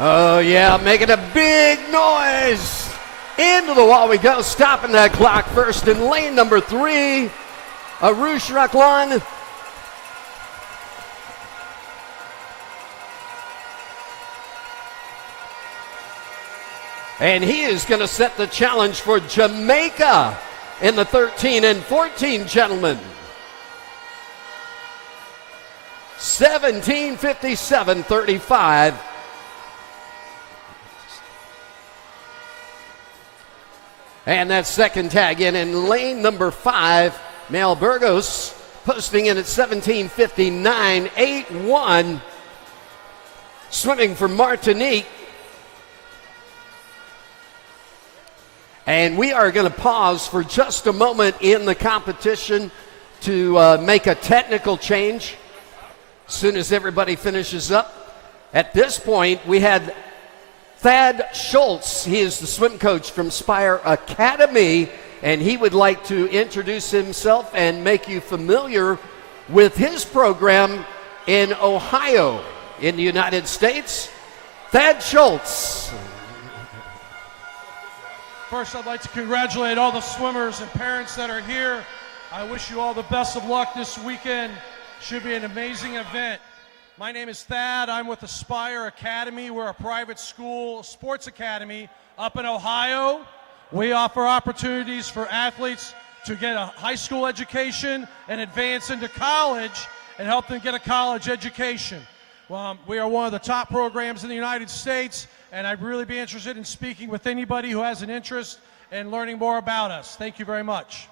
Oh, yeah, making a big noise. Into the wall we go, stopping that clock first in lane number 3. Arush Raklan. And he is going to set the challenge for Jamaica in the 13 and 14 gentlemen. 17:57.35. And that second tag in lane number 5, Mel Burgos posting in at 17:59.81. Swimming for Martinique. And we are going to pause for just a moment in the competition to make a technical change as soon as everybody finishes up. At this point, we had Thad Schultz. He is the swim coach from Spire Academy, and he would like to introduce himself and make you familiar with his program in Ohio in the United States. Thad Schultz. First, I'd like to congratulate all the swimmers and parents that are here. I wish you all the best of luck this weekend. Should be an amazing event. My name is Thad. I'm with Aspire Academy. We're a private school sports academy up in Ohio. We offer opportunities for athletes to get a high school education and advance into college and help them get a college education. We are one of the top programs in the United States, and I'd really be interested in speaking with anybody who has an interest in learning more about us. Thank you very much.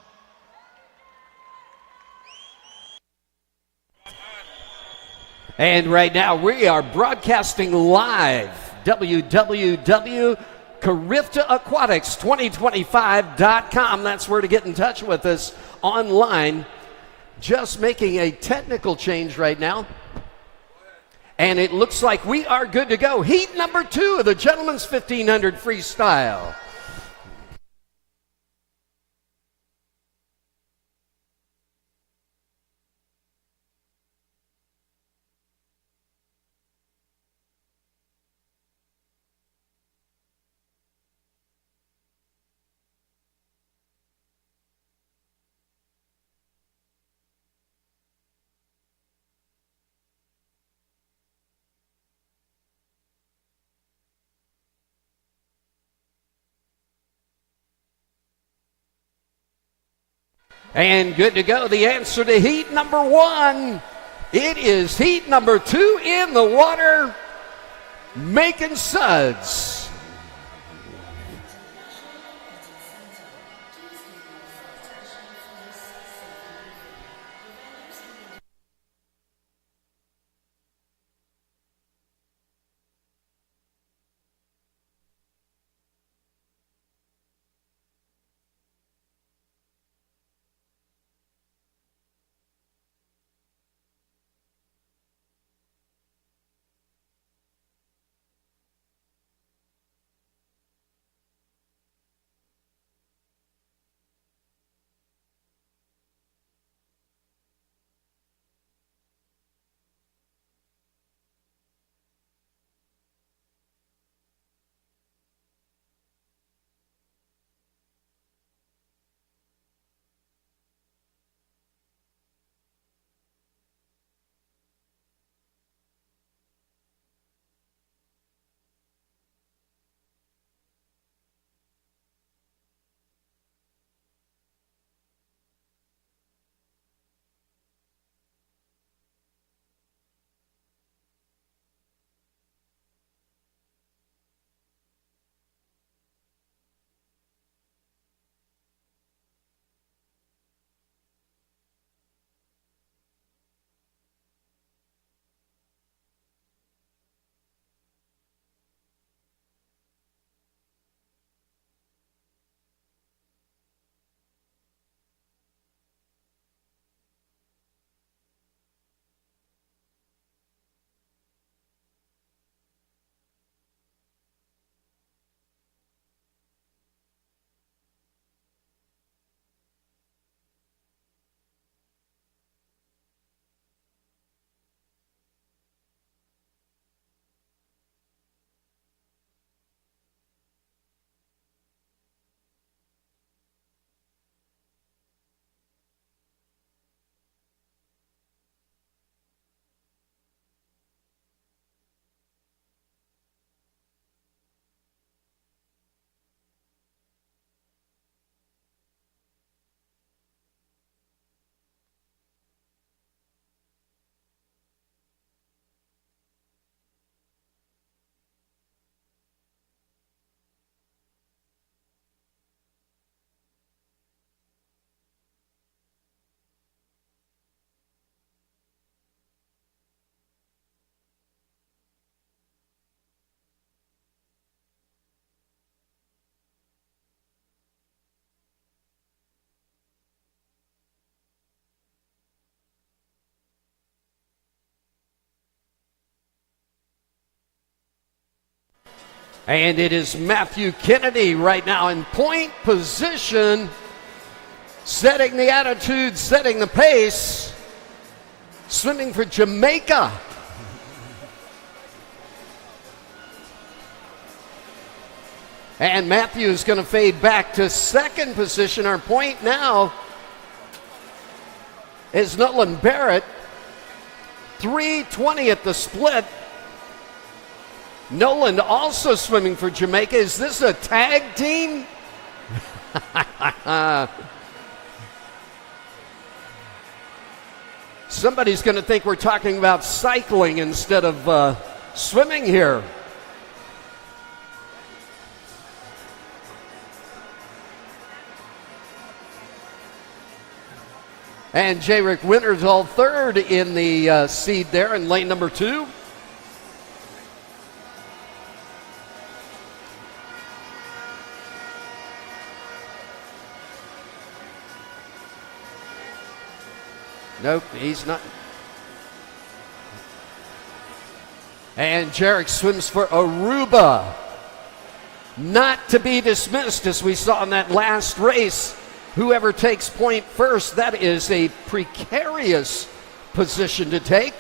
And right now we are broadcasting live, www.CariftaAquatics2025.com. That's where to get in touch with us online. Just making a technical change right now. And it looks like we are good to go. Heat number 2 of the gentlemen's 1500 freestyle. And good to go. The answer to heat number 1. It is heat number 2 in the water, making suds. And it is Matthew Kennedy right now in point position, setting the attitude, setting the pace, swimming for Jamaica. And Matthew is going to fade back to second position. Our point now is Nolan Barrett, 3:20 at the split. Nolan also swimming for Jamaica. Is this a tag team? Somebody's going to think we're talking about cycling instead of swimming here. And J. Rick Winters all third in the seed there in lane number 2. Nope, he's not. And Jarek swims for Aruba. Not to be dismissed, as we saw in that last race. Whoever takes point first, that is a precarious position to take.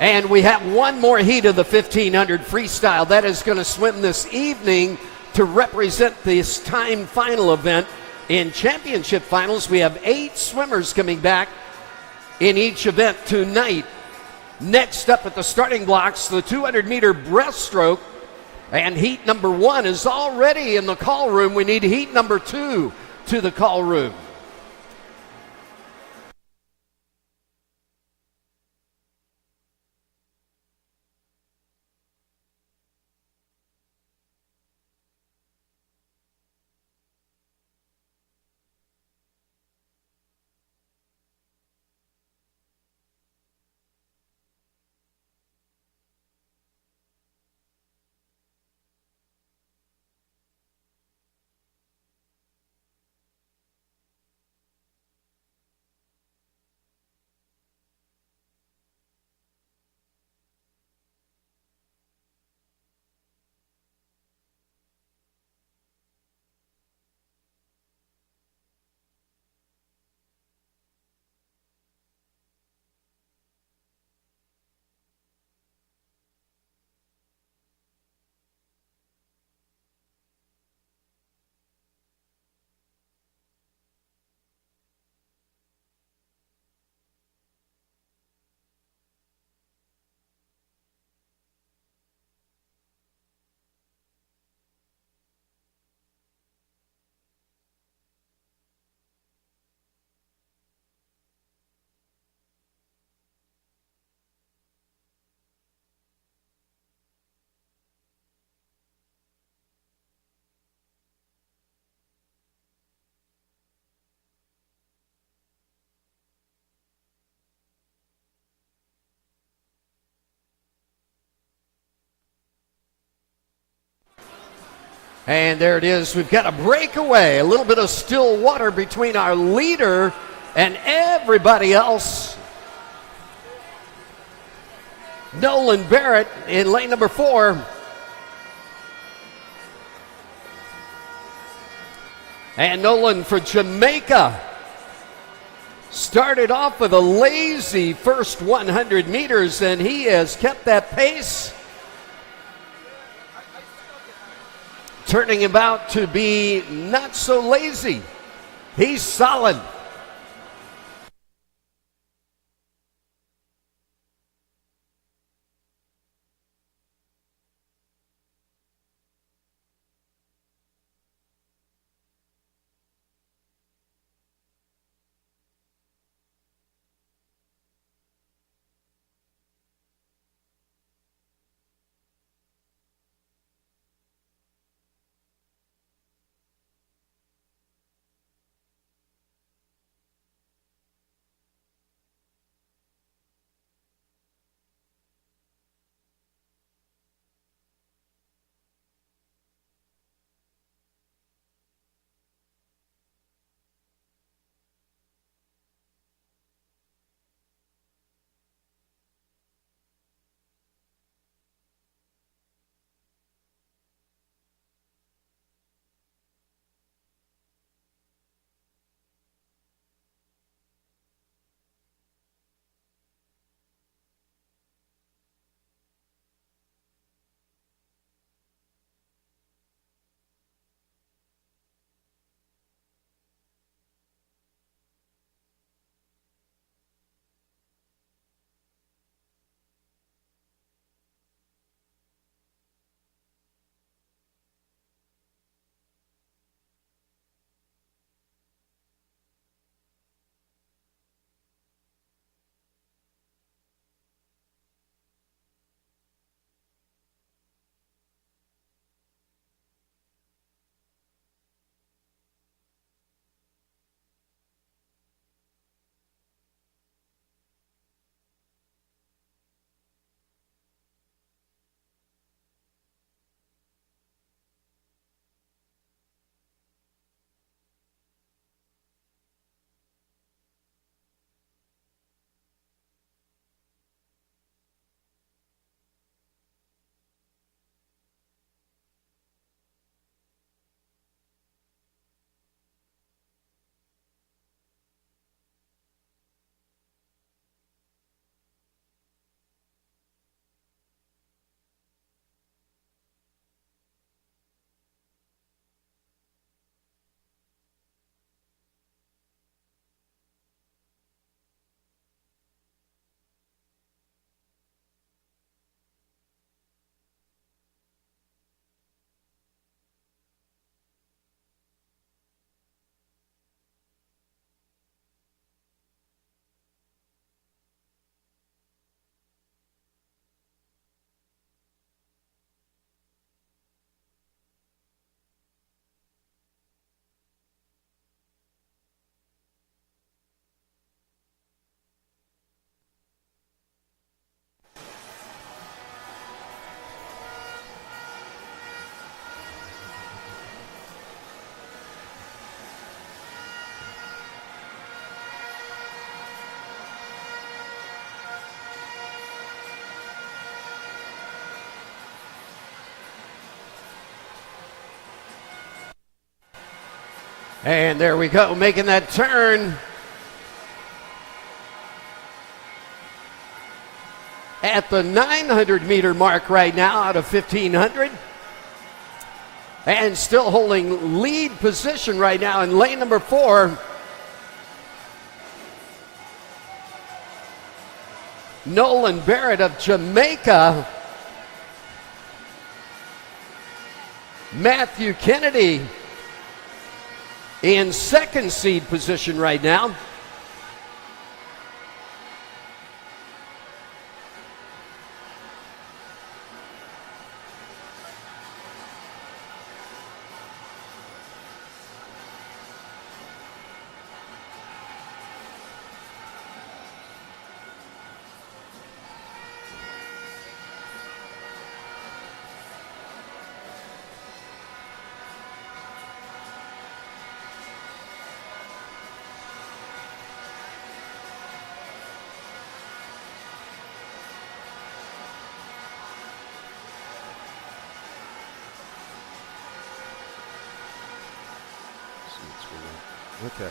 And we have one more heat of the 1500 freestyle. That is going to swim this evening to represent this time final event. In championship finals, we have 8 swimmers coming back in each event tonight. Next up at the starting blocks, the 200-meter breaststroke. And heat number 1 is already in the call room. We need heat number 2 to the call room. And there it is. We've got a breakaway, a little bit of still water between our leader and everybody else. Nolan Barrett in lane number 4. And Nolan for Jamaica started off with a lazy first 100 meters, and he has kept that pace, turning about to be not so lazy. He's solid. And there we go, making that turn. At the 900-meter mark right now out of 1,500. And still holding lead position right now in lane number 4. Nolan Barrett of Jamaica. Matthew Kennedy in second seed position right now. Okay.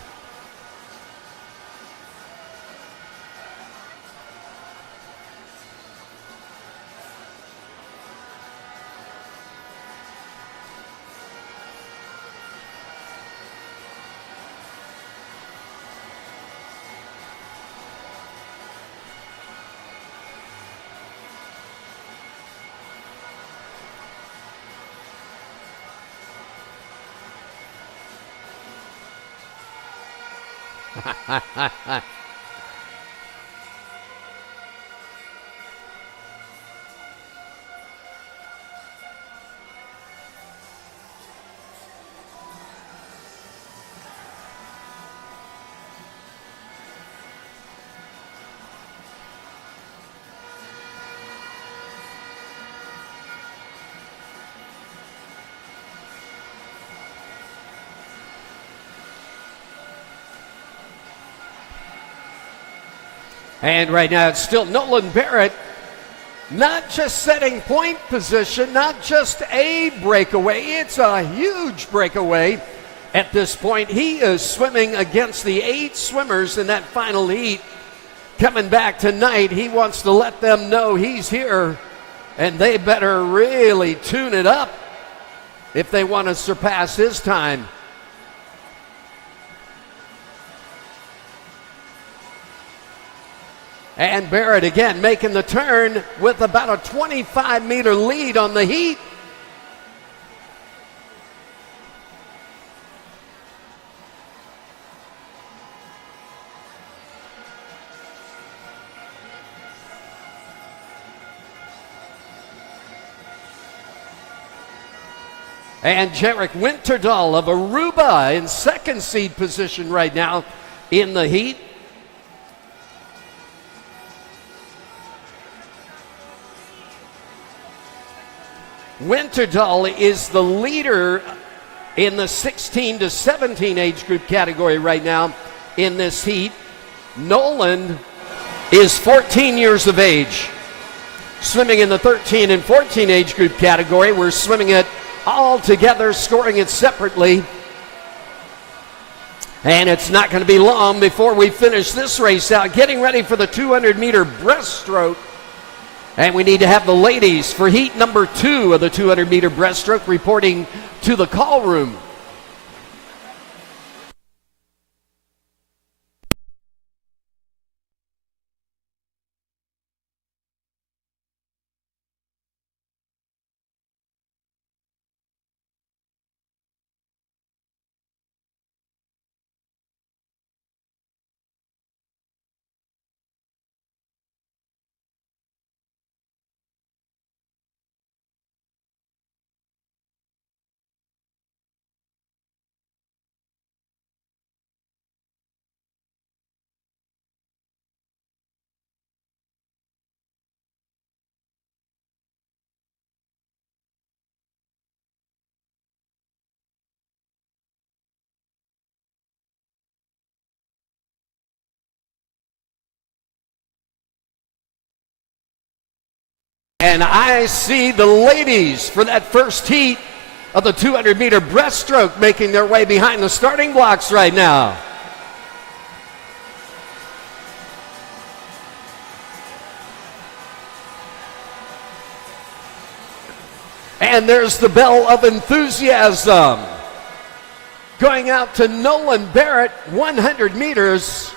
And right now it's still Nolan Barrett, not just setting point position, not just a breakaway, it's a huge breakaway at this point. He is swimming against the 8 swimmers in that final heat. Coming back tonight, he wants to let them know he's here, and they better really tune it up if they want to surpass his time. And Barrett again making the turn with about a 25-meter lead on the heat. And Jarek Winterdahl of Aruba in second seed position right now in the heat. Winterdahl is the leader in the 16 to 17 age group category right now in this heat. Nolan is 14 years of age, swimming in the 13 and 14 age group category. We're swimming it all together, scoring it separately. And it's not going to be long before we finish this race out, getting ready for the 200-meter breaststroke. And we need to have the ladies for heat number 2 of the 200-meter breaststroke reporting to the call room. And I see the ladies for that first heat of the 200-meter breaststroke making their way behind the starting blocks right now. And there's the bell of enthusiasm going out to Nolan Barrett, 100 meters.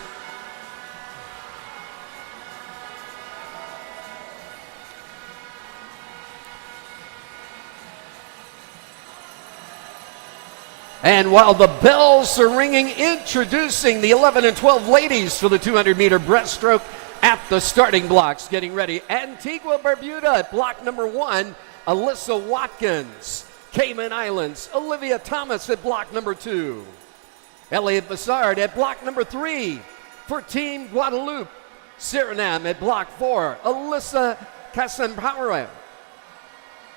And while the bells are ringing, introducing the 11 and 12 ladies for the 200-meter breaststroke at the starting blocks, getting ready. Antigua Barbuda at block number 1, Alyssa Watkins. Cayman Islands, Olivia Thomas at block number 2. Elliot Bassard at block number 3 for Team Guadeloupe. Suriname at block 4, Alyssa Casampara.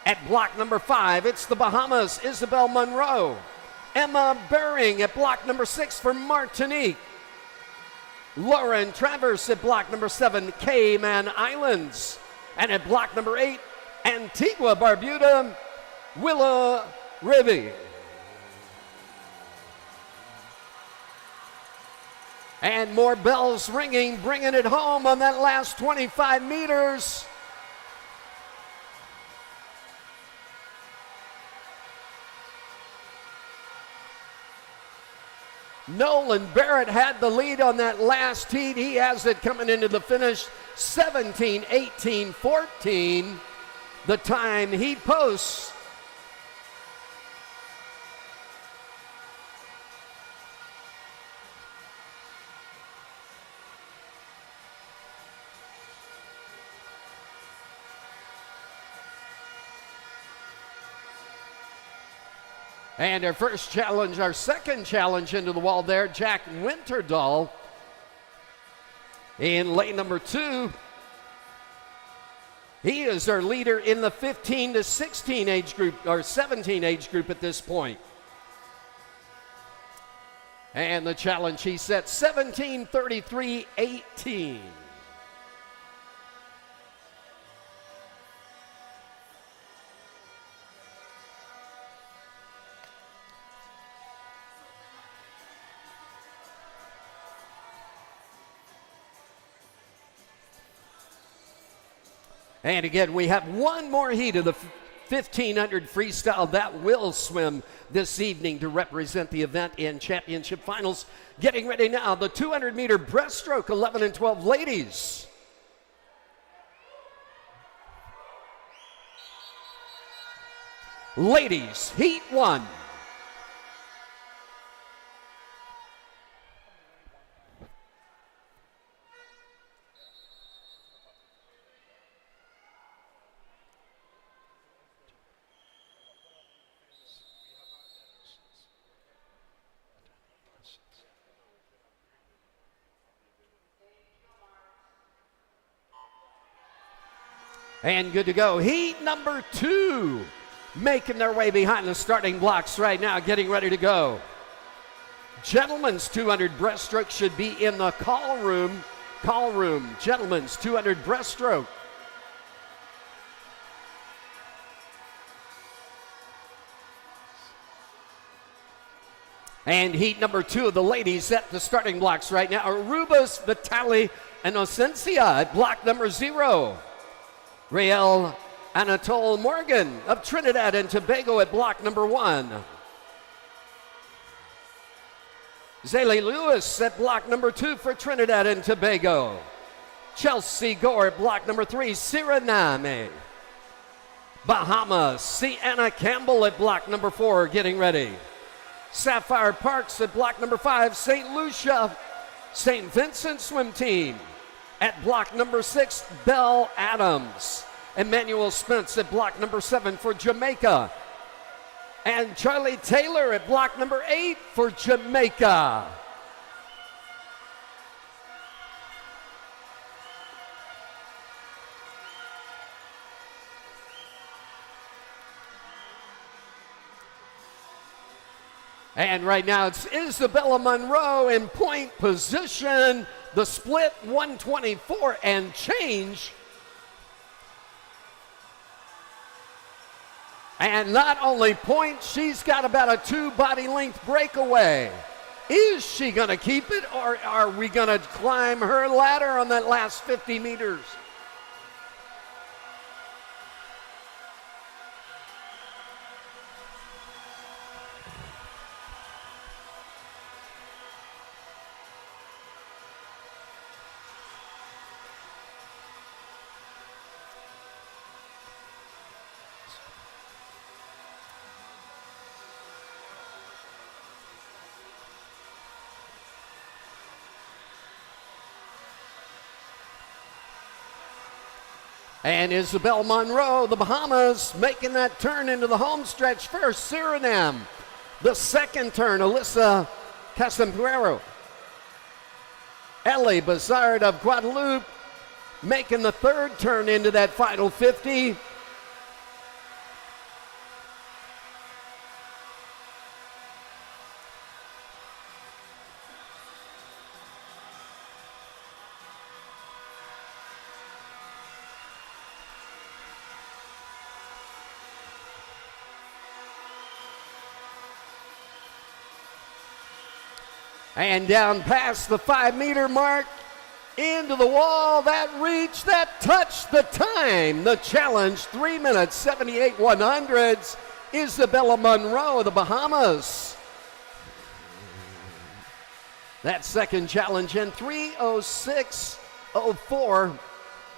At block number 5, it's the Bahamas, Isabel Monroe. Emma Bering at block number 6 for Martinique. Lauren Travers at block number 7, Cayman Islands. And at block number 8, Antigua Barbuda, Willa Ribby. And more bells ringing, bringing it home on that last 25 meters. Nolan Barrett had the lead on that last heat. He has it coming into the finish, 17:18:14. The time he posts. And our first challenge, our second challenge into the wall there, Jack Winterdahl in lane number 2. He is our leader in the 15 to 16 age group, or 17 age group at this point. And the challenge he set, 17:33:18. And again, we have one more heat of the 1500 freestyle that will swim this evening to represent the event in championship finals. Getting ready now, the 200-meter breaststroke, 11 and 12 ladies. Ladies, heat 1. And good to go. Heat number 2, making their way behind the starting blocks right now, getting ready to go. Gentlemen's 200 breaststroke should be in the call room. Call room, gentlemen's 200 breaststroke. And heat number 2 of the ladies at the starting blocks right now. Arubas, Vitali, and Ocencia at block number 0. Rael Anatole Morgan of Trinidad and Tobago at block number 1. Zaylee Lewis at block number 2 for Trinidad and Tobago. Chelsea Gore at block number 3, Suriname. Bahamas, Sienna Campbell at block number 4, getting ready. Sapphire Parks at block number 5, St. Lucia. St. Vincent swim team. At block number 6, Belle Adams. Emmanuel Spence at block number 7 for Jamaica. And Charlie Taylor at block number 8 for Jamaica. And right now it's Isabella Monroe in point position. The split 124 and change. And not only points, she's got about a 2 body length breakaway. Is she going to keep it, or are we going to climb her ladder on that last 50 meters? And Isabel Monroe, the Bahamas, making that turn into the home stretch first. Suriname, the second turn, Alyssa Casembrero. Ellie Bazard of Guadeloupe making the third turn into that final 50. And down past the 5 meter mark, into the wall, that reach, that touched the time. The challenge, 3 minutes, 78 100s. Isabella Monroe of the Bahamas. That second challenge in 3:06:04,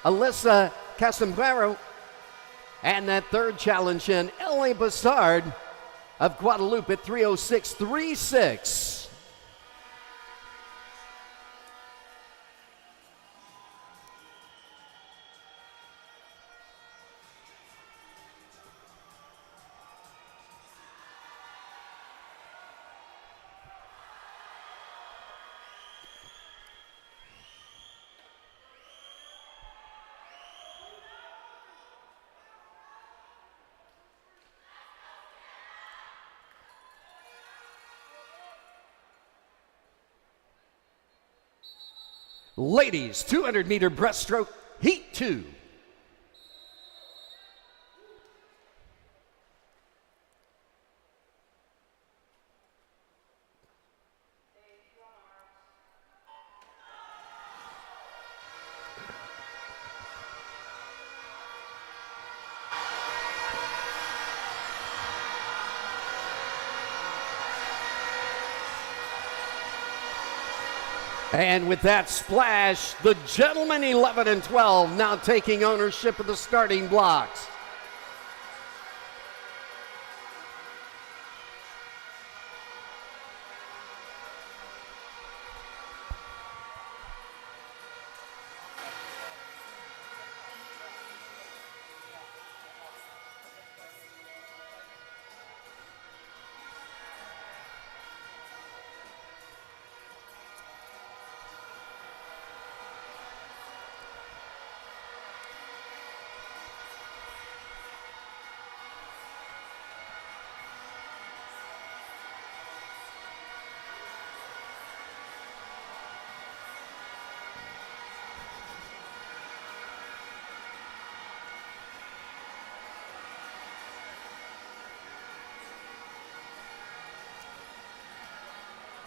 Alyssa Casembrero. And that third challenge in Ellie Bassard of Guadeloupe at 3:06:36. Ladies, 200 meter breaststroke, heat 2. And with that splash, the gentlemen 11 and 12 now taking ownership of the starting blocks.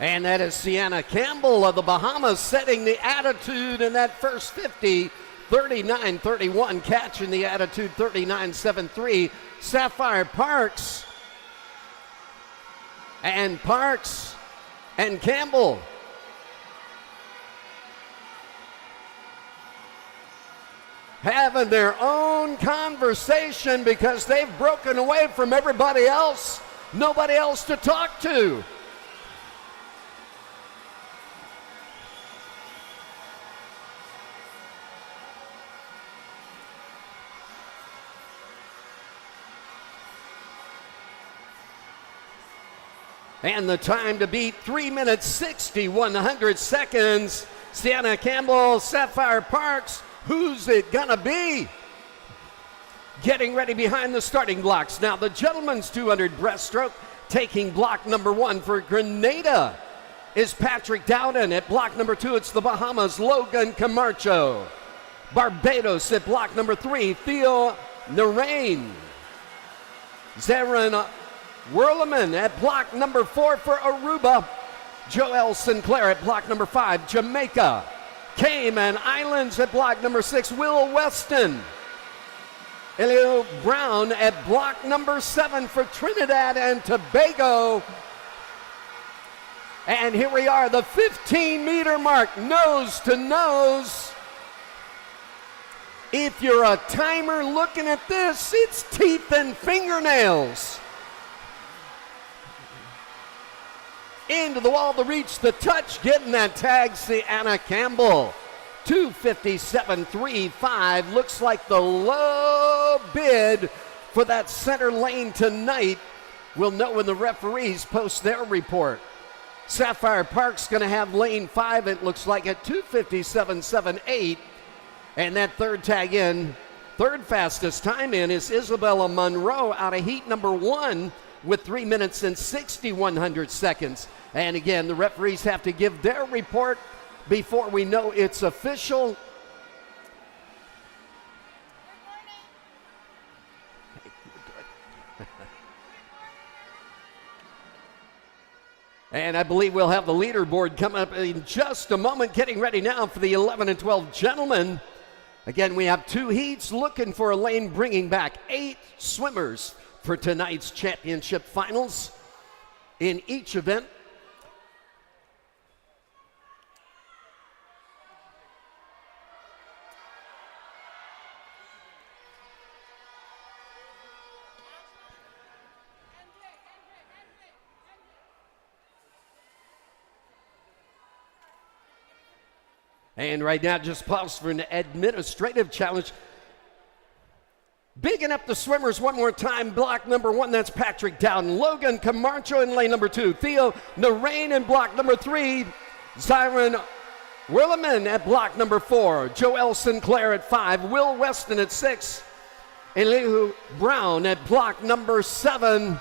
And that is Sienna Campbell of the Bahamas setting the attitude in that first 50. 39-31, catching the attitude, 39-73. Sapphire Parks and Campbell. Having their own conversation because they've broken away from everybody else. Nobody else to talk to. And the time to beat, 3 minutes 60 100 seconds. Sienna Campbell, Sapphire Parks, who's it gonna be? Getting ready behind the starting blocks. Now the gentlemen's 200 breaststroke, taking block number 1 for Grenada is Patrick Dowden. At block number 2, it's the Bahamas, Logan Camacho. Barbados at block number 3, Theo Narain. Zarin Werleman at block number 4 for Aruba. Joel Sinclair at block number 5, Jamaica. Cayman Islands at block number 6, Will Weston. Elio Brown at block number 7 for Trinidad and Tobago. And here we are, the 15-meter mark, nose to nose. If you're a timer looking at this, it's teeth and fingernails. Into the wall, the reach, the touch, getting that tag, Sienna Campbell. 2:57.35 looks like the low bid for that center lane tonight. We'll know when the referees post their report. Sapphire Park's going to have lane 5, it looks like, at 2:57.78. And that third tag in, third fastest time in, is Isabella Monroe out of heat number 1 with 3 minutes and 6,100 seconds. And again, the referees have to give their report before we know it's official. And I believe we'll have the leaderboard coming up in just a moment. Getting ready now for the 11 and 12 gentlemen. Again, we have 2 heats looking for a lane, bringing back 8 swimmers for tonight's championship finals in each event. And right now, just pause for an administrative challenge. Bigging up the swimmers one more time. Block number 1, that's Patrick Dowden. Logan Camacho in lane number 2. Theo Narain in block number 3. Zyron Werleman at block number 4. Joel Sinclair at 5. Will Weston at 6. Elihu Brown at block number 7.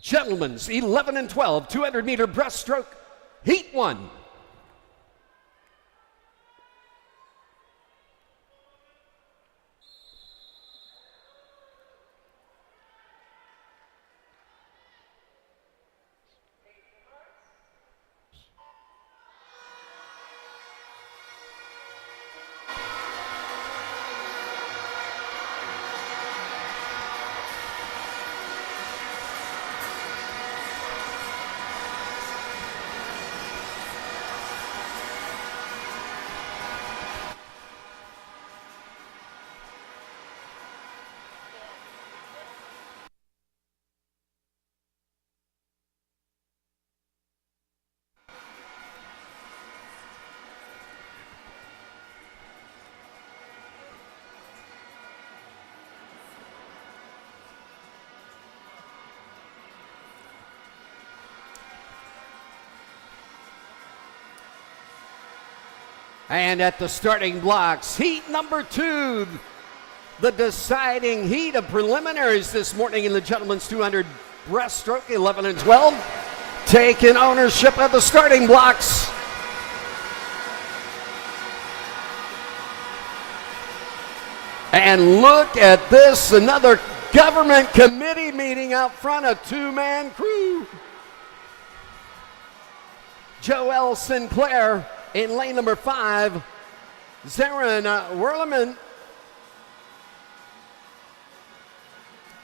Gentlemen's 11 and 12, 200-meter breaststroke, heat 1. And at the starting blocks, heat number 2, the deciding heat of preliminaries this morning in the gentlemen's 200 breaststroke, 11 and 12, taking ownership of the starting blocks. And look at this, another government committee meeting out front, a 2-man crew. Joel Sinclair in lane number 5, Zarin Werleman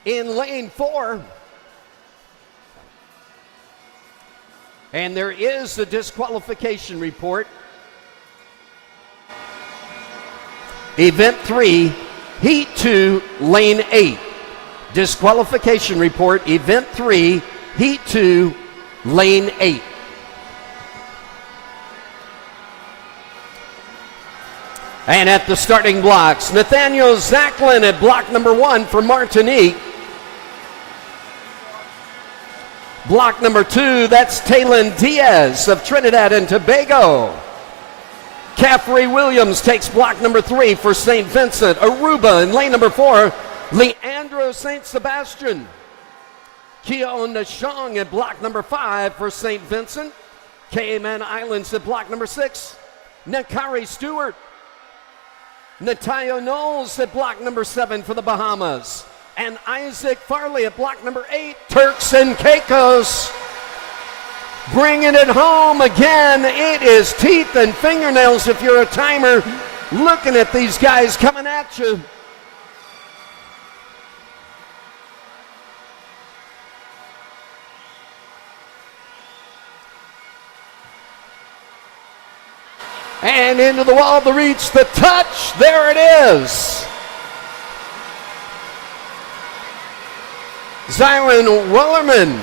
in lane 4. And there is a disqualification report. Event 3, heat 2, lane 8. Disqualification report, event 3, heat 2, lane 8. And at the starting blocks, Nathaniel Zachlin at block number 1 for Martinique. Block number 2, that's Talon Diaz of Trinidad and Tobago. Caffrey Williams takes block number 3 for St. Vincent. Aruba in lane number 4, Leandro St. Sebastian. Keon Nashong at block number 5 for St. Vincent. Cayman Islands at block number 6. Nakari Stewart. Natayo Knowles at block number 7 for the Bahamas. And Isaac Farley at block number 8. Turks and Caicos. Bringing it home again. It is teeth and fingernails if you're a timer looking at these guys coming at you. And into the wall, the reach, the touch, there it is. Zyron Wellerman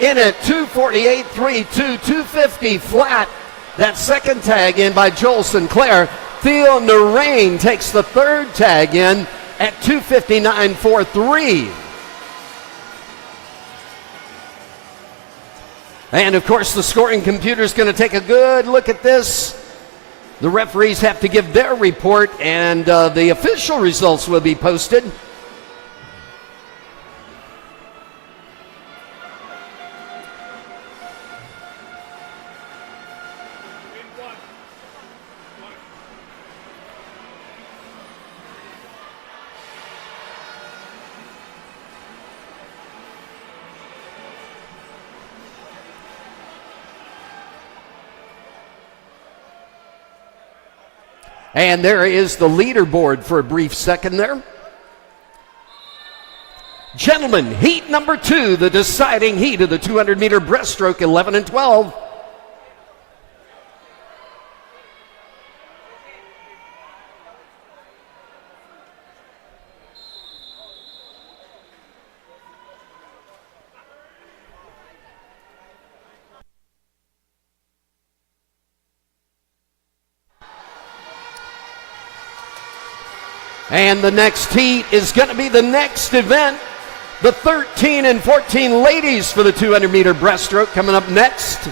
in at 248.32, 250 flat. That second tag in by Joel Sinclair. Theo Narain takes the third tag in at 259.43. And of course, the scoring computer is going to take a good look at this. The referees have to give their report, and the official results will be posted. And there is the leaderboard for a brief second there. Gentlemen, heat number 2, the deciding heat of the 200-meter breaststroke, 11 and 12. And the next heat is going to be the next event. The 13 and 14 ladies for the 200-meter breaststroke coming up next.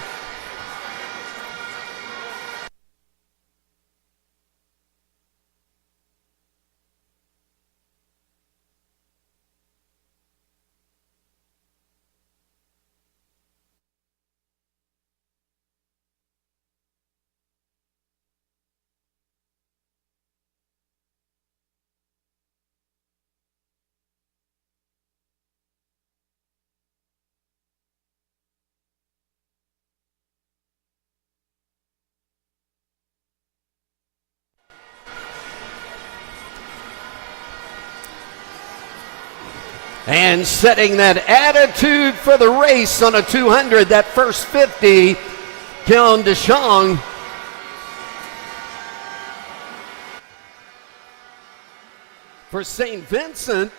And setting that attitude for the race on a 200, that first 50, Keon Deschong. For St. Vincent,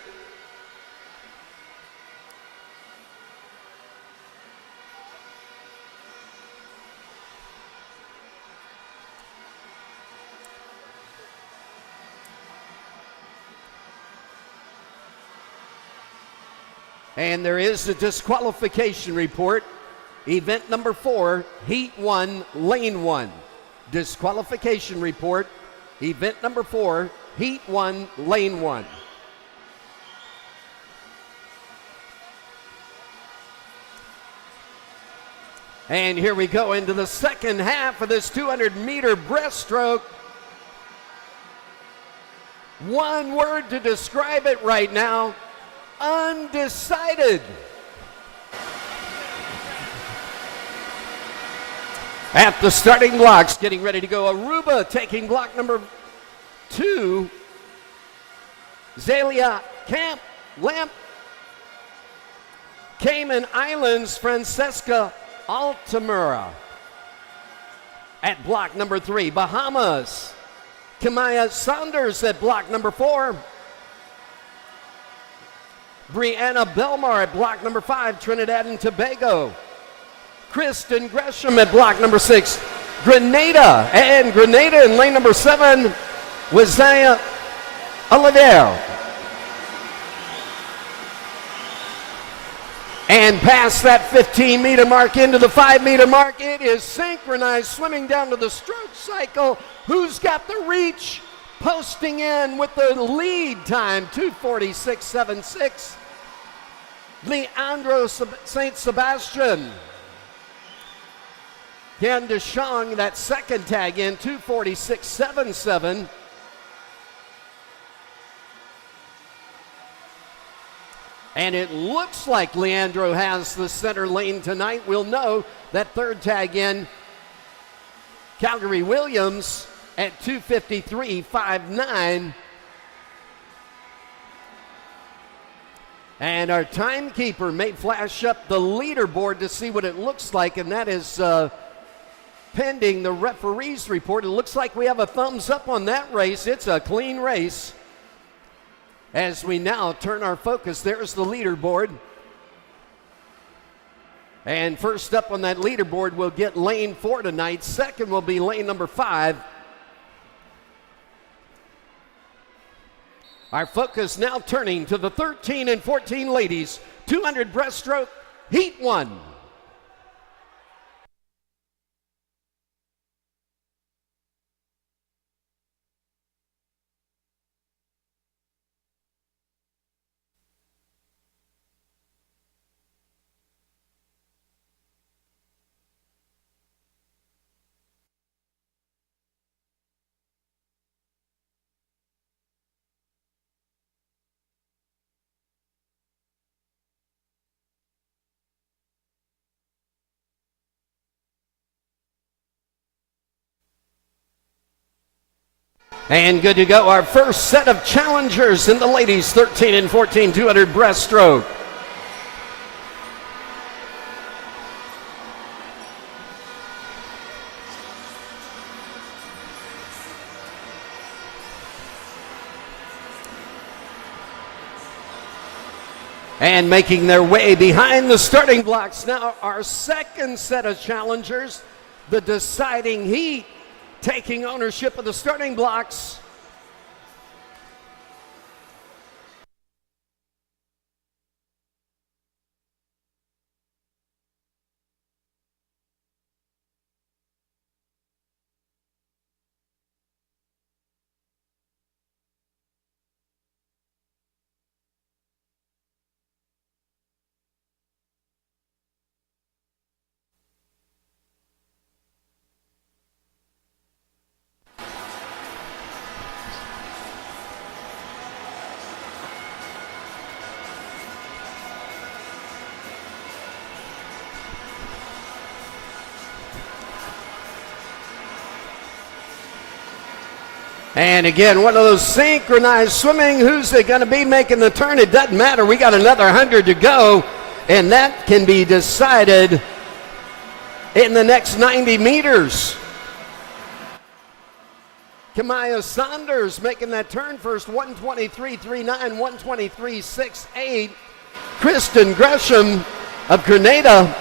and there is a disqualification report. Event number 4, heat 1, lane 1. Disqualification report. Event number 4, heat 1, lane 1. And here we go into the second half of this 200-meter breaststroke. One word to describe it right now: undecided. At the starting blocks, getting ready to go, Aruba taking block number 2. Zalia Camp Lamp. Cayman Islands, Francesca Altamura at block number 3. Bahamas, Kamaya Saunders at block number 4. Brianna Belmar at block number 5, Trinidad and Tobago. Kristen Gresham at block number 6, Grenada. And Grenada in lane number 7, Wazaya Oliver. And past that 15-meter mark into the 5-meter mark, it is synchronized, swimming down to the stroke cycle. Who's got the reach? Posting in with the lead time, 2:46.76. Leandro St. Sebastian. Ken DeShong, that second tag in, 2:46.77. And it looks like Leandro has the center lane tonight. We'll know that third tag in, Calgary Williams at 2:53.59. And our timekeeper may flash up the leaderboard to see what it looks like, and that is pending the referee's report. It looks like we have a thumbs up on that race. It's a clean race. As we now turn our focus, there's the leaderboard. And first up on that leaderboard, we'll get lane 4 tonight. Second will be lane number 5. Our focus now turning to the 13 and 14 ladies, 200 breaststroke, heat 1. And good to go. Our first set of challengers in the ladies 13 and 14 200 breaststroke. And making their way behind the starting blocks now, our second set of challengers, the deciding heat, taking ownership of the starting blocks. And again, one of those synchronized swimming. Who's it going to be making the turn? It doesn't matter. We got another 100 to go, and that can be decided in the next 90 meters. Kamaya Saunders making that turn first, 123.39, 123.68. Kristen Gresham of Grenada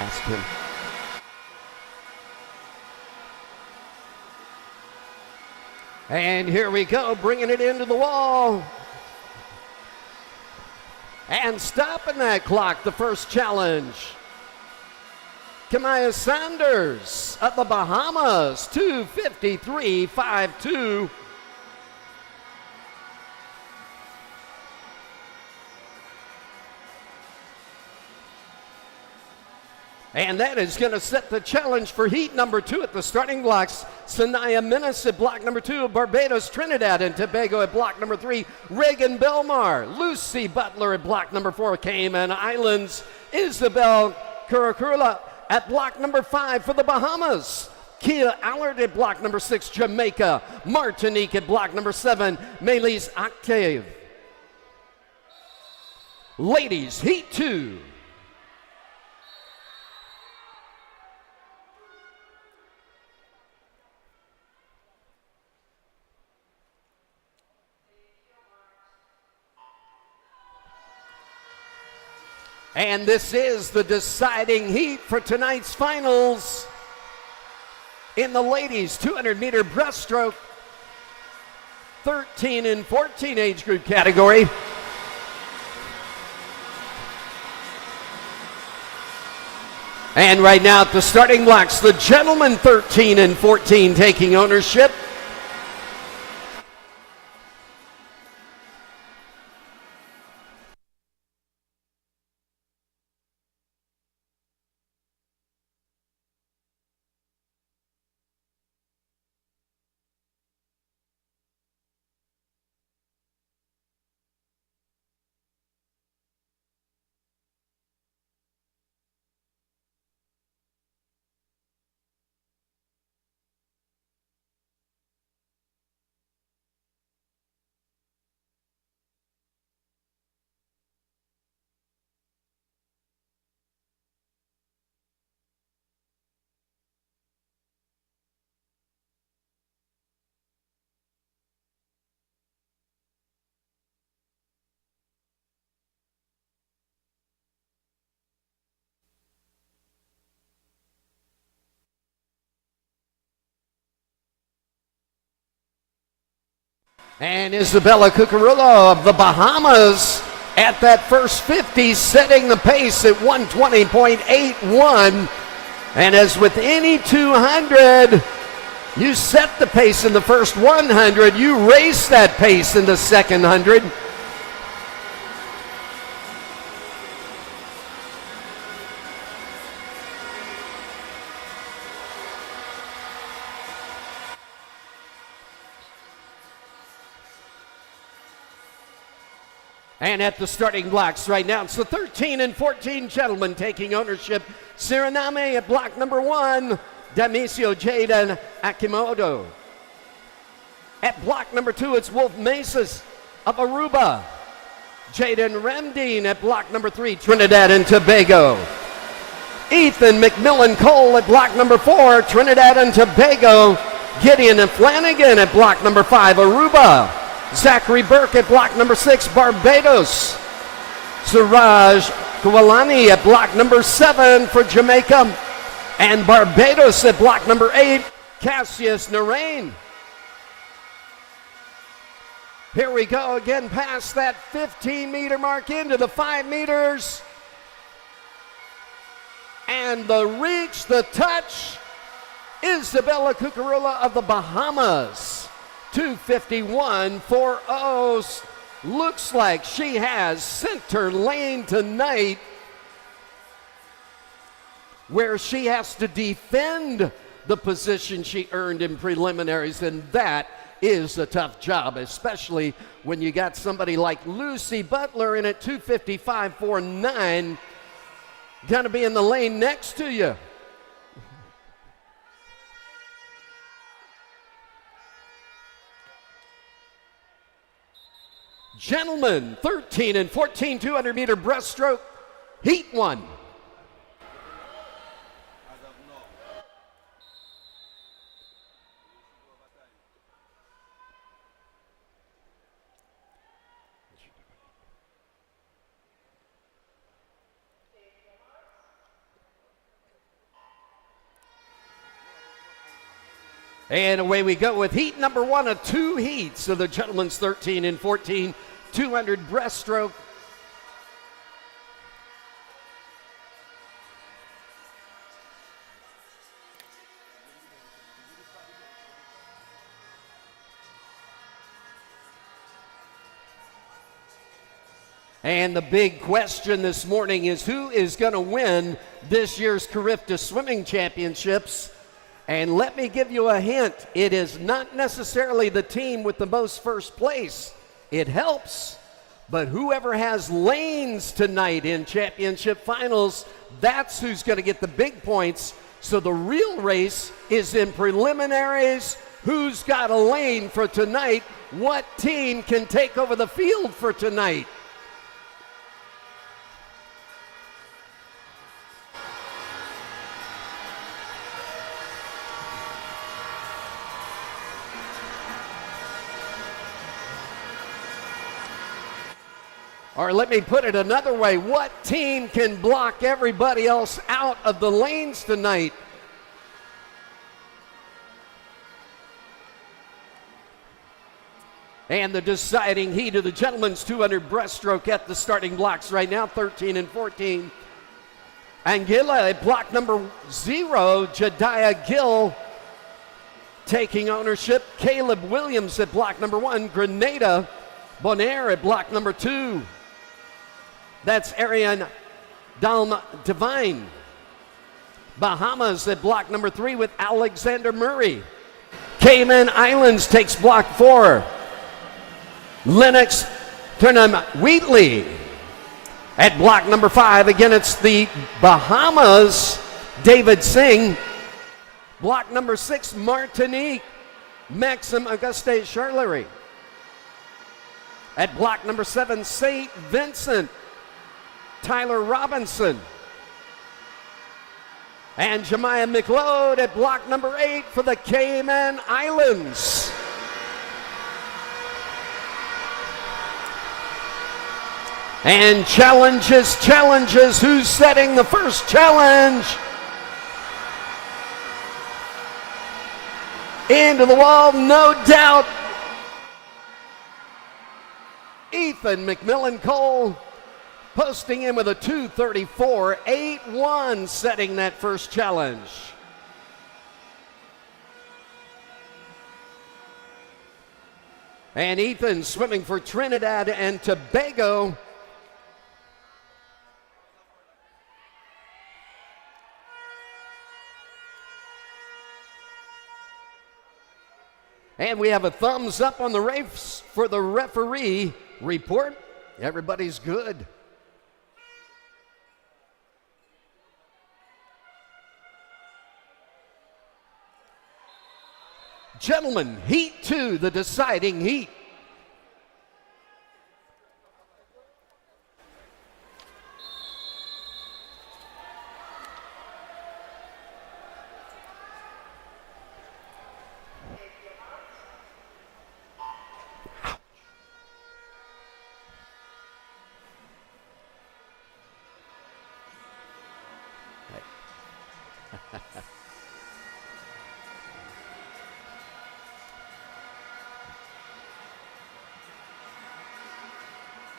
ask him. And here we go, bringing it into the wall. And stopping that clock, the first challenge. Kamaya Saunders of the Bahamas, 2:53.52. And that is going to set the challenge for heat number 2 at the starting blocks. Sanaya Menace at block number 2, Barbados, Trinidad, and Tobago at block number 3. Reagan Belmar, Lucy Butler at block number 4, Cayman Islands. Isabel Curacula at block number 5 for the Bahamas. Kia Allard at block number 6, Jamaica. Martinique at block number 7, Melis Octave. Ladies, heat 2. And this is the deciding heat for tonight's finals. In the ladies 200-meter breaststroke, 13 and 14 age group category. And right now at the starting blocks, the gentlemen 13 and 14 taking ownership. And Isabella Cucurullo of the Bahamas at that first 50, setting the pace at 120.81. And as with any 200, you set the pace in the first 100, you race that pace in the second 100. And at the starting blocks right now, it's the 13 and 14 gentlemen taking ownership. Suriname at block number 1, Damisio Jaden Akimoto. At block number 2, it's Wolf Mesas of Aruba. Jaden Remdine at block number 3, Trinidad and Tobago. Ethan McMillan Cole at block number 4, Trinidad and Tobago. Gideon and Flanagan at block number 5, Aruba. Zachary Burke at block number 6, Barbados. Suraj Kawalani at block number 7 for Jamaica. And Barbados at block number 8, Cassius Narain. Here we go again past that 15-meter mark into the 5 meters. And the reach, the touch, Isabella Cucurullo of the Bahamas. 251.40. Looks like she has center lane tonight, where she has to defend the position she earned in preliminaries, and that is a tough job, especially when you got somebody like Lucy Butler in at 255.49, gonna be in the lane next to you. Gentlemen, 13 and 14 200-meter breaststroke, heat 1. And away we go with heat number 1 of 2 heats of the gentlemen's 13 and 14 200 breaststroke. And the big question this morning is who is going to win this year's Carifta Swimming Championships? And let me give you a hint. It is not necessarily the team with the most first place. It helps, but whoever has lanes tonight in championship finals, That's who's going to get the big points. So the real race is in preliminaries. Who's got a lane for tonight? What team can take over the field for tonight? Or let me put it another way, what team can block everybody else out of the lanes tonight? And the deciding heat of the gentlemen's 200 breaststroke at the starting blocks right now, 13 and 14. Anguilla at block number 0, Jediah Gill taking ownership. Caleb Williams at block number 1, Grenada Bonaire at block number 2. That's Ariane Dalm Divine. Bahamas at block number 3 with Alexander Murray. Cayman Islands takes block 4. Lennox Turnham Wheatley at block number 5. Again, it's the Bahamas, David Singh. Block number 6, Martinique, Maxim Auguste Charlery. At block number 7, St. Vincent, Tyler Robinson. And Jemiah McLeod at block number 8 for the Cayman Islands. And challenges, who's setting the first challenge? Into the wall, no doubt. Ethan McMillan Cole posting in with a 2:34.81, setting that first challenge. And Ethan swimming for Trinidad and Tobago. And we have a thumbs up on the race for the referee report. Everybody's good. Gentlemen, heat 2, the deciding heat.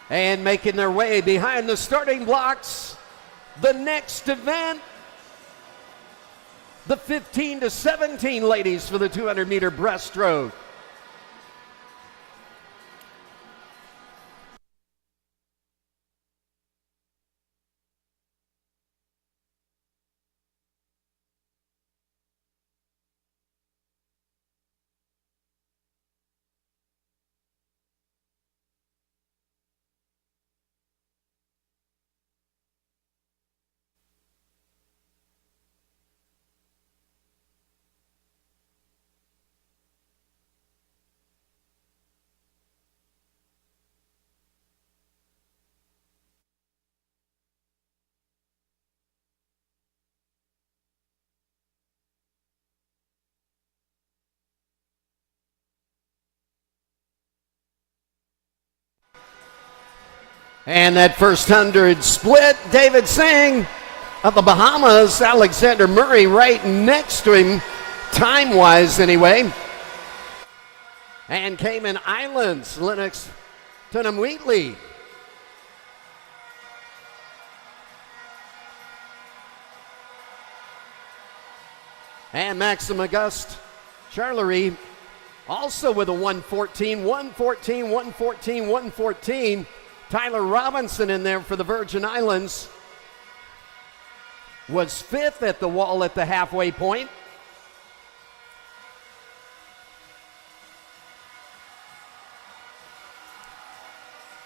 And making their way behind the starting blocks, the next event, the 15 to 17 ladies for the 200-meter breaststroke. And that first 100 split, David Singh of the Bahamas, Alexander Murray right next to him, time-wise anyway. And Cayman Islands, Lennox Turnham Wheatley. And Maxim Auguste Charlery also with a 114, 114, 114, 114. Tyler Robinson in there for the Virgin Islands was 5th at the wall at the halfway point.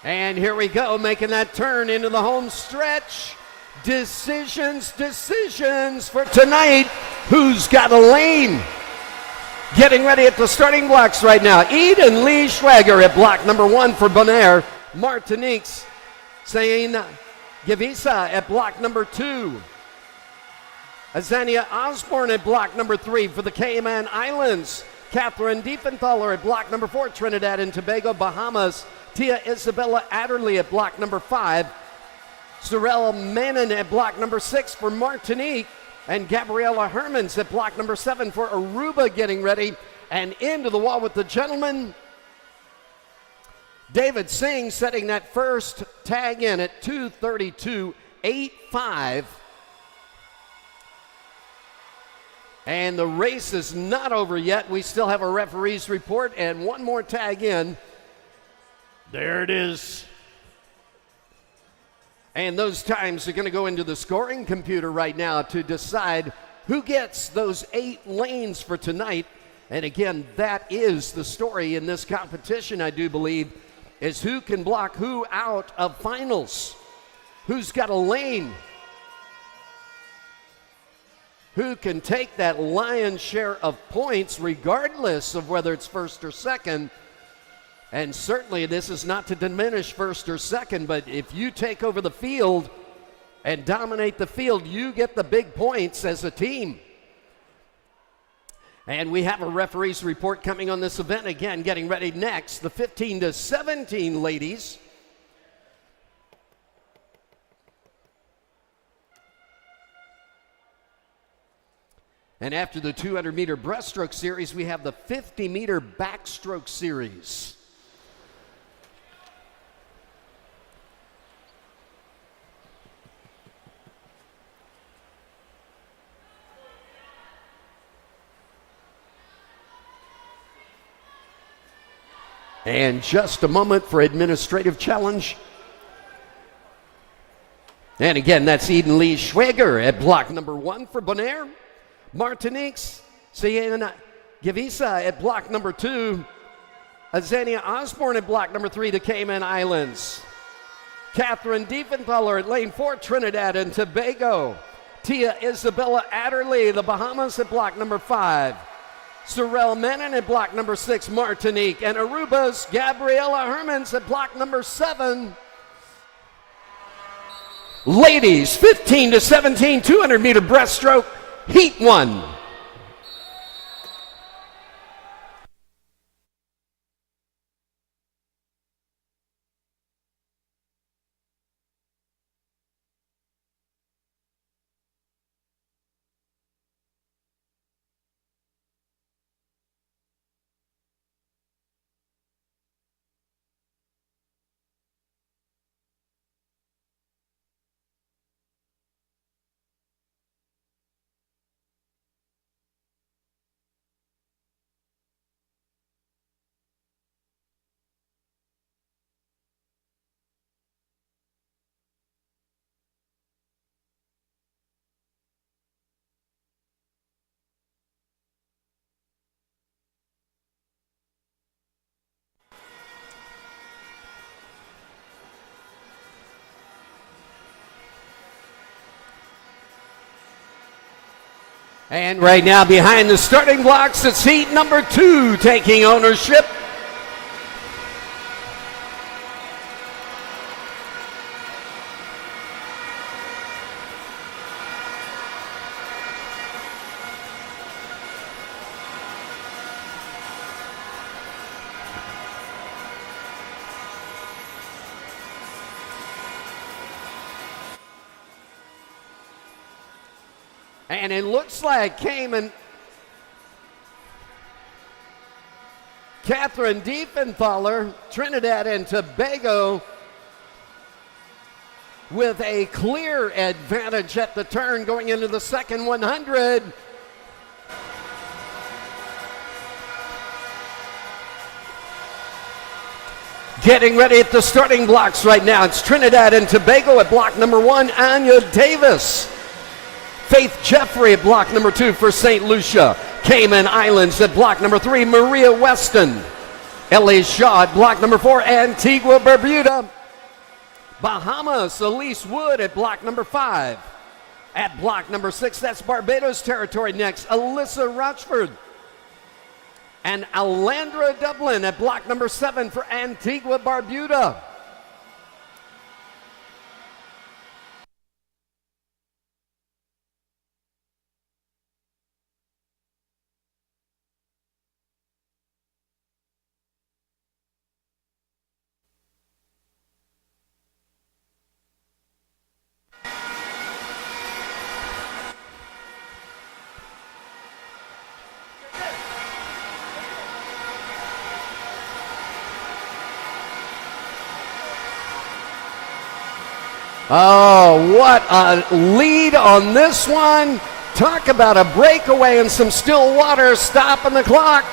And here we go, making that turn into the home stretch. Decisions for tonight. Who's got a lane? Getting ready at the starting blocks right now. Eden Lee Schwager at block number 1 for Bonaire. Martinique's saying Gavisa at block number 2. Azania Osborne at block number 3 for the Cayman Islands. Catherine Diefenthaler at block number 4, Trinidad and Tobago, Bahamas. Tia Isabella Adderley at block number 5. Sorel Manon at block number 6 for Martinique. And Gabriela Hermans at block number 7 for Aruba getting ready. And into the wall with the gentlemen. David Singh setting that first tag in at 2:32.85. And the race is not over yet. We still have a referee's report and one more tag in. There it is. And those times are going to go into the scoring computer right now to decide who gets those 8 lanes for tonight. And again, that is the story in this competition, I do believe, is who can block who out of finals. Who's got a lane? Who can take that lion's share of points regardless of whether it's first or second. And certainly this is not to diminish first or second, but if you take over the field and dominate the field, you get the big points as a team. And we have a referee's report coming on this event. Again, getting ready next, the 15-17 ladies. And after the 200-meter breaststroke series, we have the 50-meter backstroke series. And just a moment for administrative challenge. And again, that's Eden Lee Schwager at block number 1 for Bonaire. Martinique's Sienna Gavisa at block number 2. Azania Osborne at block number 3, the Cayman Islands. Catherine Diefenthaler at lane 4, Trinidad and Tobago. Tia Isabella Adderley, the Bahamas at block number 5. Sorel Manon at block number 6, Martinique. And Aruba's Gabriela Hermans at block number 7. Ladies, 15-17, 200-meter breaststroke, Heat 1. And right now behind the starting blocks, it's heat number 2 taking ownership. And it looks like Catherine Diefenthaler, Trinidad and Tobago, with a clear advantage at the turn going into the second 100. Getting ready at the starting blocks right now. It's Trinidad and Tobago at block number 1, Anya Davis. Faith Jeffrey at block number 2 for St. Lucia. Cayman Islands at block number 3, Maria Weston. Ellie Shaw at block number 4, Antigua Barbuda. Bahamas, Elise Wood at block number 5. At block number 6, that's Barbados territory next, Alyssa Rochford. And Alandra Dublin at block number 7 for Antigua Barbuda. Oh, what a lead on this one. Talk about a breakaway and some still water stopping the clock.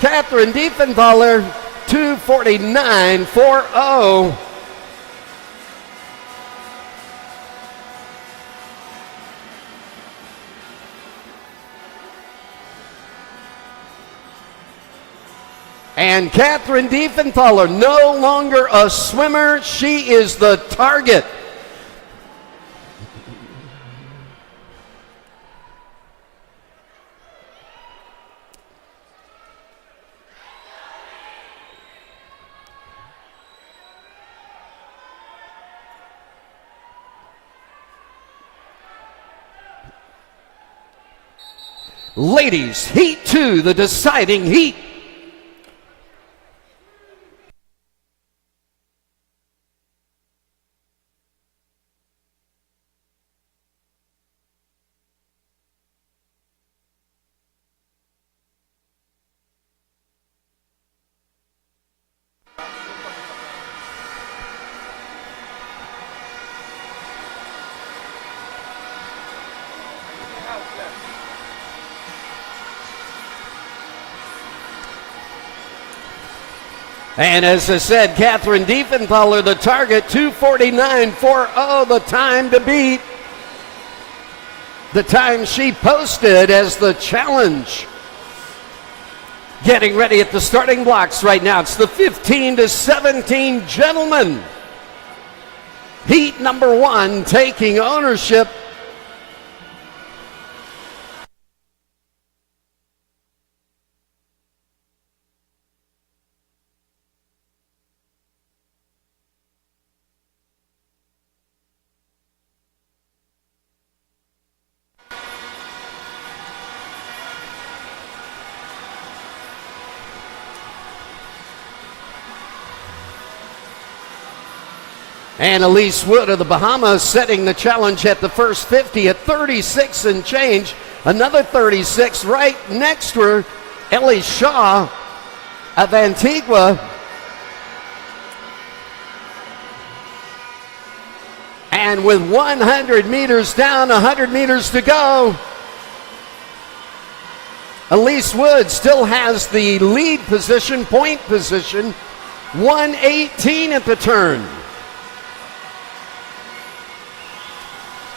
Catherine Diefenthaler, 2:49.40. And Catherine Diefenthaler, no longer a swimmer, she is the target. Ladies, heat 2, the deciding heat. And as I said, Catherine Diefenthaler, the target, 2:49.40, the time to beat. The time she posted as the challenge. Getting ready at the starting blocks right now. It's the 15-17 gentlemen. Heat number 1 taking ownership. And Elise Wood of the Bahamas setting the challenge at the first 50 at 36 and change. Another 36 right next to her, Ellie Shaw of Antigua. And with 100 meters down, 100 meters to go, Elise Wood still has the lead position, point position, 1:18 at the turn.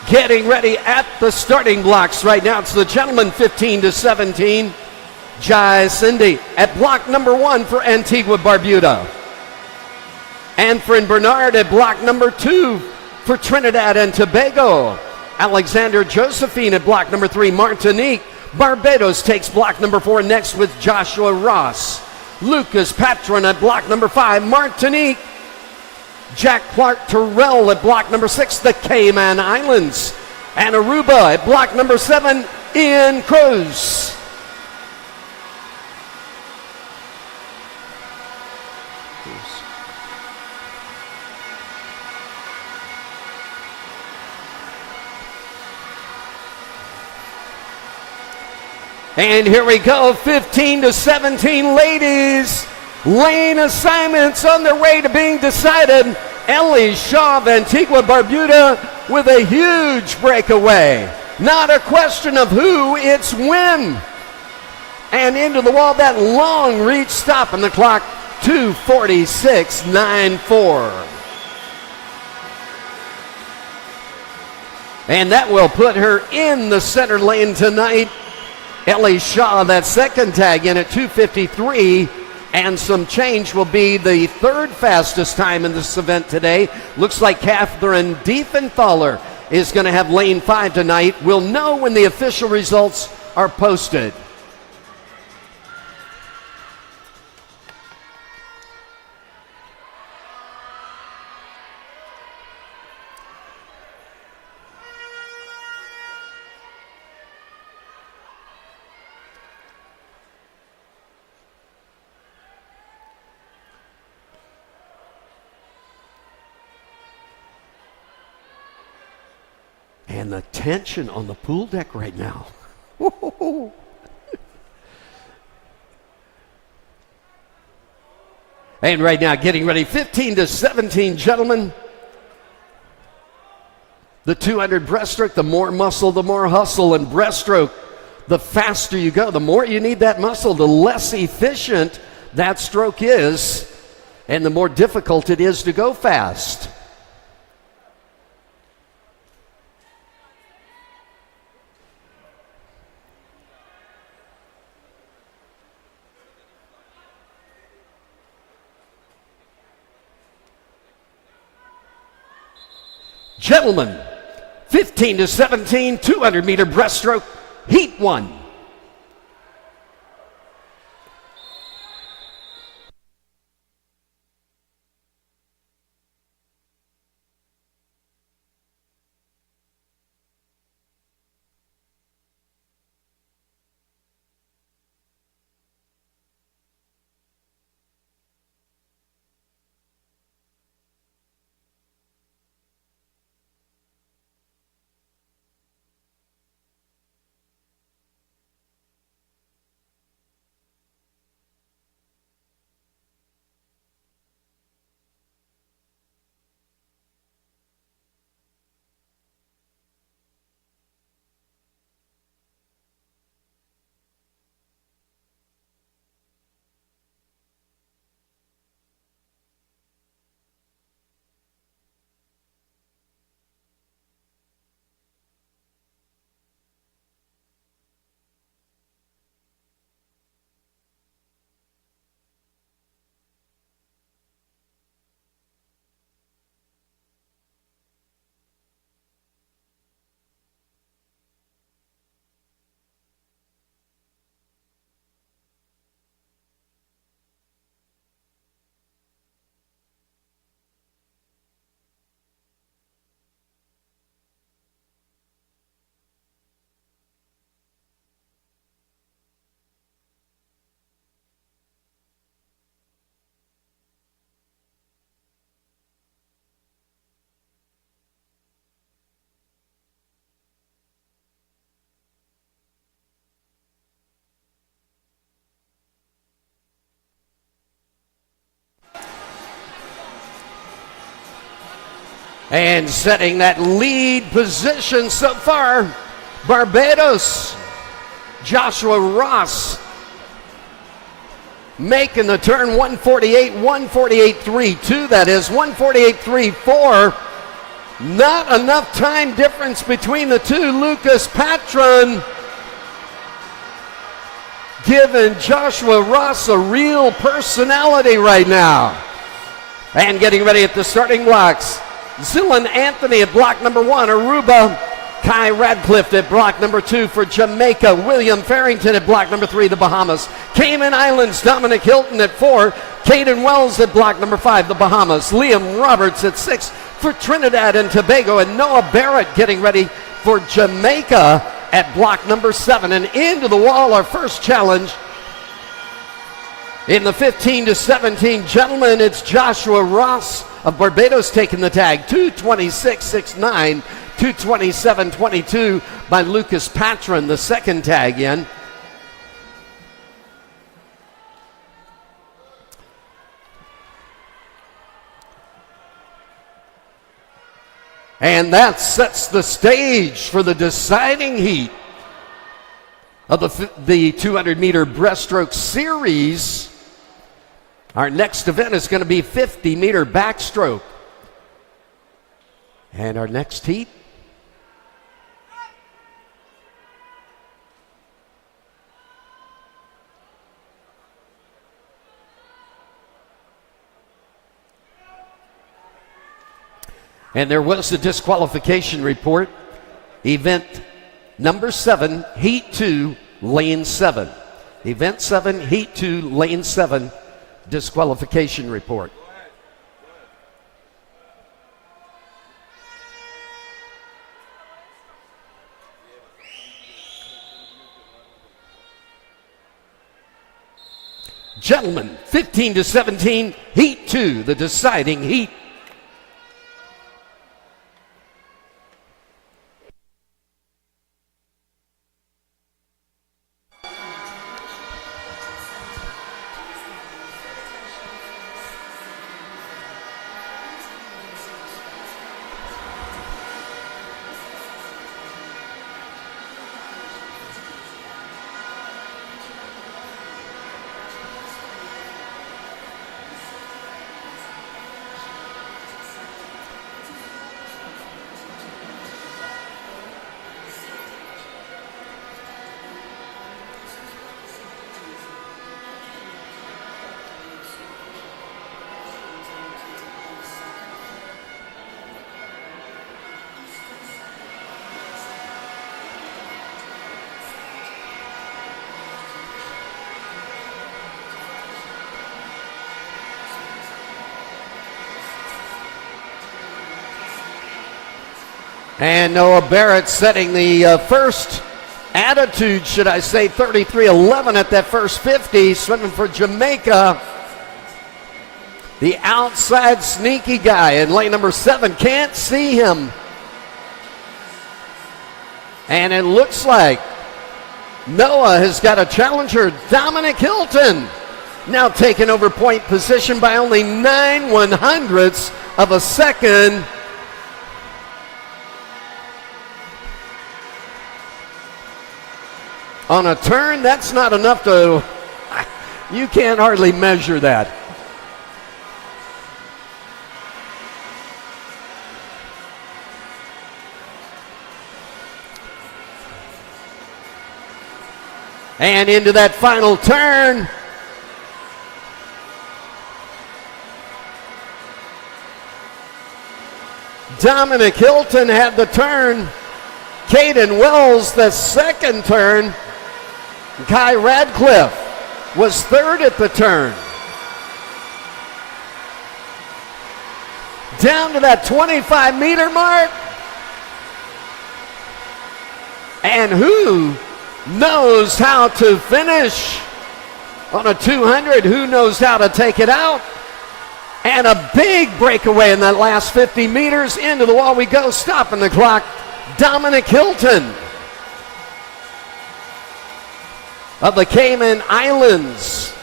Getting ready at the starting blocks right now. It's the gentlemen 15-17. Jai Cindy at block number 1 for Antigua Barbuda. Anfrin Bernard at block number 2 for Trinidad and Tobago. Alexander Josephine at block number 3, Martinique. Barbados takes block number 4 next with Joshua Ross. Lucas Patron at block number 5, Martinique. Jack Clark Terrell at block number 6, the Cayman Islands. And Aruba at block number 7, Ian Cruz. And here we go, 15-17 ladies. Lane assignments on their way to being decided. Ellie Shaw of Antigua Barbuda with a huge breakaway. Not a question of who, it's when. And into the wall, that long reach stop on the clock, 2:46.94. And that will put her in the center lane tonight. Ellie Shaw, that second tag in at 2:53. and some change will be the third fastest time in this event today. Looks like Catherine Diefenthaler is going to have lane 5 tonight. We'll know when the official results are posted. And the tension on the pool deck right now. And right now, getting ready, 15-17, gentlemen. The 200 breaststroke, the more muscle, the more hustle. And breaststroke, the faster you go, the more you need that muscle, the less efficient that stroke is, and the more difficult it is to go fast. Gentlemen, 15-17, 200-meter breaststroke, heat 1. And setting that lead position so far, Barbados, Joshua Ross, making the turn, 148.3.2, that is 148.34. Not enough time difference between the two. Lucas Patron giving Joshua Ross a real personality right now. And getting ready at the starting blocks, Zillan Anthony at block number 1, Aruba Kai Radcliffe at block number 2 for Jamaica, William Farrington at block number 3, the Bahamas, Cayman Islands, Dominic Hilton at 4, Caden Wells at block number 5, the Bahamas, Liam Roberts at 6 for Trinidad and Tobago, and Noah Barrett getting ready for Jamaica at block number 7. And into the wall, our first challenge in the 15-17, gentlemen, it's Joshua Ross of Barbados taking the tag, 2:26.69, 2:27.22 by Lucas Patron, the second tag in. And that sets the stage for the deciding heat of the 200-meter breaststroke series. Our next event is going to be 50-meter backstroke. And our next heat, And there was a disqualification report. Event number 7, Heat 2, Lane 7. Event 7, Heat 2, Lane 7, disqualification report. Gentlemen, 15-17, Heat 2, the deciding heat. And Noah Barrett setting the first attitude, should I say, 33-11 at that first 50, swimming for Jamaica. The outside sneaky guy in lane number 7, can't see him. And it looks like Noah has got a challenger, Dominic Hilton, now taking over point position by only 9/100ths of a second. On a turn, that's not enough to, you can't hardly measure that. And into that final turn. Dominic Hilton had the turn. Caden Wells the second turn. Kai Radcliffe was third at the turn. Down to that 25-meter mark. And who knows how to finish on a 200? Who knows how to take it out? And a big breakaway in that last 50 meters. Into the wall we go, stopping the clock. Dominic Hilton of the Cayman Islands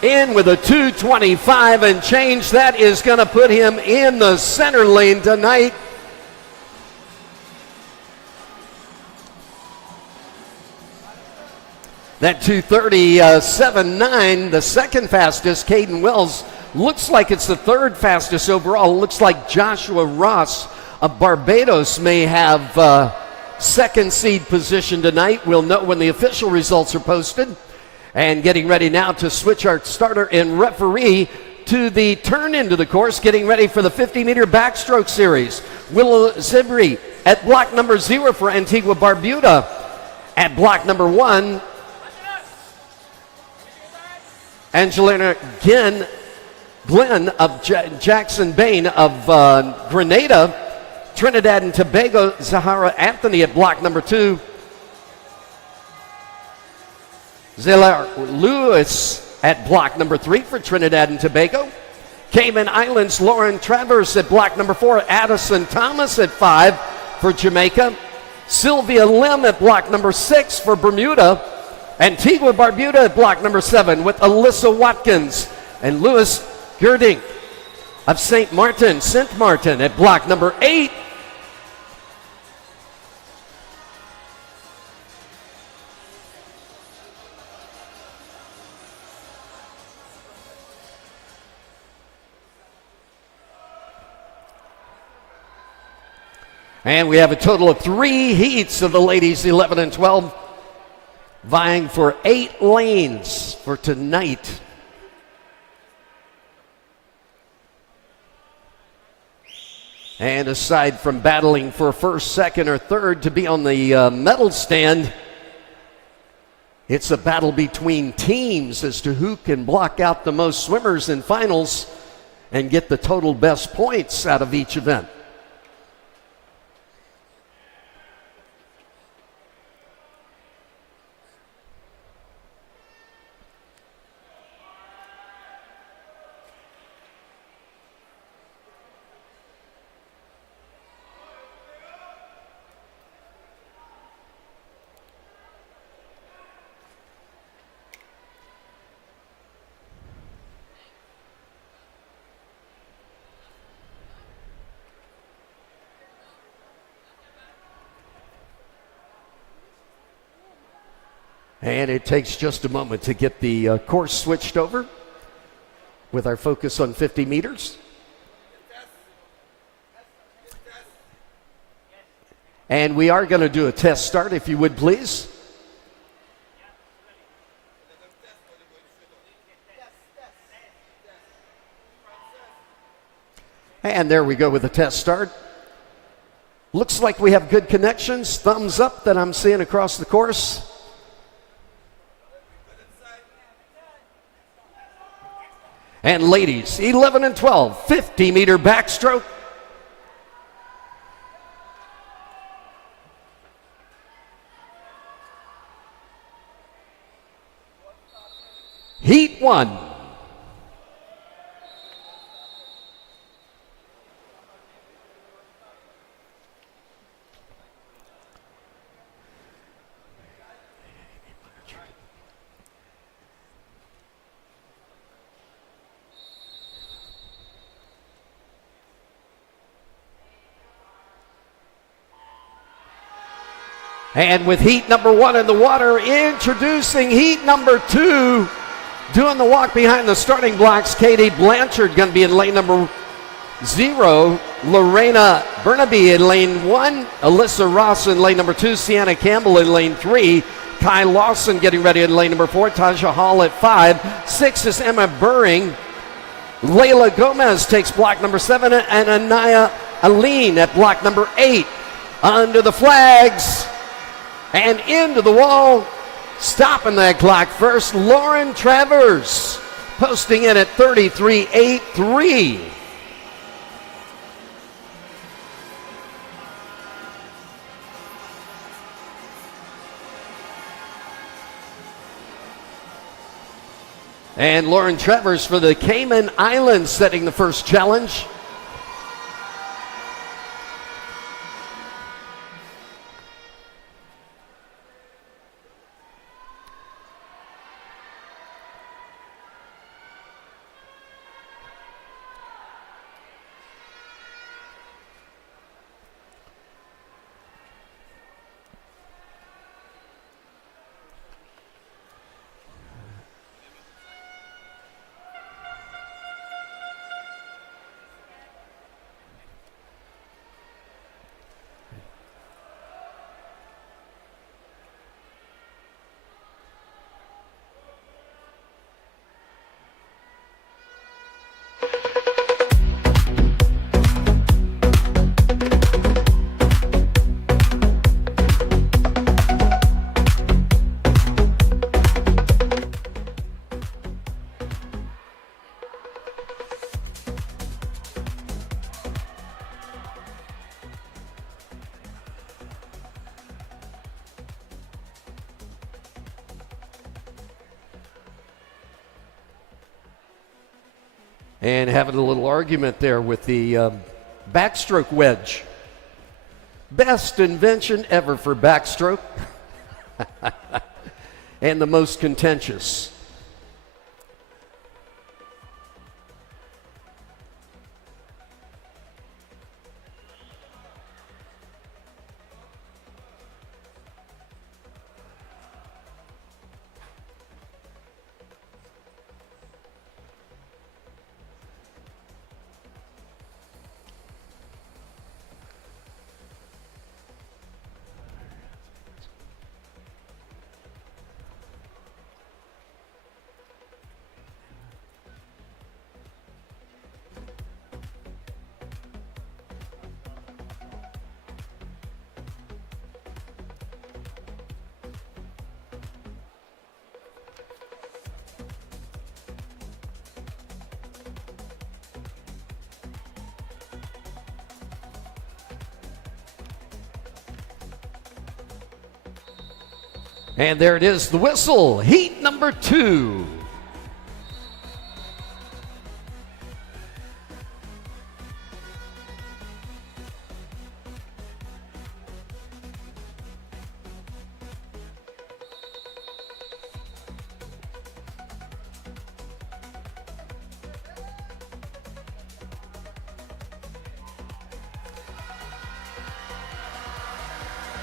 in with a 2:25 and change. That is going to put him in the center lane tonight. That 2:37.9, the second fastest. Caden Wells looks like it's the third fastest overall. Looks like Joshua Ross of Barbados may have second seed position tonight. We'll know when the official results are posted. And getting ready now to switch our starter and referee to the turn into the course, getting ready for the 50-meter backstroke series. Willow Zibri at block number 0 for Antigua Barbuda. At block number 1, Angelina Glenn of Jackson Bain of Grenada. Trinidad and Tobago, Zahara Anthony at block number 2. Zela Lewis at block number 3 for Trinidad and Tobago. Cayman Islands, Lauren Travers at block number 4. Addison Thomas at 5 for Jamaica. Sylvia Lim at block number 6 for Bermuda. Antigua Barbuda at block number 7 with Alyssa Watkins and Louis Gerding of St. Martin at block number 8. And we have a total of 3 heats of the ladies 11 and 12 vying for 8 lanes for tonight. And aside from battling for first, second, or third to be on the medal stand, it's a battle between teams as to who can block out the most swimmers in finals and get the total best points out of each event. And it takes just a moment to get the course switched over with our focus on 50 meters. And we are going to do a test start, if you would please. And there we go with the test start. Looks like we have good connections. Thumbs up that I'm seeing across the course. And ladies, 11 and 12, 50-meter backstroke. Heat 1. And with heat number 1 in the water, introducing heat number 2. Doing the walk behind the starting blocks, Katie Blanchard going to be in lane number 0. Lorena Burnaby in lane 1. Alyssa Ross in lane number 2. Sienna Campbell in lane 3. Kai Lawson getting ready in lane number 4. Tasha Hall at 5. 6 is Emma Burring. Layla Gomez takes block number 7. And Anaya Aline at block number 8. Under the flags. And into the wall, stopping that clock first, Lauren Travers, posting in at 33.83. And Lauren Travers for the Cayman Islands setting the first challenge. And having a little argument there with the backstroke wedge. Best invention ever for backstroke. And the most contentious. And there it is, the whistle, heat number 2.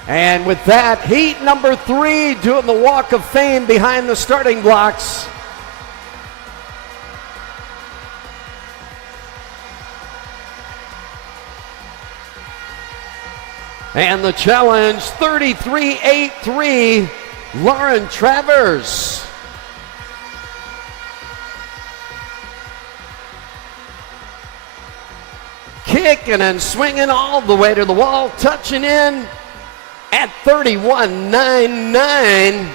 And with that, heat number 3 doing the walk of fame behind the starting blocks. And the challenge, 33.83, Lauren Travers. Kicking and swinging all the way to the wall, touching in at 31.99,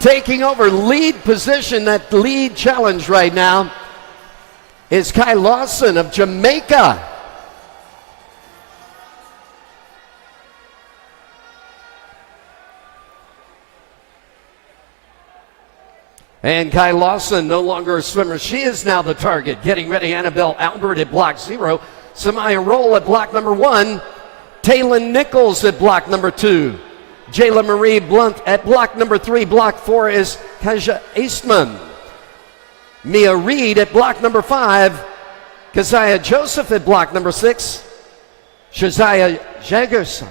taking over lead position, that lead challenge right now is Kai Lawson of Jamaica. And Kai Lawson, no longer a swimmer. She is now the target. Getting ready, Annabelle Albert at block 0. Samaya Roll at block number 1. Taylin Nichols at block number 2. Jayla Marie Blunt at block number 3. Block 4 is Kaja Eastman. Mia Reed at block number 5. Keziah Joseph at block number 6. Shaziah Jagerson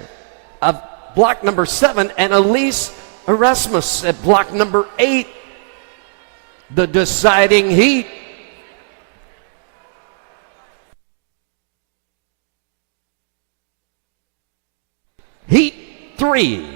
of block number 7. And Elise Erasmus at block number 8. The deciding heat. Heat 3.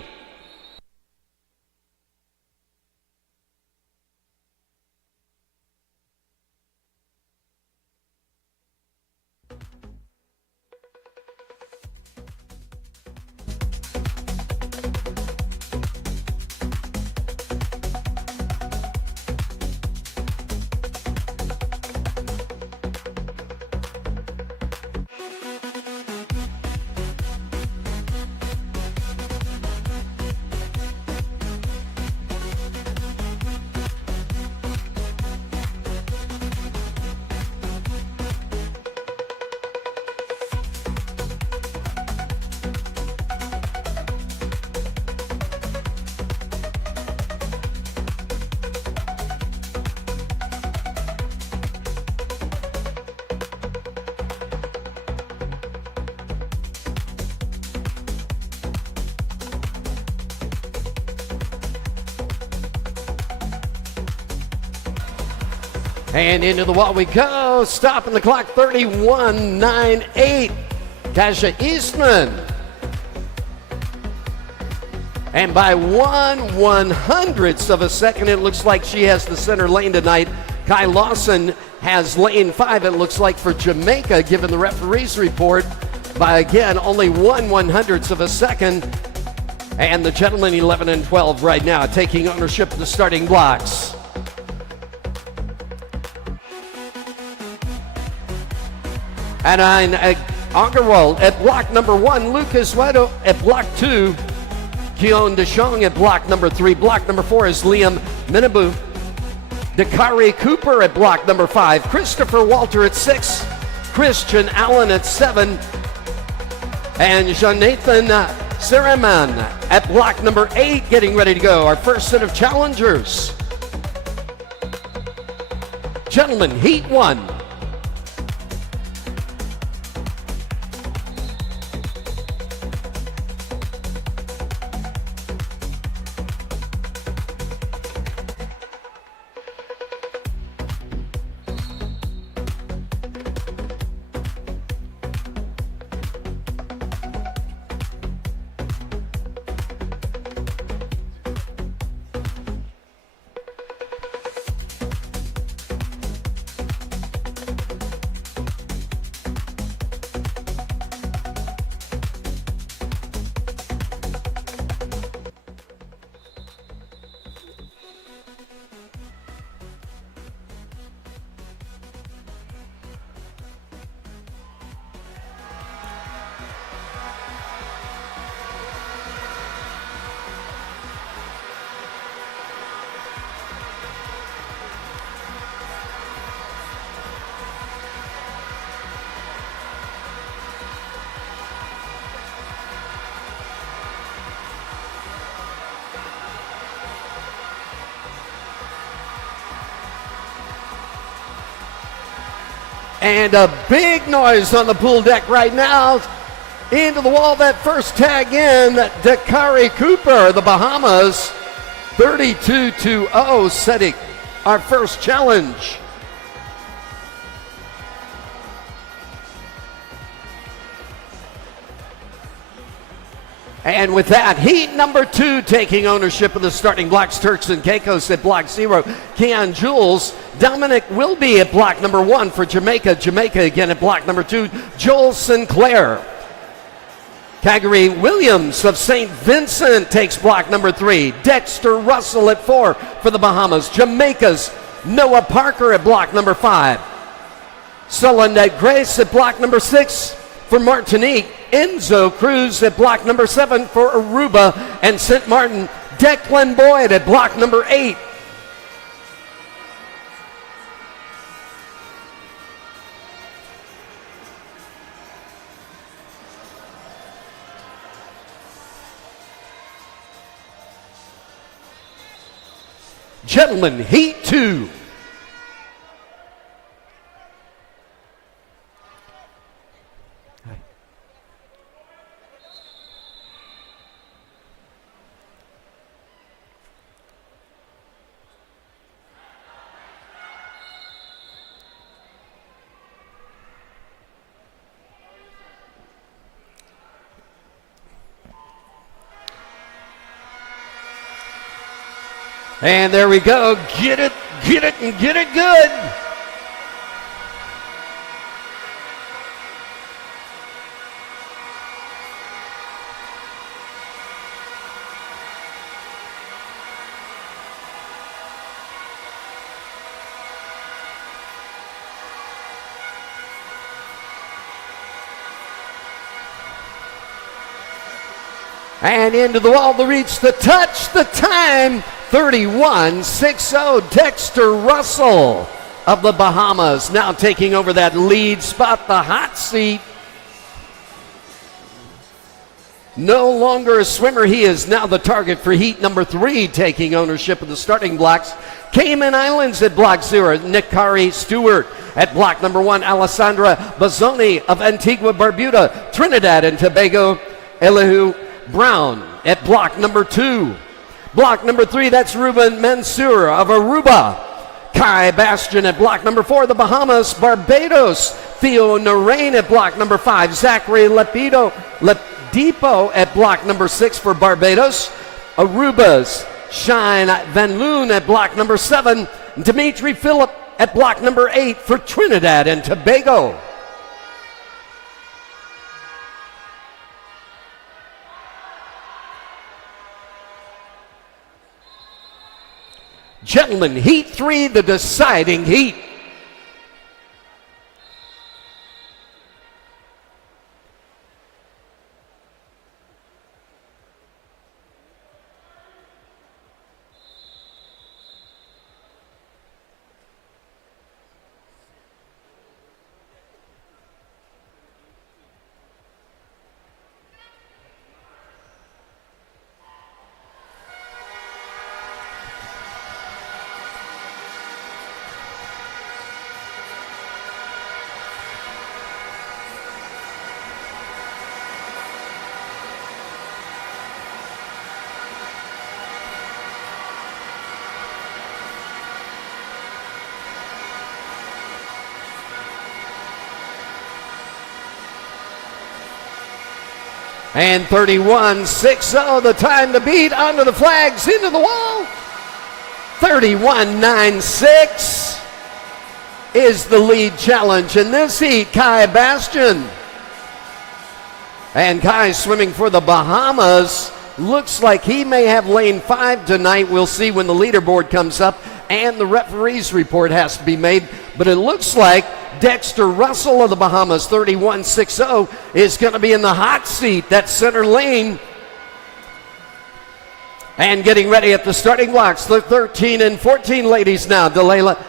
And into the wall we go, stopping the clock, 31.98, Kasia Eastman. And by 1/100th of a second, it looks like she has the center lane tonight. Kai Lawson has lane 5, it looks like, for Jamaica, given the referee's report, by, again, only 1/100th of a second. And the gentlemen, 11 and 12 right now, taking ownership of the starting blocks. Anine Agarwal at block number 1. Lucas Wedo at block 2. Keon DeShong at block number 3. Block number 4 is Liam Minabu. Dakari Cooper at block number 5. Christopher Walter at 6. Christian Allen at 7. And Jonathan Saraman at block number 8, getting ready to go. Our first set of challengers. Gentlemen, heat 1. And a big noise on the pool deck right now. Into the wall, that first tag in, Dakari Cooper, the Bahamas, 32-0, setting our first challenge. And with that, heat number 2 taking ownership of the starting blocks, Turks and Caicos at block 0. Keon Jules, Dominic Wilby at block number 1 for Jamaica. Jamaica again at block number 2, Joel Sinclair. Calgary Williams of St. Vincent takes block number 3. Dexter Russell at 4 for the Bahamas. Jamaica's Noah Parker at block number 5. Soledad Grace at block number 6 for Martinique. Enzo Cruz at block number 7 for Aruba and St. Martin. Declan Boyd at block number 8. Gentlemen, heat 2. And there we go. Get it, and get it good. And into the wall to reach the touch, the time, 31-6-0. Dexter Russell of the Bahamas now taking over that lead spot, the hot seat. No longer a swimmer, he is now the target for heat number 3, taking ownership of the starting blocks. Cayman Islands at block 0, Nikari Stewart. At block number 1, Alessandra Bazzoni of Antigua Barbuda. Trinidad and Tobago, Elihu Brown at block number 2. Block number 3, that's Ruben Mansour of Aruba. Kai Bastian at block number 4, the Bahamas. Barbados, Theo Narain at block number 5. Zachary Lepido at block number 6 for Barbados. Aruba's Shine Van Loon at block number 7. Dimitri Phillip at block number 8 for Trinidad and Tobago. Gentlemen, heat 3, the deciding heat. And 31-6-0, the time to beat, onto the flags, into the wall. 31-9-6 is the lead challenge in this heat. Kai Bastian. And Kai swimming for the Bahamas. Looks like he may have lane 5 tonight. We'll see when the leaderboard comes up and the referee's report has to be made. But it looks like Dexter Russell of the Bahamas, 31-6-0, is going to be in the hot seat, that center lane. And getting ready at the starting blocks, the 13 and 14 ladies now. Delayla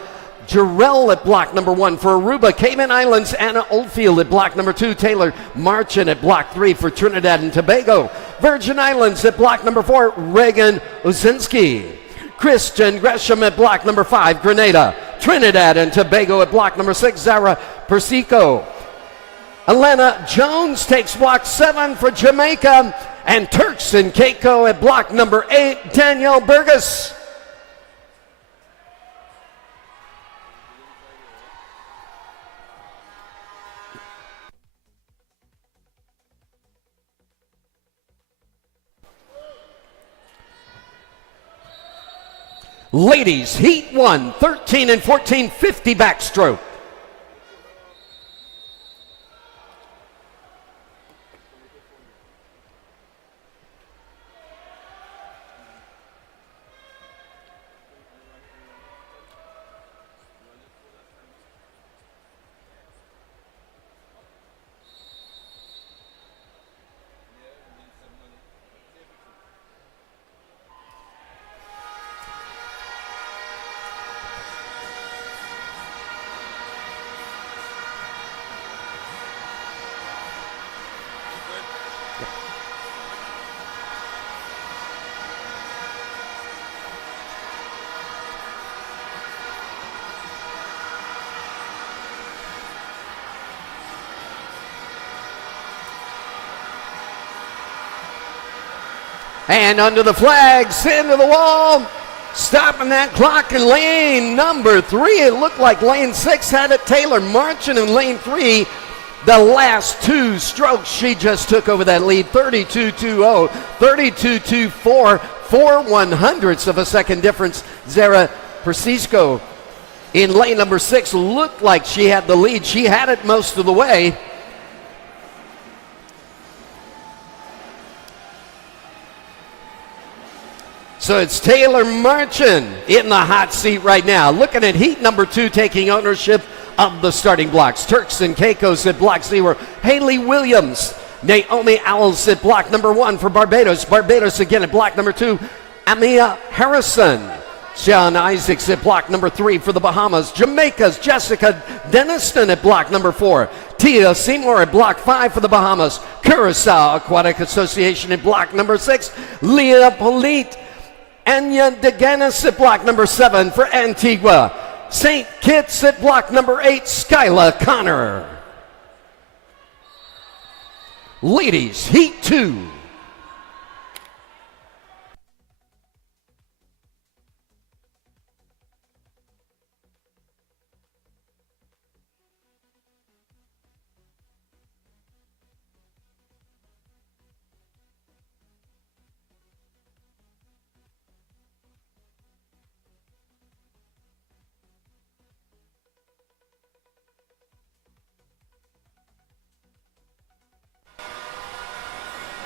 Jarrell at block number 1 for Aruba. Cayman Islands, Anna Oldfield at block number 2. Taylor Marchand at block 3 for Trinidad and Tobago. Virgin Islands at block number 4, Reagan Uzinski. Christian Gresham at block number 5, Grenada. Trinidad and Tobago at block number 6, Zara Persico. Elena Jones takes block 7 for Jamaica, and Turks and Caicos at block number 8, Danielle Burgess. Ladies, heat 1, 13 and 14, 50 backstroke. And under the flags, into the wall, stopping that clock in lane number 3. It looked like lane 6 had it. Taylor Marchand in lane 3. The last 2 strokes, she just took over that lead, 32-2-0, 32-2-4, 4/100ths of a second difference. Zara Persico in lane number 6 looked like she had the lead. She had it most of the way. So it's Taylor Marchand in the hot seat right now. Looking at heat number 2, taking ownership of the starting blocks. Turks and Caicos at block 0. Haley Williams, Naomi Owls at block number 1 for Barbados. Barbados again at block number 2. Amia Harrison. Sean Isaacs at block number 3 for the Bahamas. Jamaica's Jessica Deniston at block number 4. Tia Seymour at block 5 for the Bahamas. Curacao Aquatic Association at block number 6. Leah Polite. Anya DeGanis at block number 7 for Antigua. St. Kitts at block number 8, Skyla Connor. Ladies, heat 2.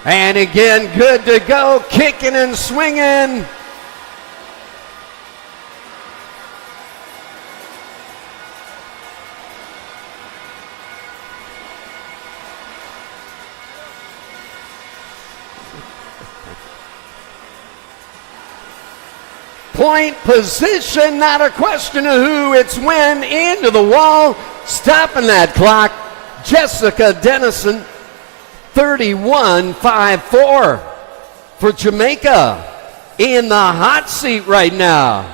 And again, good to go, kicking and swinging. Point position, not a question of who, it's when, into the wall, stopping that clock. Jessica Denison, 31-5-4 for Jamaica in the hot seat right now.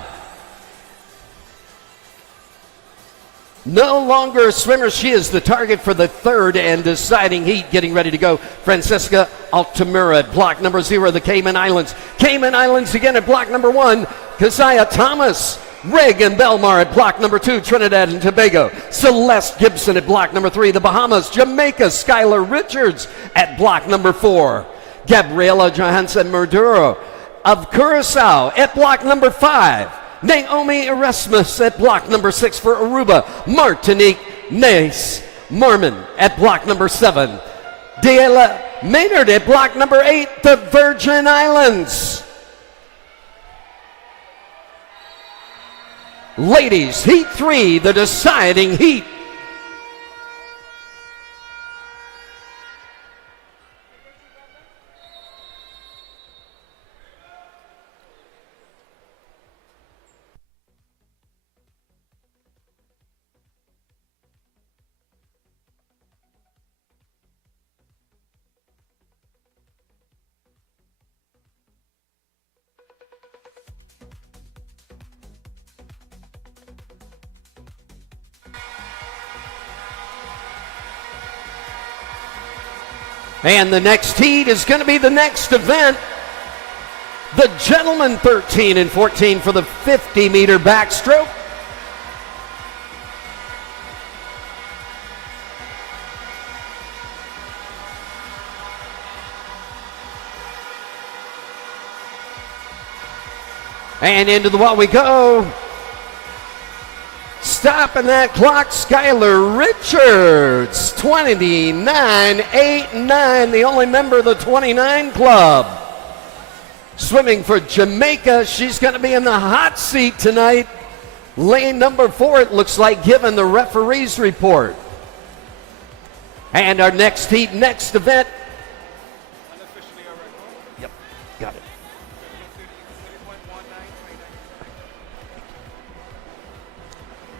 No longer a swimmer. She is the target for the third and deciding heat. Getting ready to go. Francesca Altamira at block number 0, the Cayman Islands. Cayman Islands again at block number 1. Keziah Thomas. Reagan Belmar at block number 2, Trinidad and Tobago. Celeste Gibson at block number 3, the Bahamas. Jamaica, Skylar Richards at block number 4. Gabriela Johansson Murduro of Curacao at block number 5. Naomi Erasmus at block number 6 for Aruba. Martinique Nace Mormon at block number 7. Deela Maynard at block number 8, the Virgin Islands. Ladies, heat 3, the deciding heat. And the next heat is going to be the next event. The gentlemen 13 and 14 for the 50-meter backstroke. And into the wall we go. Stopping that clock, Skylar Richards, 29.89, the only member of the 29 club. Swimming for Jamaica, she's going to be in the hot seat tonight. Lane number 4, it looks like, given the referee's report. And our next heat, next event. Yep, got it.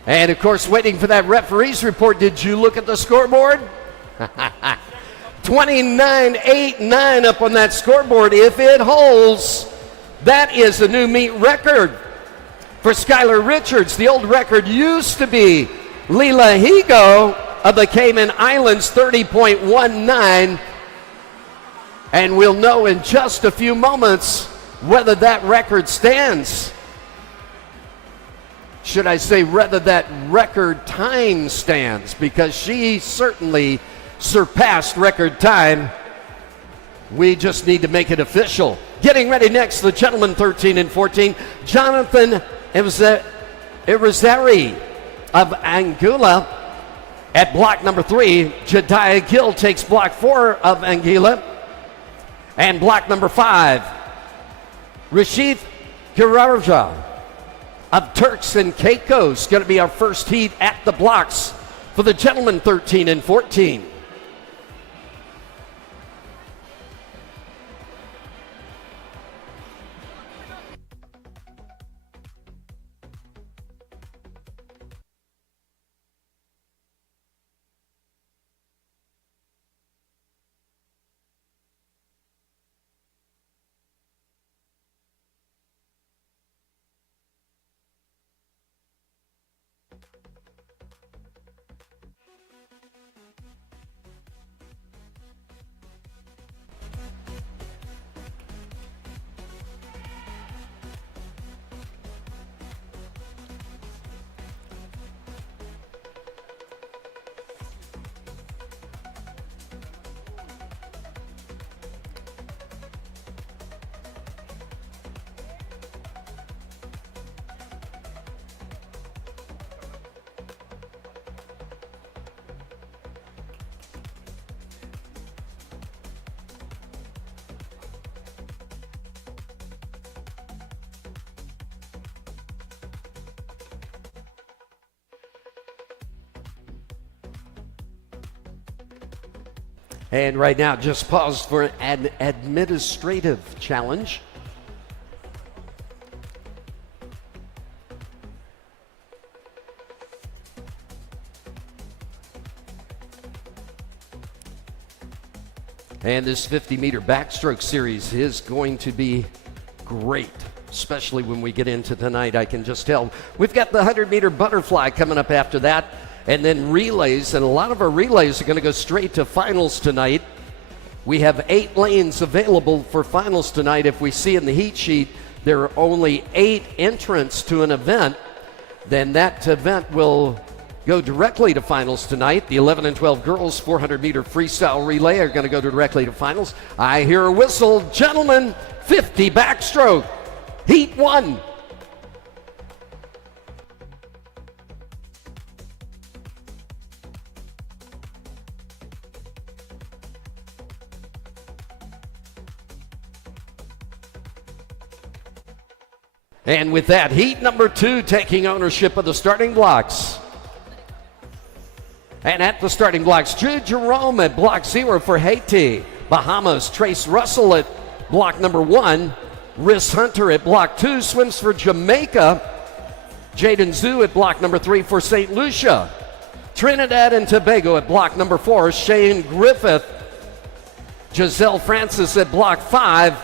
And of course, waiting for that referee's report, did you look at the scoreboard? 29.89 up on that scoreboard. If it holds, that is a new meet record for Skylar Richards. The old record used to be Leela Higo of the Cayman Islands, 30.19. And we'll know in just a few moments whether that record stands. Should I say whether that record time stands, because she certainly surpassed record time. We just need to make it official. Getting ready next, the gentlemen 13 and 14. Jonathan Irizarry of Anguilla at block number 3. Jediah Gill takes block 4 of Anguilla. And block number 5, Rashid Girarja of Turks and Caicos, going to be our first heat at the blocks for the gentlemen 13 and 14. And right now, just pause for an administrative challenge. And this 50-meter backstroke series is going to be great, especially when we get into tonight. I can just tell. We've got the 100-meter butterfly coming up after that. And then relays, and a lot of our relays are going to go straight to finals tonight. We have 8 lanes available for finals tonight. If we see in the heat sheet there are only 8 entrants to an event, then that event will go directly to finals tonight. The 11 and 12 girls 400-meter freestyle relay are going to go directly to finals. I hear a whistle. Gentlemen, 50 backstroke, heat 1. And with that, heat number 2 taking ownership of the starting blocks. And at the starting blocks, Drew Jerome at block 0 for Haiti. Bahamas, Trace Russell at block number 1. Rhys Hunter at block 2 swims for Jamaica. Jaden Zhu at block number 3 for St. Lucia. Trinidad and Tobago at block number 4. Shane Griffith. Giselle Francis at block 5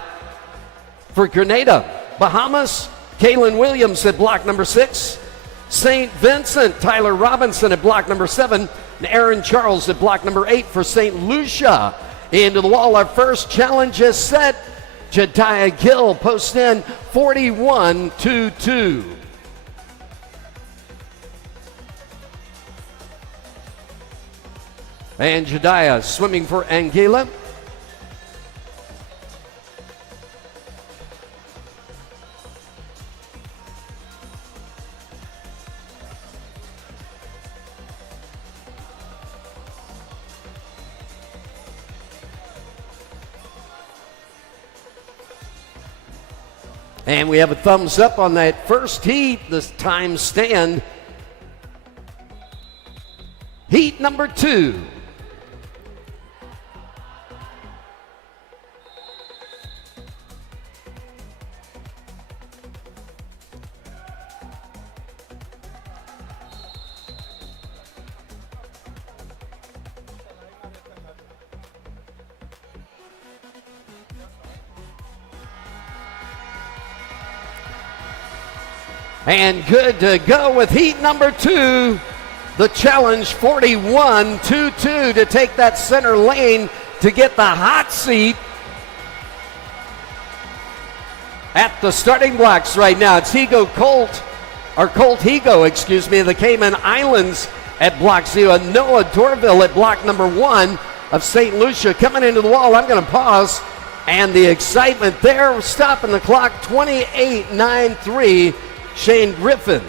for Grenada. Bahamas, Kaylin Williams at block number 6. St. Vincent, Tyler Robinson at block number 7. And Aaron Charles at block number 8 for St. Lucia. Into the wall, our first challenge is set. Jediah Gill posts in 41-2-2. And Jediah swimming for Anguilla. And we have a thumbs up on that first heat, the time stand. Heat number 2. And good to go with heat number 2. The challenge 41-2-2 to take that center lane to get the hot seat at the starting blocks right now. It's Colt Higo, excuse me, the Cayman Islands at block 0. Noah Dorville at block number 1 of St. Lucia coming into the wall. I'm going to pause. And the excitement there, stopping the clock, 28-9-3. Shane Griffin.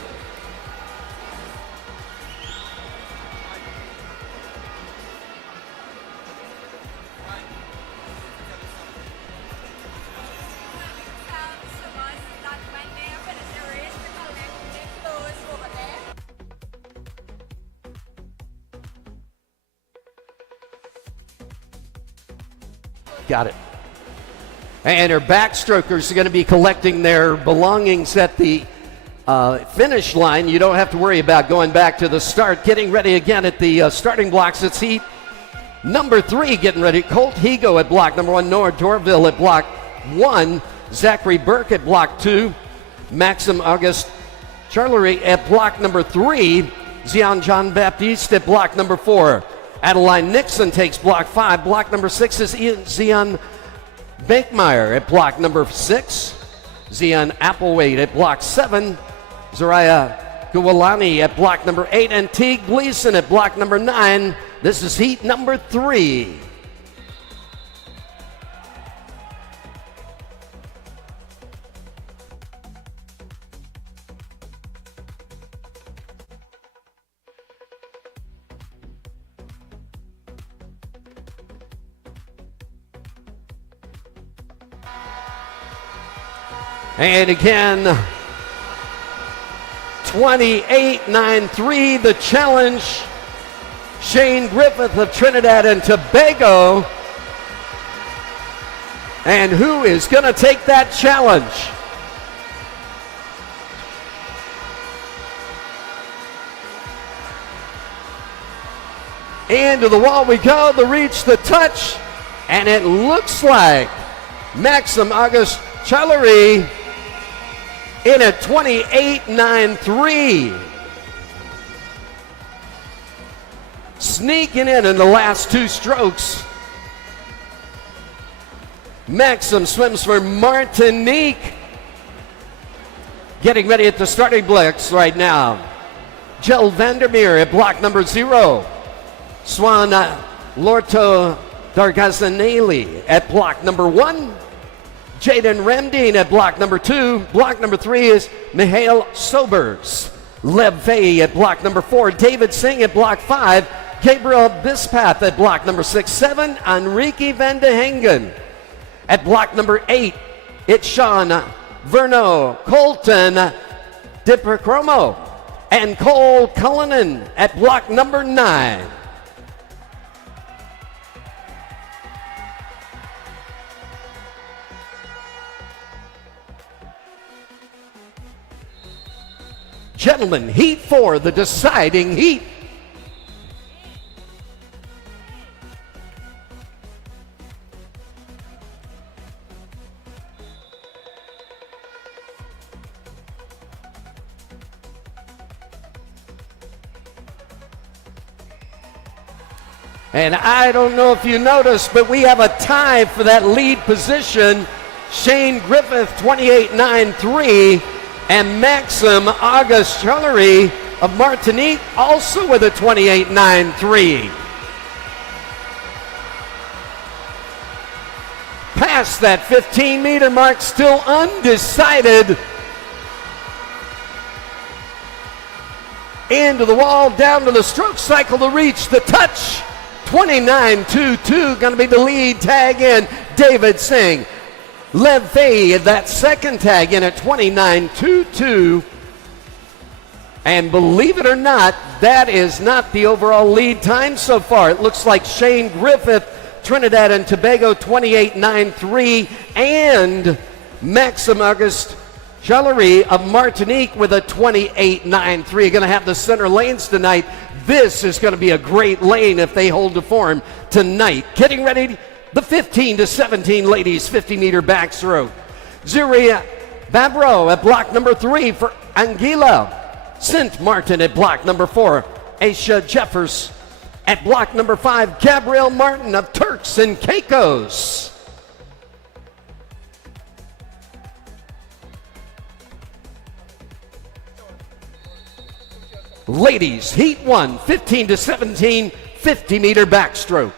Got it. And our backstrokers are going to be collecting their belongings at the finish line. You don't have to worry about going back to the start. Getting ready again at the starting blocks. It's heat number 3 getting ready. Colt Higo at block number 1. Noah Dorville at block 1. Zachary Burke at block 2. Maxim August Charlery at block number 3. Zion John Baptiste at block number 4. Adeline Nixon takes block 5. Block number 6 is Zion Bankmeyer at block number 6. Zion Applewaite at block 7. Zariah Guwalani at block number 8. And Teague Gleason at block number 9. This is heat number 3. And again, 28-9-3, the challenge. Shane Griffith of Trinidad and Tobago. And who is going to take that challenge? Into the wall we go, the reach, the touch, and it looks like Maxim August Charlery in at 28-9-3. Sneaking in the last 2 strokes. Maxim swims for Martinique. Getting ready at the starting blocks right now. Jill Vandermeer at block number 0. Swan Lorto Dargazanelli at block number 1. Jaden Ramdeen at block number 2. Block number 3 is Mihail Sobers. Lev Fay at block number 4. David Singh at block 5. Gabriel Bispath at block number 6. 7, Enrique Van de Hengen. At block number 8, it's Sean Verno, Colton DiPercromo, and Cole Cullinan at block number 9. Gentlemen, heat 4, the deciding heat. And I don't know if you noticed, but we have a tie for that lead position. Shane Griffith, 28.93, and Maxim August Chillery of Martinique, also with a 28.93. Past that 15-meter mark, still undecided. Into the wall, down to the stroke cycle to reach the touch. 29.22, going to be the lead tag in. David Singh. Lev Fay, that second tag in at 29.22. And believe it or not, that is not the overall lead time so far. It looks like Shane Griffith, Trinidad and Tobago, 28.93, and Maxim August Chillery of Martinique with a 28.93. Going to have the center lanes tonight. This is going to be a great lane if they hold to form tonight. Getting ready, the 15 to 17 ladies 50-meter backstroke. Zuria Babro at block number 3 for Anguilla. Saint Martin at block number 4. Aisha Jeffers at block number 5. Gabrielle Martin of Turks and Caicos. Ladies, heat 1, 15 to 17, 50-meter backstroke.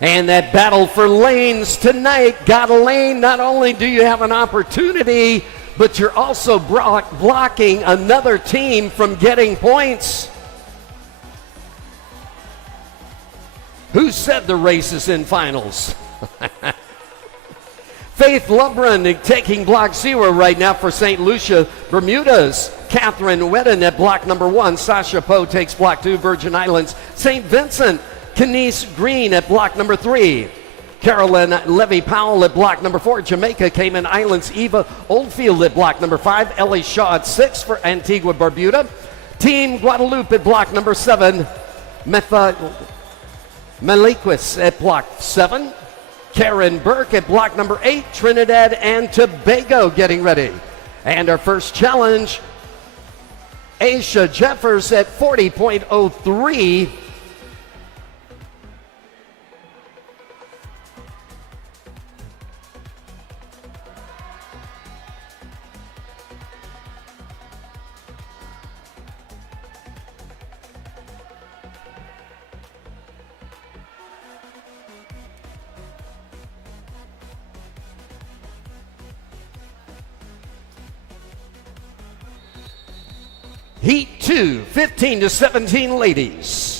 And that battle for lanes tonight. Got a lane. Not only do you have an opportunity, but you're also blocking another team from getting points. Who said the race is in finals? Faith Lubrin taking block 0 right now for St. Lucia. Bermuda's Catherine Wedden at block number 1. Sasha Poe takes block 2. Virgin Islands. St. Vincent, Kenise Green at block number 3. Carolyn Levy-Powell at block number 4. Jamaica, Cayman Islands, Eva Oldfield at block number 5. Ellie Shaw at 6 for Antigua Barbuda. Team Guadeloupe at block number 7. Metha Maliquis at block 7. Karen Burke at block number 8. Trinidad and Tobago getting ready. And our first challenge, Aisha Jeffers at 40.03. Heat 2, 15 to 17 ladies.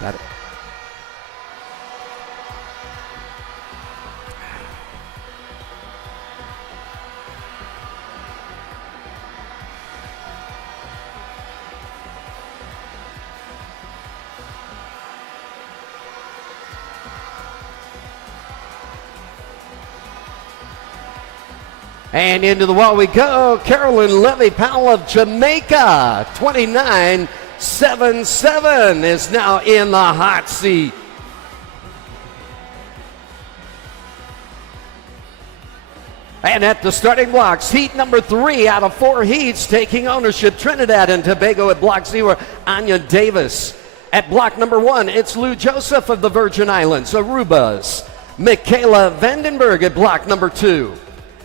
Got it. And into the wall we go. Carolyn Levy-Powell of Jamaica, 29.77 is now in the hot seat. And at the starting blocks, heat number 3 out of 4 heats, taking ownership, Trinidad and Tobago at block 0, Anya Davis. At block number 1, it's Lou Joseph of the Virgin Islands, Arubas. Michaela Vandenberg at block number 2.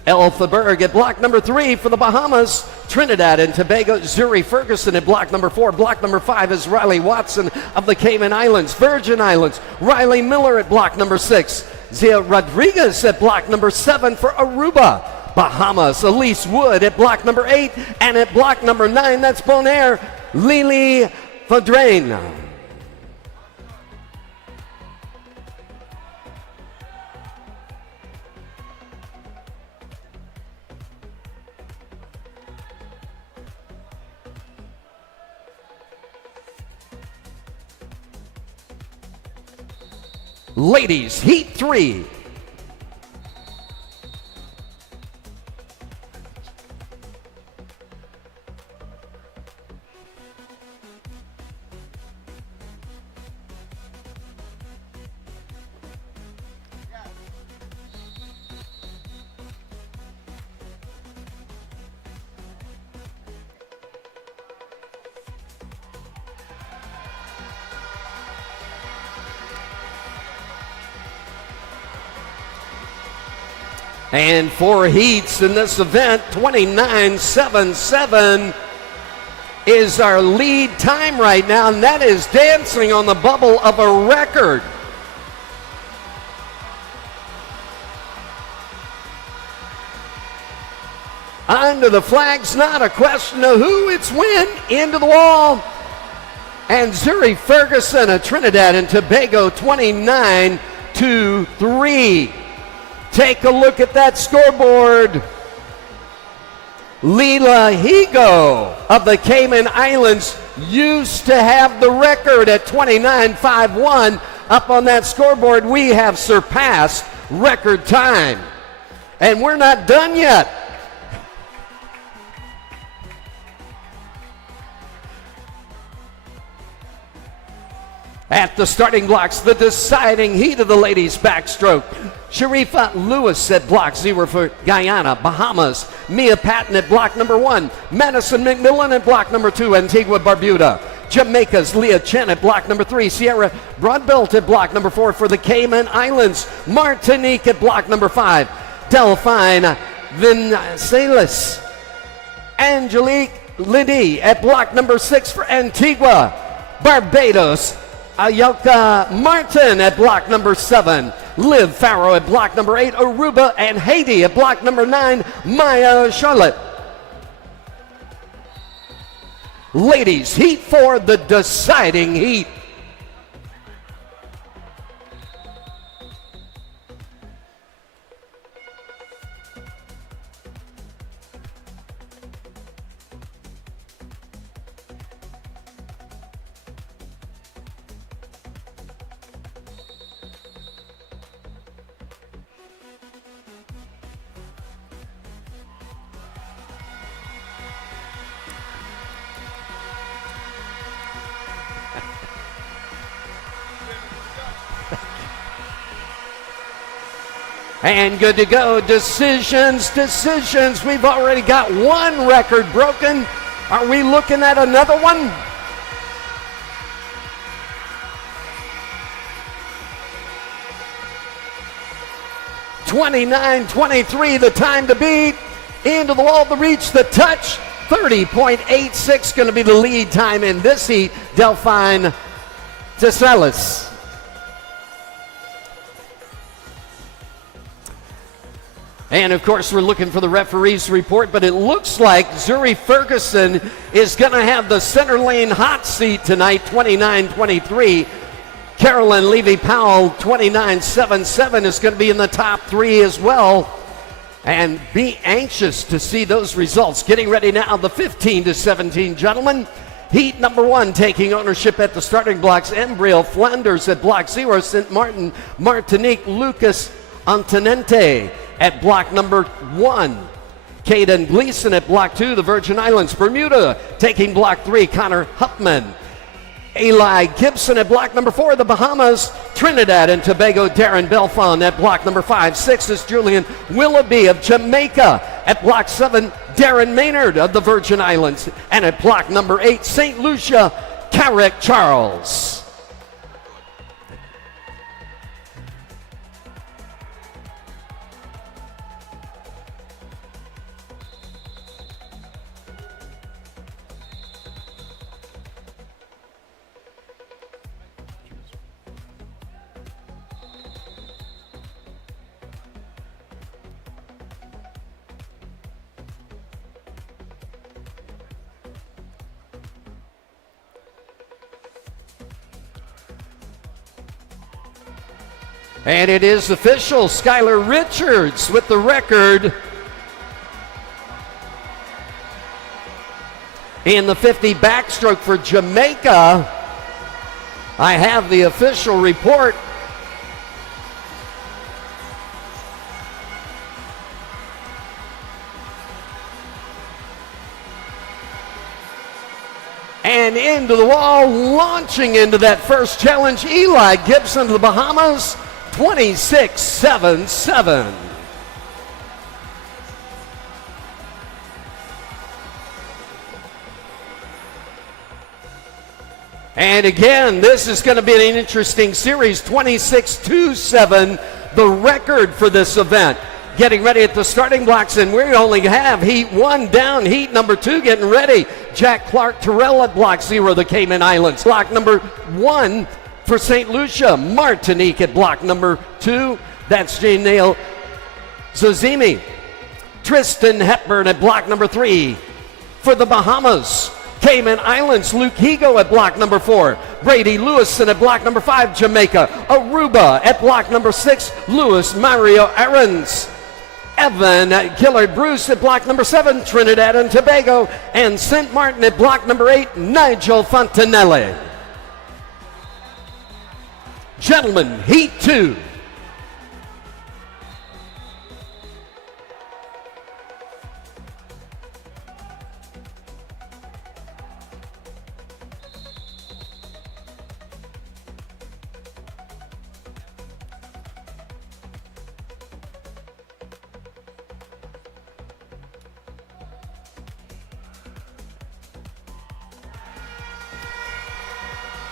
Elfa Berg at block number 3 for the Bahamas. Trinidad and Tobago. Zuri Ferguson at block number 4. Block number 5 is Riley Watson of the Cayman Islands. Virgin Islands. Riley Miller at block number 6. Zia Rodriguez at block number 7 for Aruba. Bahamas. Elise Wood at block number 8. And at block number 9, that's Bonaire, Lily Vadrain. Ladies, Heat 3. And 4 heats in this event, 29.77 is our lead time right now, and that is dancing on the bubble of a record. Under the flags, not a question of who, it's when, into the wall. And Zuri Ferguson of Trinidad and Tobago, 29-3. Take a look at that scoreboard. Leela Higo of the Cayman Islands used to have the record at 29.51. Up on that scoreboard, we have surpassed record time. And we're not done yet. At the starting blocks, the deciding heat of the ladies' backstroke. Sharifa Lewis at block 0 for Guyana, Bahamas. Mia Patton at block number 1. Madison McMillan at block number 2, Antigua Barbuda. Jamaica's Leah Chen at block number 3. Sierra Broadbelt at block number 4 for the Cayman Islands. Martinique at block number 5. Delphine Vincelis. Angelique Liddy at block number 6 for Antigua. Barbados. Ayoka Martin at block number 7. Liv Farrow at block number 8. Aruba and Haiti at block number 9. Maya Charlotte. Ladies, Heat 4, the deciding heat. And good to go. Decisions. We've already got one record broken. Are we looking at another one? (29:23) the time to beat. Into the wall, the reach, the touch. 30.86 going to be the lead time in this heat. Delphine Tesalis. And of course, we're looking for the referee's report, but it looks like Zuri Ferguson is going to have the center lane hot seat tonight, 29-23. Carolyn Levy-Powell, 29.77, is going to be in the top 3 as well. And be anxious to see those results. Getting ready now, the 15-17 gentlemen. Heat number 1 taking ownership at the starting blocks. Embryo Flanders at block 0. St. Martin, Martinique, Lucas Antonente at block number 1. Caden Gleason at block 2, the Virgin Islands. Bermuda taking block 3, Connor Huppman. Eli Gibson at block number 4, the Bahamas. Trinidad and Tobago, Darren Belfon at block number 5. 6 is Julian Willoughby of Jamaica. At block 7, Darren Maynard of the Virgin Islands. And at block number 8, St. Lucia, Carrick Charles. And it is official, Skylar Richards with the record in the 50 backstroke for Jamaica. I have the official report. And into the wall, launching into that first challenge, Eli Gibson of the Bahamas, 26.77. And again, this is going to be an interesting series, 26.27, the record for this event. Getting ready at the starting blocks, and we only have heat 1 down, heat number 2 getting ready. Jack Clark Terrell at block 0, the Cayman Islands. Block number 1 for St. Lucia, Martinique at block number 2. That's Janelle Zazimi. Tristan Hepburn at block number 3 for the Bahamas. Cayman Islands, Luke Higo at block number 4. Brady Lewison at block number 5, Jamaica. Aruba at block number 6, Luis Mario Aarons. Evan Gillard Bruce at block number 7, Trinidad and Tobago. And St. Martin at block number 8, Nigel Fontanelli. Gentlemen, heat 2.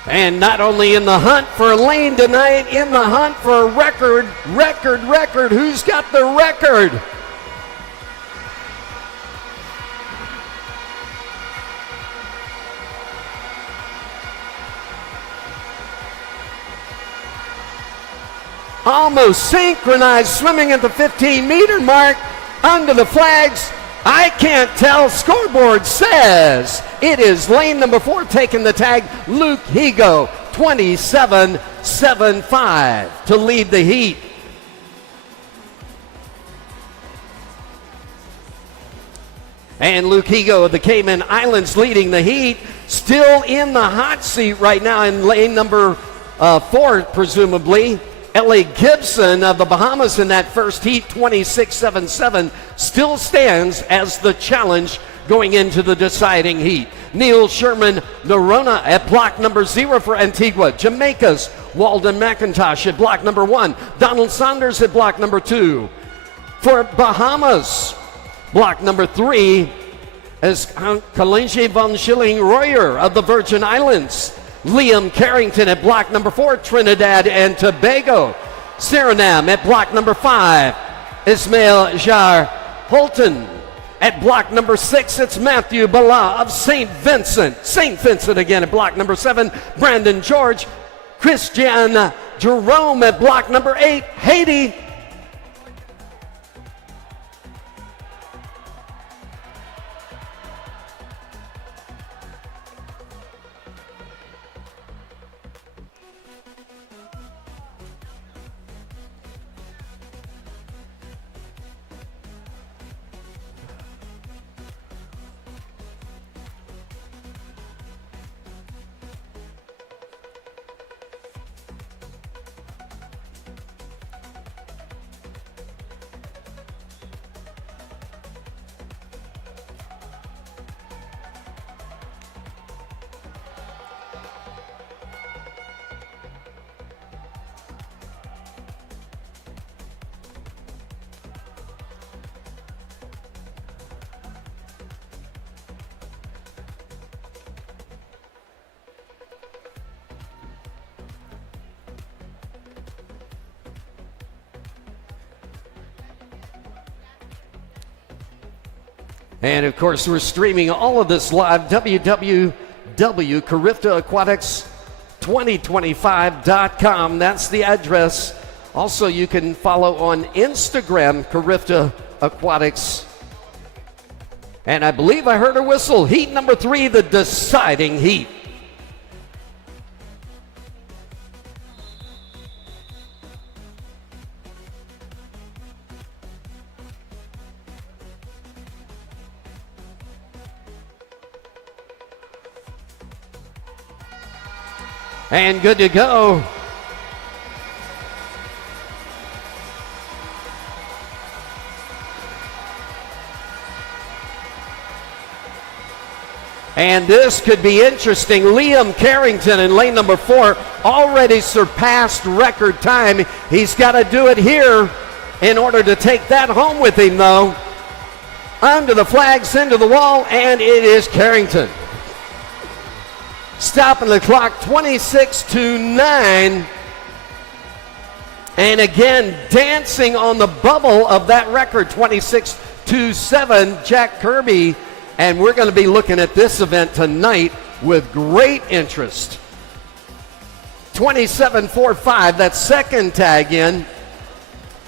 And not only in the hunt for a lane tonight, in the hunt for a record. Who's got the record? Almost synchronized, swimming at the 15-meter mark under the flags. I can't tell. Scoreboard says it is lane number 4 taking the tag, Luke Higo, 27.75 to lead the heat. And Luke Higo of the Cayman Islands leading the heat, still in the hot seat right now in lane number 4, presumably. Ellie Gibson of the Bahamas in that first heat, 26.77, still stands as the challenge going into the deciding heat. Neil Sherman Norona at block number 0 for Antigua. Jamaica's Walden McIntosh at block number 1. Donald Saunders at block number 2. For Bahamas, block number 3 is Kalinji von Schilling-Royer of the Virgin Islands. Liam Carrington at block number 4, Trinidad and Tobago. Suriname at block number 5, Ismail Jar Holton. At block number 6, it's Matthew Bala of St. Vincent. St. Vincent again at block number 7, Brandon George. Christian Jerome at block number 8, Haiti. And of course, we're streaming all of this live, www.CariftaAquatics2025.com. That's the address. Also, you can follow on Instagram, Carifta Aquatics. And I believe I heard a whistle. Heat number 3, the deciding heat. And good to go. And this could be interesting. Liam Carrington in lane number 4 already surpassed record time. He's got to do it here in order to take that home with him, though. Under the flags, into the wall, and it is Carrington. Stopping the clock, 26-9. And again, dancing on the bubble of that record, 26-7, Jack Kirby. And we're going to be looking at this event tonight with great interest. 27.45, that second tag in,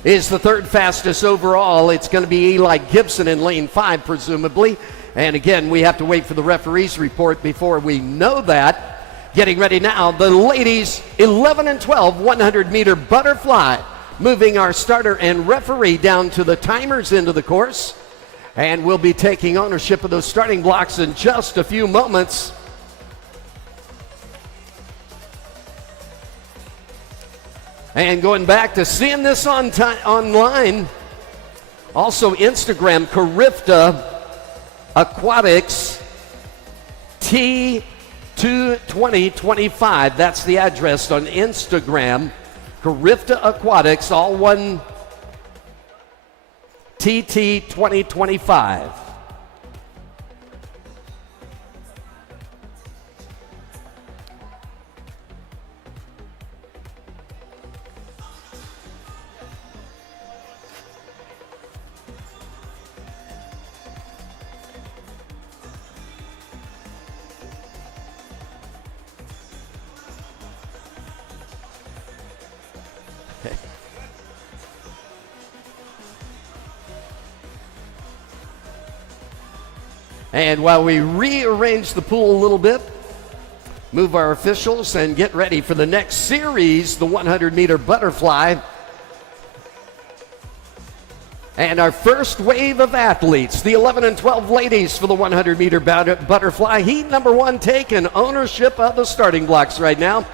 is the third fastest overall. It's going to be Eli Gibson in lane 5, presumably. And again, we have to wait for the referee's report before we know that. Getting ready now, the ladies 11 and 12 100-meter butterfly. Moving our starter and referee down to the timers into the course. And we'll be taking ownership of those starting blocks in just a few moments. And going back to seeing this online, also Instagram, Carifta Aquatics T22025. That's the address on Instagram. Carifta Aquatics, all one, TT 2025. And while we rearrange the pool a little bit, move our officials and get ready for the next series, the 100-meter butterfly. And our first wave of athletes, the 11 and 12 ladies for the 100-meter butterfly. Heat number 1 taking ownership of the starting blocks right now.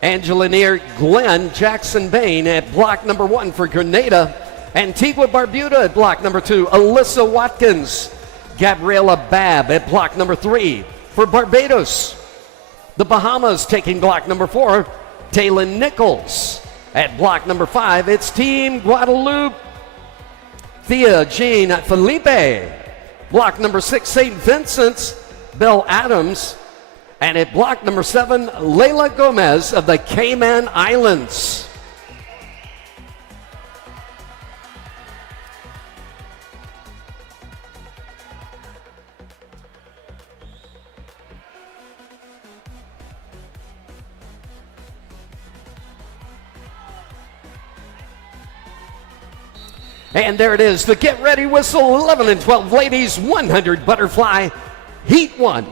Angela Neer, Glenn Jackson Bain at block number 1 for Grenada. Antigua Barbuda at block number 2. Alyssa Watkins. Gabriela Babb at block number 3 for Barbados. The Bahamas taking block number 4. Taylor Nichols at block number 5. It's Team Guadeloupe. Thea Jean Felipe. Block number 6, St. Vincent's. Belle Adams. And at block number 7, Leila Gomez of the Cayman Islands. And there it is, the get ready whistle, 11 and 12 ladies, 100 butterfly, heat 1.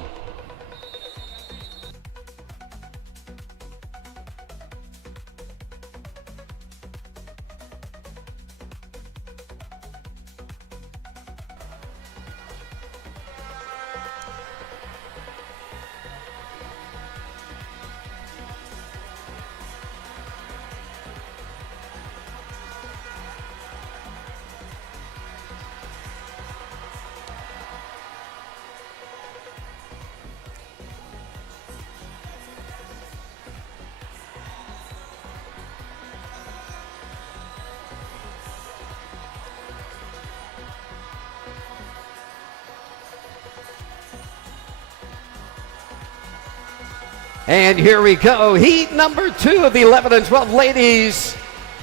And here we go, heat number 2 of the 11 and 12 ladies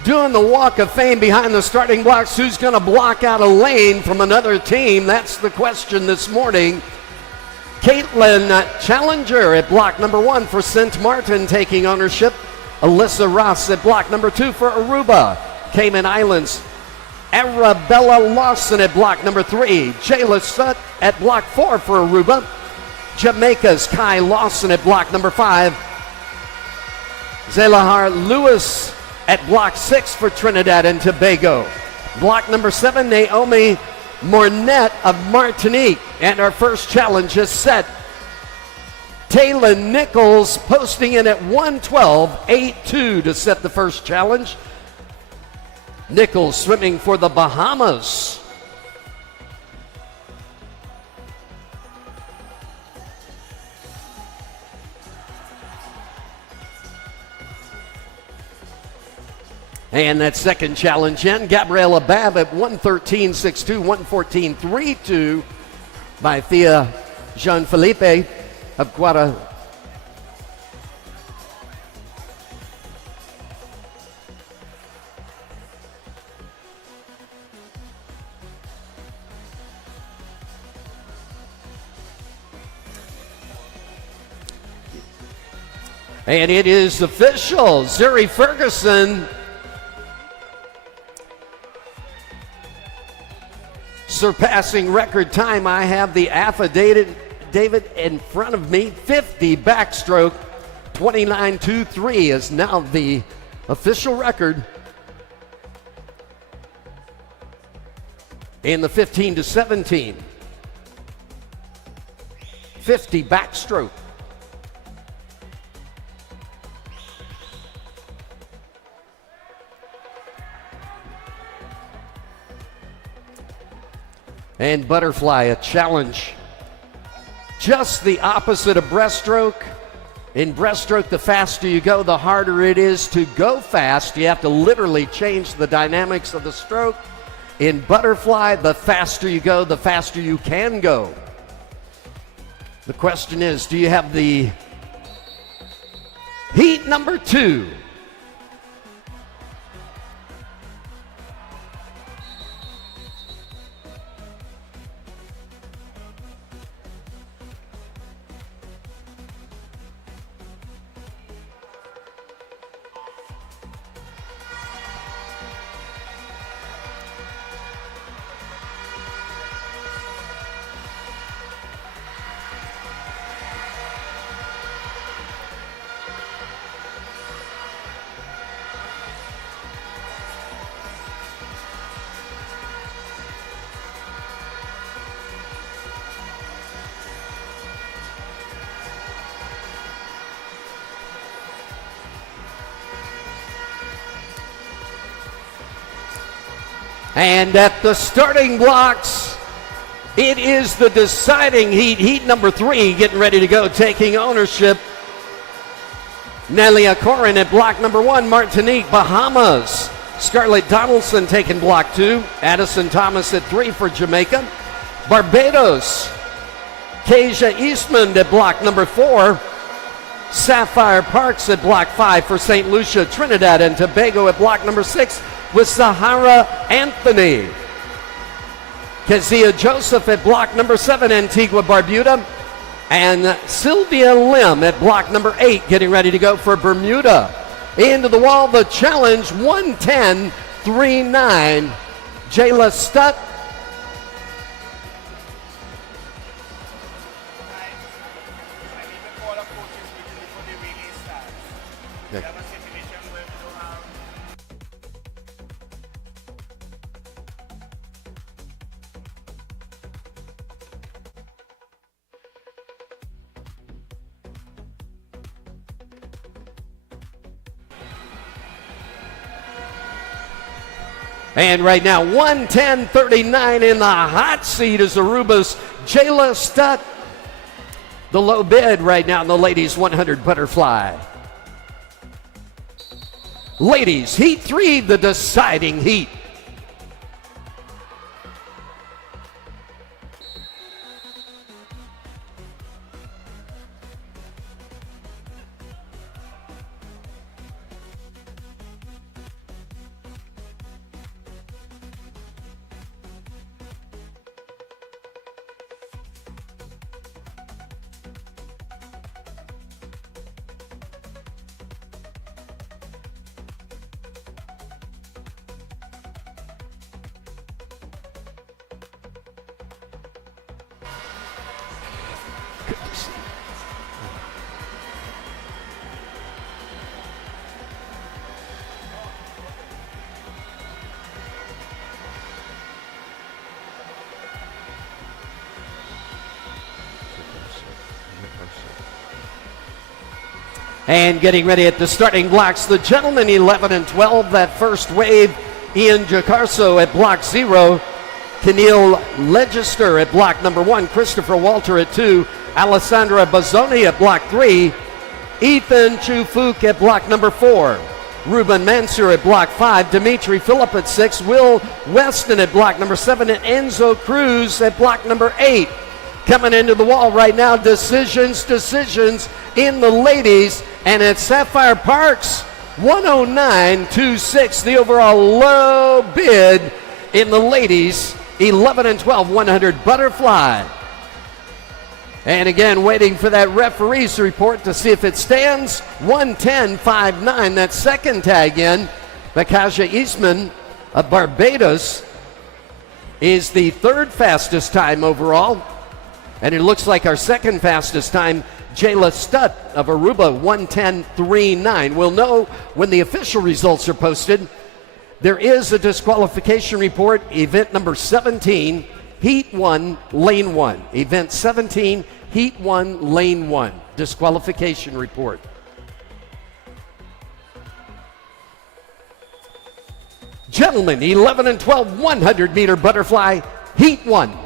doing the walk of fame behind the starting blocks. Who's going to block out a lane from another team? That's the question this morning. Caitlin Challenger at block number 1 for St. Martin taking ownership. Alyssa Ross at block number 2 for Aruba, Cayman Islands. Arabella Lawson at block number 3. Jayla Sutt at block 4 for Aruba. Jamaica's Kai Lawson at block number 5. Zelahar Lewis at block 6 for Trinidad and Tobago. Block number 7, Naomi Mornette of Martinique. And our first challenge is set. Taylor Nichols posting in at 112.82 to set the first challenge. Nichols swimming for the Bahamas. And that second challenge in, Gabriela Babb at 113.62, 114.32 by Thea Jean-Philippe of Guatemala. And it is official, Zuri Ferguson surpassing record time. I have the affidavit in front of me. 50 backstroke, 29.23 is now the official record in the 15 to 17. 50 backstroke. And butterfly, a challenge. Just the opposite of breaststroke. In breaststroke, the faster you go, the harder it is to go fast. You have to literally change the dynamics of the stroke. In butterfly, the faster you go, the faster you can go. The question is, do you have the heat number 2? And at the starting blocks, it is the deciding heat, heat number 3, getting ready to go, taking ownership. Nelia Corin at block number 1, Martinique, Bahamas. Scarlett Donaldson taking block 2. Addison Thomas at 3 for Jamaica. Barbados, Kasia Eastman at block number 4. Sapphire Parks at block 5 for St. Lucia. Trinidad and Tobago at block number 6 with Sahara Anthony. Kezia Joseph at block number 7, Antigua Barbuda. And Sylvia Lim at block number 8, getting ready to go for Bermuda. Into the wall, the challenge, 110.39. Jayla Stutt. And right now, 110.39 in the hot seat is Aruba's Jayla Stutt. The low bid right now in the ladies 100 butterfly. Ladies, heat 3, the deciding heat. And getting ready at the starting blocks, the gentlemen 11 and 12, that first wave, Ian Jacarso at block 0, Keneal Legister at block number 1, Christopher Walter at 2, Alessandra Bazzoni at block 3, Ethan Chufuk at block number 4, Ruben Mansur at block 5, Dimitri Phillip at 6, Will Weston at block number 7, and Enzo Cruz at block number 8. Coming into the wall right now, decisions in the ladies, and at Sapphire Parks, 109.26, the overall low bid in the ladies, 11 and 12, 100 butterfly. And again, waiting for that referee's report to see if it stands. 110.59, that second tag in. Bakaja Eastman of Barbados is the third fastest time overall. And it looks like our second fastest time, Jayla Stutt of Aruba, 110.39. We'll know when the official results are posted. There is a disqualification report, event number 17, heat 1, lane 1. Event 17, heat 1, lane 1. Disqualification report. Gentlemen, 11 and 12, 100 meter butterfly, heat 1.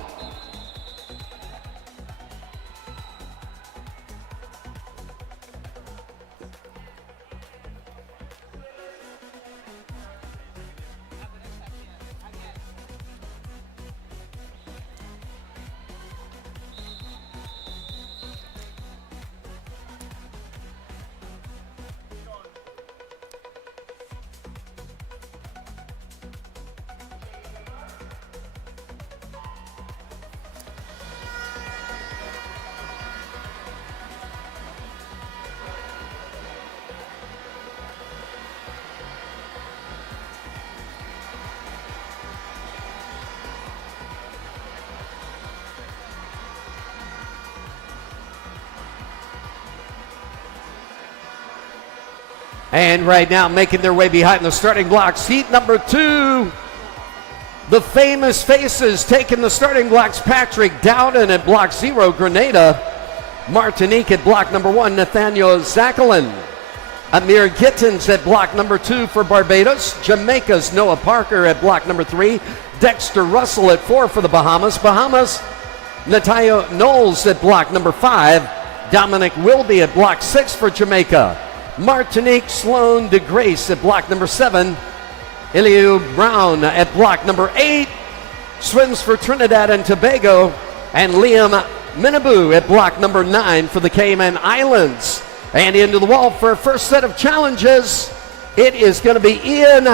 And right now, making their way behind the starting blocks, heat number 2. The famous faces taking the starting blocks, Patrick Dowden at block 0, Grenada. Martinique at block number 1, Nathaniel Zakalin. Amir Gittins at block number 2 for Barbados. Jamaica's Noah Parker at block number 3. Dexter Russell at 4 for the Bahamas. Natalia Knowles at block number 5. Dominic Wilby at block 6 for Jamaica. Martinique Sloan de Grace at block number 7. Eliu Brown at block number 8. Swims for Trinidad and Tobago. And Liam Minabu at block number 9 for the Cayman Islands. And into the wall for a first set of challenges, it is going to be Ian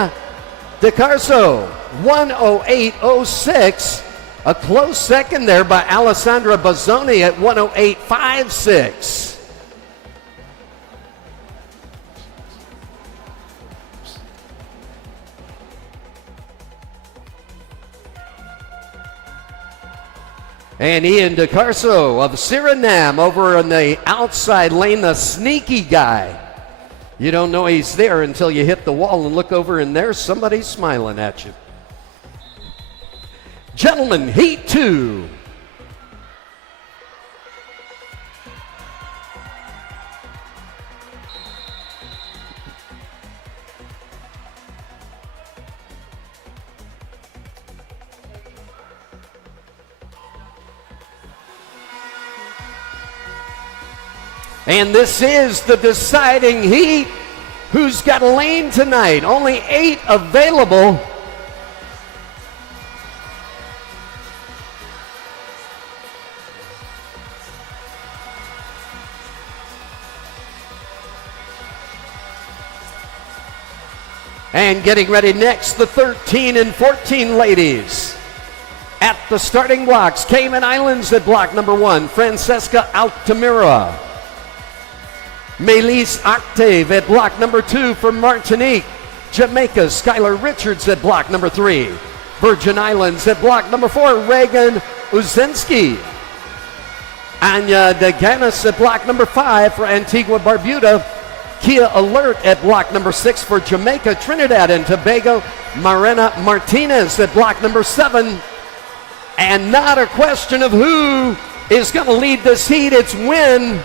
Jacarso, 108.06. A close second there by Alessandra Bazzoni at 108.56. And Ian Jacarso of Suriname over on the outside lane, the sneaky guy. You don't know he's there until you hit the wall and look over, and there's somebody smiling at you. Gentlemen, heat 2. And this is the deciding heat. Who's got a lane tonight? Only 8 available. And getting ready next, the 13 and 14 ladies. At the starting blocks, Cayman Islands at block number 1, Francesca Altamira. Melis Octave at block number 2 for Martinique. Jamaica's Skylar Richards at block number 3. Virgin Islands at block number 4, Reagan Uzinski. Anya Deganis at block number 5 for Antigua Barbuda. Kia Alert at block number 6 for Jamaica, Trinidad and Tobago. Marina Martinez at block number 7. And not a question of who is going to lead this heat, it's when.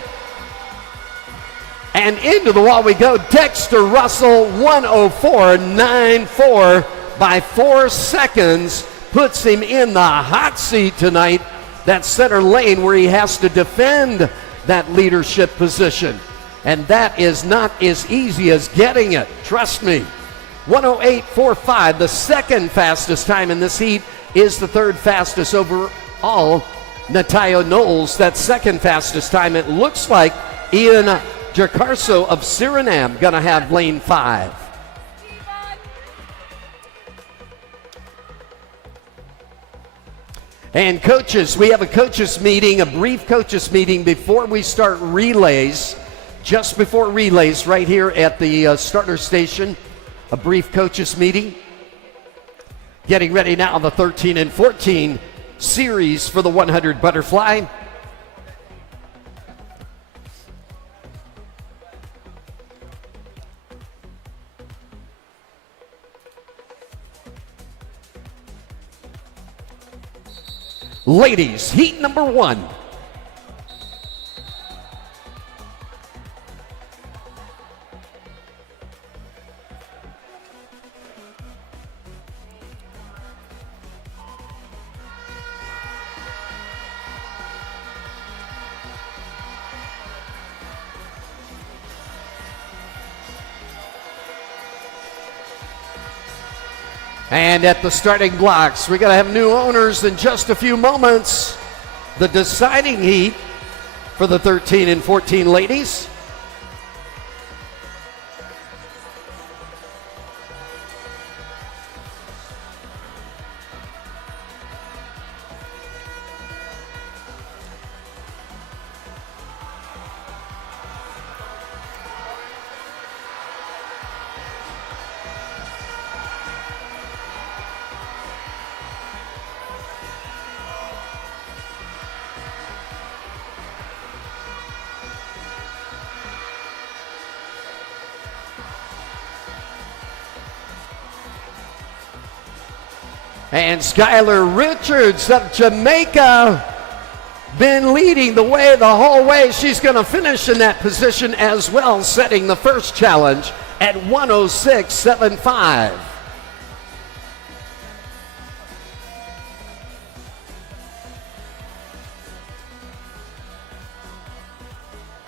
And into the wall we go. Dexter Russell, 104.94 by 4 seconds. Puts him in the hot seat tonight. That center lane where he has to defend that leadership position. And that is not as easy as getting it. Trust me. 108.45, the second fastest time in this heat, is the third fastest overall. Natayo Knowles, that second fastest time. It looks like Ian Jacarso of Suriname gonna have lane 5. And coaches, we have a coaches meeting, a brief coaches meeting before we start relays, just before relays right here at the starter station, a brief coaches meeting. Getting ready now, the 13 and 14 series for the 100 butterfly. Ladies, heat number 1. And at the starting blocks, we're going to have new owners in just a few moments. The deciding heat for the 13 and 14 ladies. And Skylar Richards of Jamaica been leading the way the whole way. She's going to finish in that position as well, setting the first challenge at 106.75.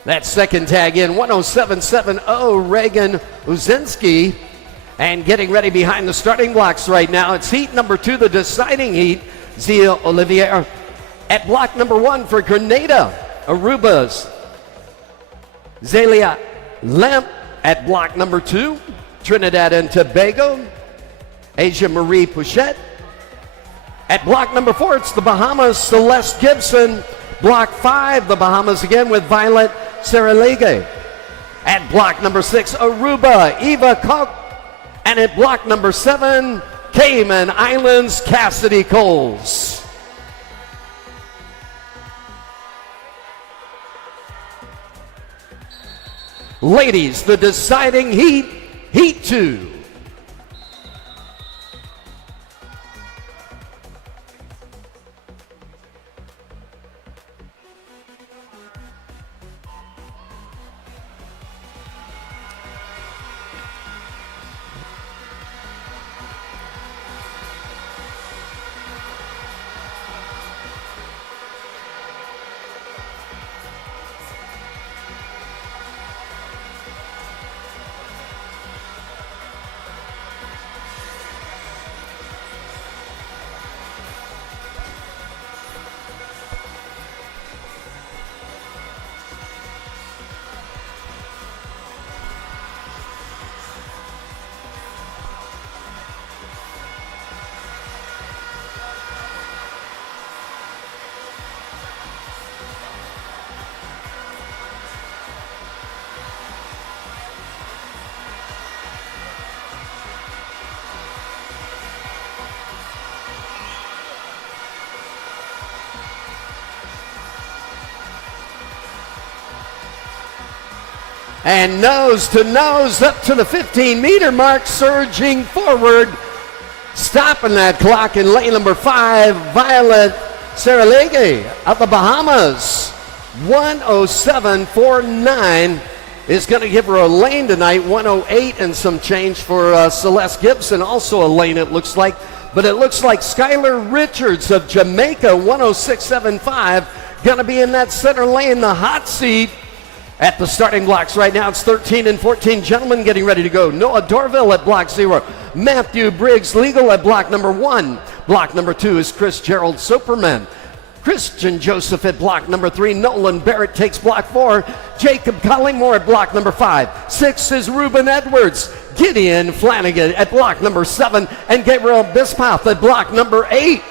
That second tag in, 107.70, Reagan Uzinski. And getting ready behind the starting blocks right now, it's heat number 2, the deciding heat. Zia Olivier at block number 1 for Grenada, Aruba's Zelia Lemp at block number 2. Trinidad and Tobago, Asia Marie Pouchette. At block number 4, it's the Bahamas, Celeste Gibson. Block 5, the Bahamas again with Violet Saralige. At block number 6, Aruba, Eva Koch. And at block number 7, Cayman Islands, Cassidy Coles. Ladies, the deciding heat, heat 2. And nose to nose up to the 15-meter mark, surging forward, stopping that clock in lane number 5, Violet Saralige of the Bahamas. 107.49 is going to give her a lane tonight, 108 and some change for Celeste Gibson, also a lane it looks like. But it looks like Skylar Richards of Jamaica, 106.75, going to be in that center lane, the hot seat. At the starting blocks right now, it's 13 and 14 gentlemen getting ready to go. Noah Dorville at block 0. Matthew Briggs Legal at block number 1. Block number 2 is Chris Gerald Superman. Christian Joseph at block number 3. Nolan Barrett takes block 4. Jacob Collymore at block number 5. 6 is Ruben Edwards. Gideon Flanagan at block number 7. And Gabriel Bispath at block number 8.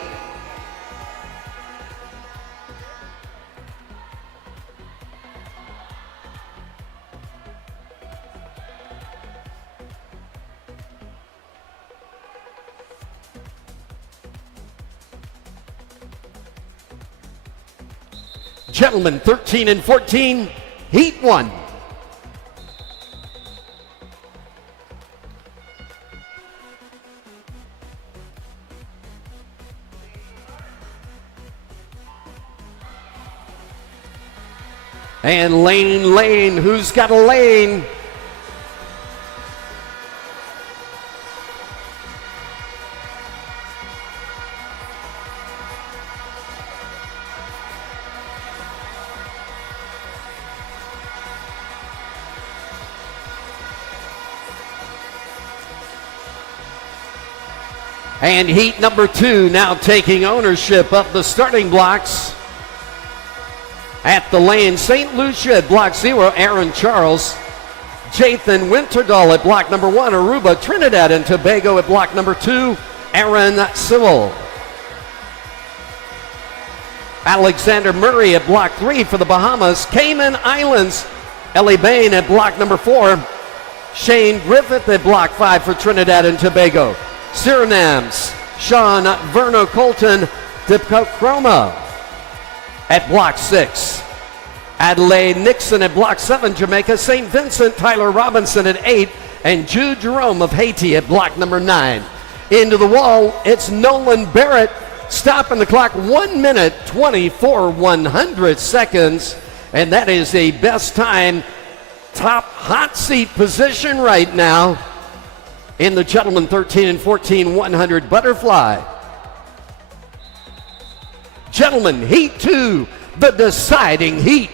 Gentlemen, 13 and 14, heat 1. And lane, who's got a lane? And heat number 2 now taking ownership of the starting blocks. At the lane, St. Lucia at block 0, Aaron Charles. Jathan Winterdahl at block number 1, Aruba. Trinidad and Tobago at block number 2, Aaron Sewell. Alexander Murray at block 3 for the Bahamas. Cayman Islands, Ellie Bain at block number 4. Shane Griffith at block 5 for Trinidad and Tobago. Surinam's Sean Verno Colton Dipcochroma at block 6. Adelaide Nixon at block 7, Jamaica. St. Vincent, Tyler Robinson at 8. And Jude Jerome of Haiti at block number 9. Into the wall, it's Nolan Barrett stopping the clock, 1 minute 24 100 seconds. And that is a best time top hot seat position right now in the gentlemen 13 and 14 100 butterfly. Gentlemen, heat 2, the deciding heat.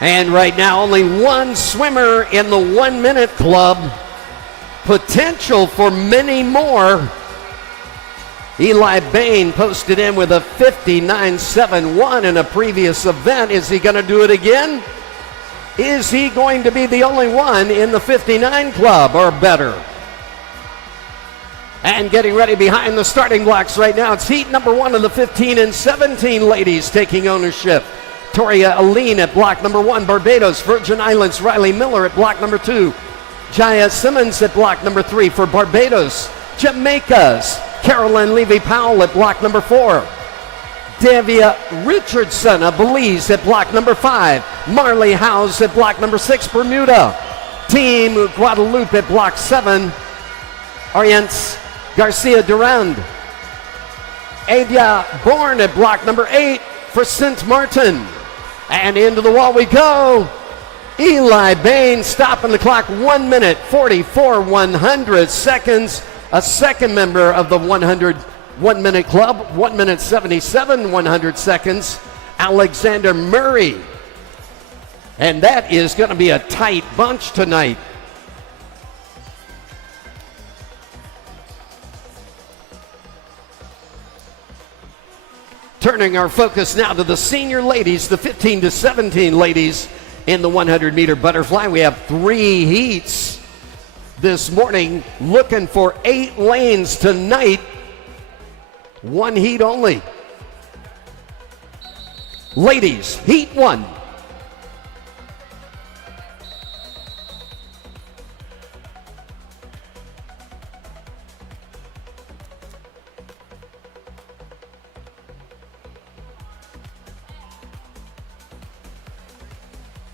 And right now, only one swimmer in the 1 minute club. Potential for many more. Eli Bain posted in with a 59.71 in a previous event. Is he going to do it again? Is he going to be the only one in the 59 club or better? And getting ready behind the starting blocks right now, it's heat number 1 of the 15 and 17 ladies taking ownership. Toria Aline at block number 1, Barbados. Virgin Islands, Riley Miller at block number 2. Jaya Simmons at block number 3 for Barbados. Jamaica's Carolyn Levy-Powell at block number 4. Davia Richardson of Belize at block number 5. Marley Howes at block number 6, Bermuda. Team Guadalupe at block 7. Orients Garcia Durand. Adia Bourne at block number 8 for St. Martin. And into the wall we go. Eli Bain stopping the clock, 1 minute 44 100 seconds. A second member of the 1 minute club, 1 minute 77 100 seconds. Alexander Murray. And that is going to be a tight bunch tonight. Turning our focus now to the senior ladies, the 15 to 17 ladies in the 100 meter butterfly. We have 3 heats this morning, looking for 8 lanes tonight. 1 heat only. Ladies, heat 1.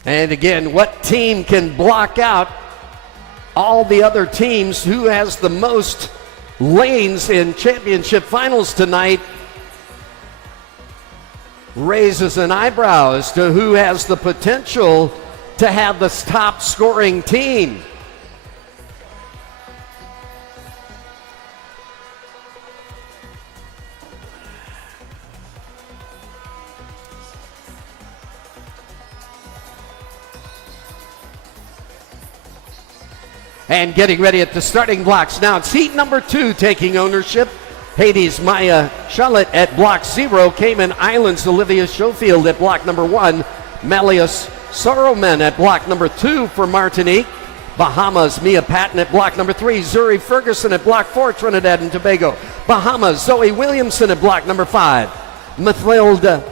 And again, what team can block out all the other teams? Who has the most lanes in championship finals tonight raises an eyebrow as to who has the potential to have the top scoring team. And getting ready at the starting blocks now. It's heat number 2 taking ownership. Hades Maya Charlotte at block 0. Cayman Islands Olivia Schofield at block number 1. Malleus Sorrowman at block number 2 for Martinique. Bahamas Mia Patton at block number 3. Zuri Ferguson at block 4 Trinidad and Tobago. Bahamas Zoe Williamson at block number 5. Mathilde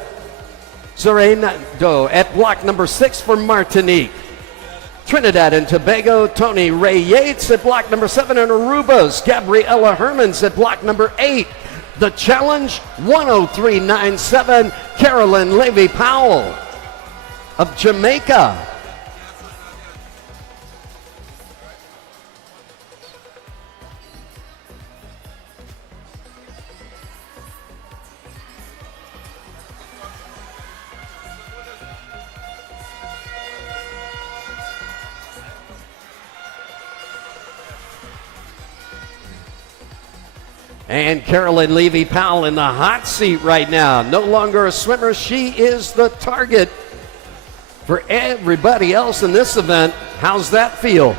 Zorenado at block number 6 for Martinique. Trinidad and Tobago, Tony Ray Yates at block number 7, and Aruba's Gabriella Hermans at block number 8. The challenge, 103.97, Carolyn Levy Powell of Jamaica. And Carolyn Levy Powell in the hot seat right now. No longer a swimmer, she is the target for everybody else in this event. How's that feel?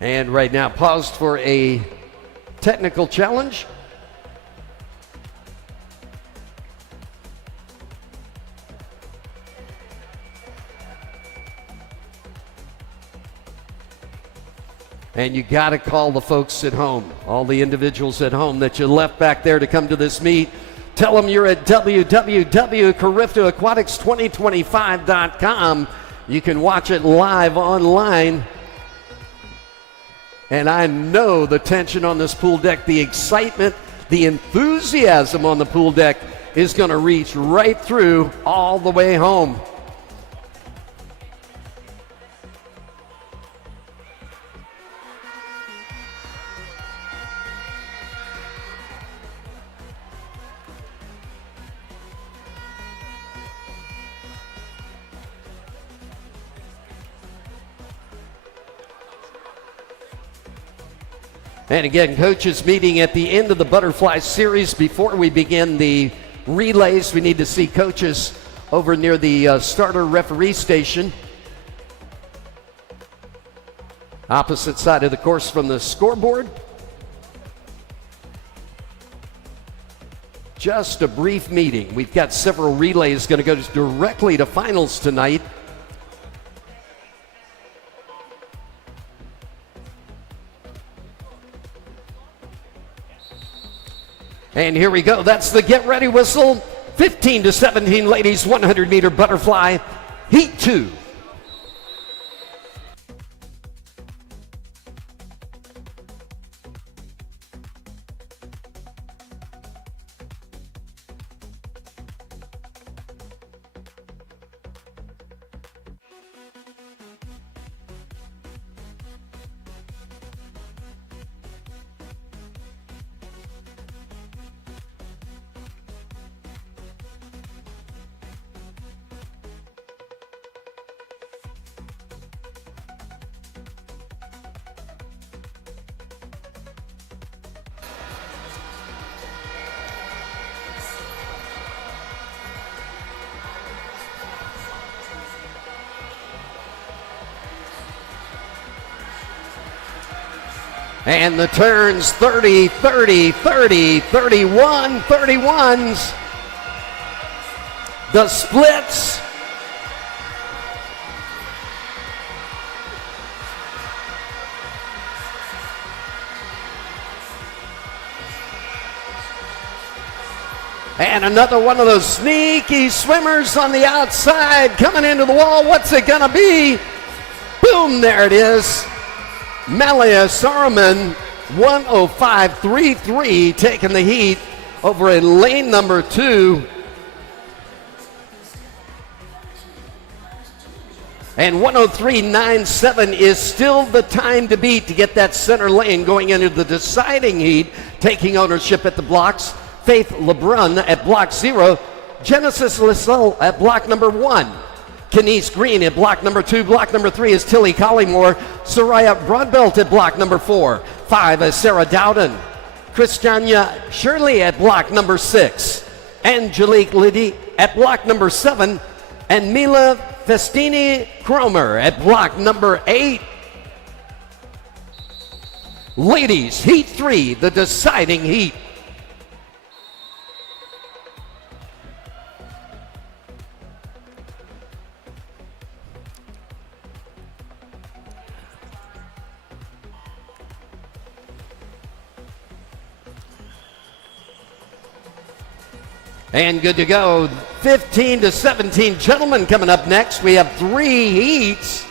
And right now, paused for a technical challenge. And you got to call the folks at home, all the individuals at home that you left back there to come to this meet. Tell them you're at www.CariftaAquatics2025.com. You can watch it live online. And I know the tension on this pool deck, the excitement, the enthusiasm on the pool deck is going to reach right through all the way home. And again, coaches meeting at the end of the butterfly series. Before we begin the relays, we need to see coaches over near the starter referee station. Opposite side of the course from the scoreboard. Just a brief meeting. We've got several relays going to go directly to finals tonight. And here we go. That's the get ready whistle. 15-17 ladies 100-meter butterfly, heat 2. And the turns 30, 30, 30, 31, 31s. The splits. And another one of those sneaky swimmers on the outside coming into the wall. What's it gonna be? Boom, there it is. Malia Saruman, 105.33, taking the heat over in lane number 2. And 103.97 is still the time to beat to get that center lane going into the deciding heat, taking ownership at the blocks. Faith LeBrun at block 0. Genesis Lissell at block number 1. Kenise Green at block number 2. Block number 3 is Tilly Collymore. Soraya Broadbelt at block number 4. 5 is Sarah Dowden. Christiania Shirley at block number 6. Angelique Liddy at block number 7. And Mila Festini Cromer at block number 8. Ladies, heat 3, the deciding heat. And good to go. 15-17 gentlemen coming up next. We have 3 heats.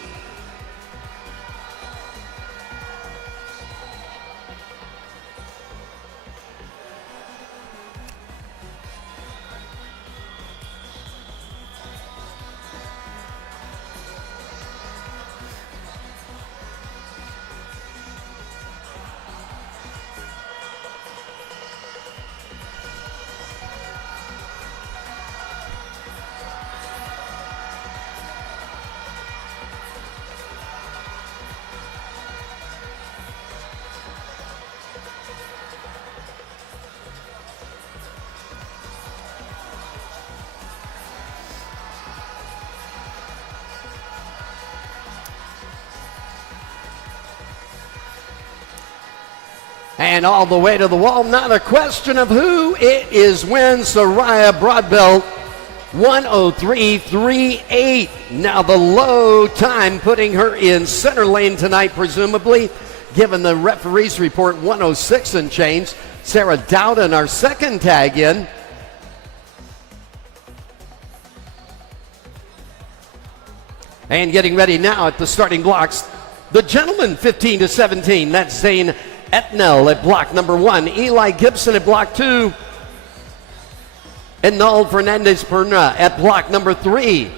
And all the way to the wall, not a question of who, it is when Soraya Broadbelt, 103.38. Now the low time putting her in center lane tonight, presumably, given the referee's report, 106 and change. Sarah Dowden, our second tag in. And getting ready now at the starting blocks, the gentlemen 15-17, that's Zane Etnell at block number 1, Eli Gibson at block 2, and Noel Fernandez Perna at block number 3.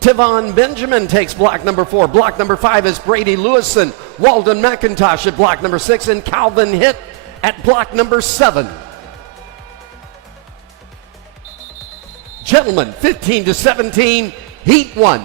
Tivon Benjamin takes block number 4. Block number 5 is Brady Lewison. Walden McIntosh at block number 6, and Calvin Hitt at block number 7. Gentlemen, 15-17, heat 1.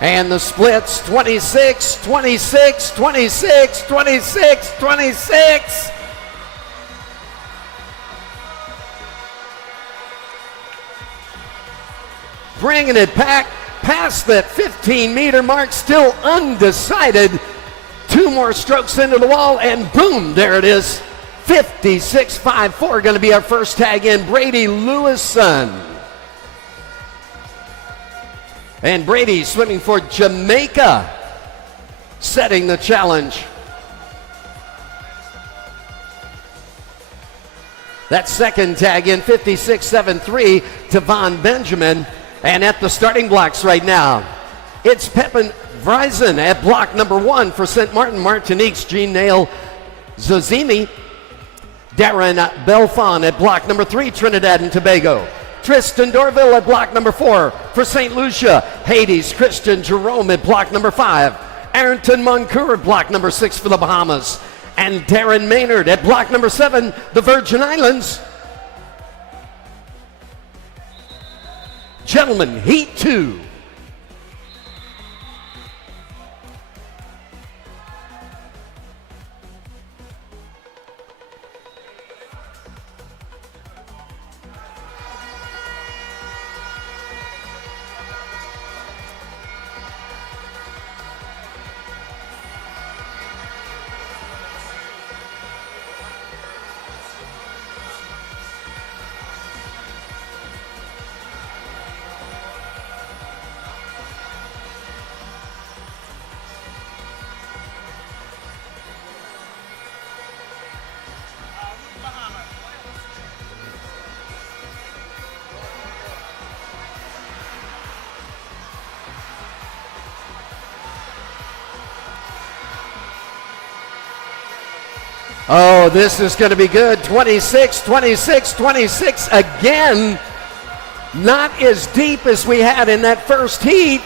And the splits, 26, 26, 26, 26, 26. Bringing it back past that 15-meter mark, still undecided. 2 more strokes into the wall, and boom, there it is. 56.54, going to be our first tag in, Brady Lewison. And Brady swimming for Jamaica, setting the challenge. That second tag in, 56.73, Tivon Benjamin. And at the starting blocks right now, it's Pepin Vrisen at block number 1 for St. Martin, Martinique's Jean Nail Zozimi. Darren Belfon at block number 3, Trinidad and Tobago. Tristan Dorville at block number 4 for St. Lucia. Hades Christian Jerome at block number 5. Arrington Moncour at block number 6 for the Bahamas. and Darren Maynard. At block number 7, the Virgin Islands. Gentlemen, heat 2. Oh, this is going to be good. 26, 26, 26 again. Not as deep as we had in that first heat.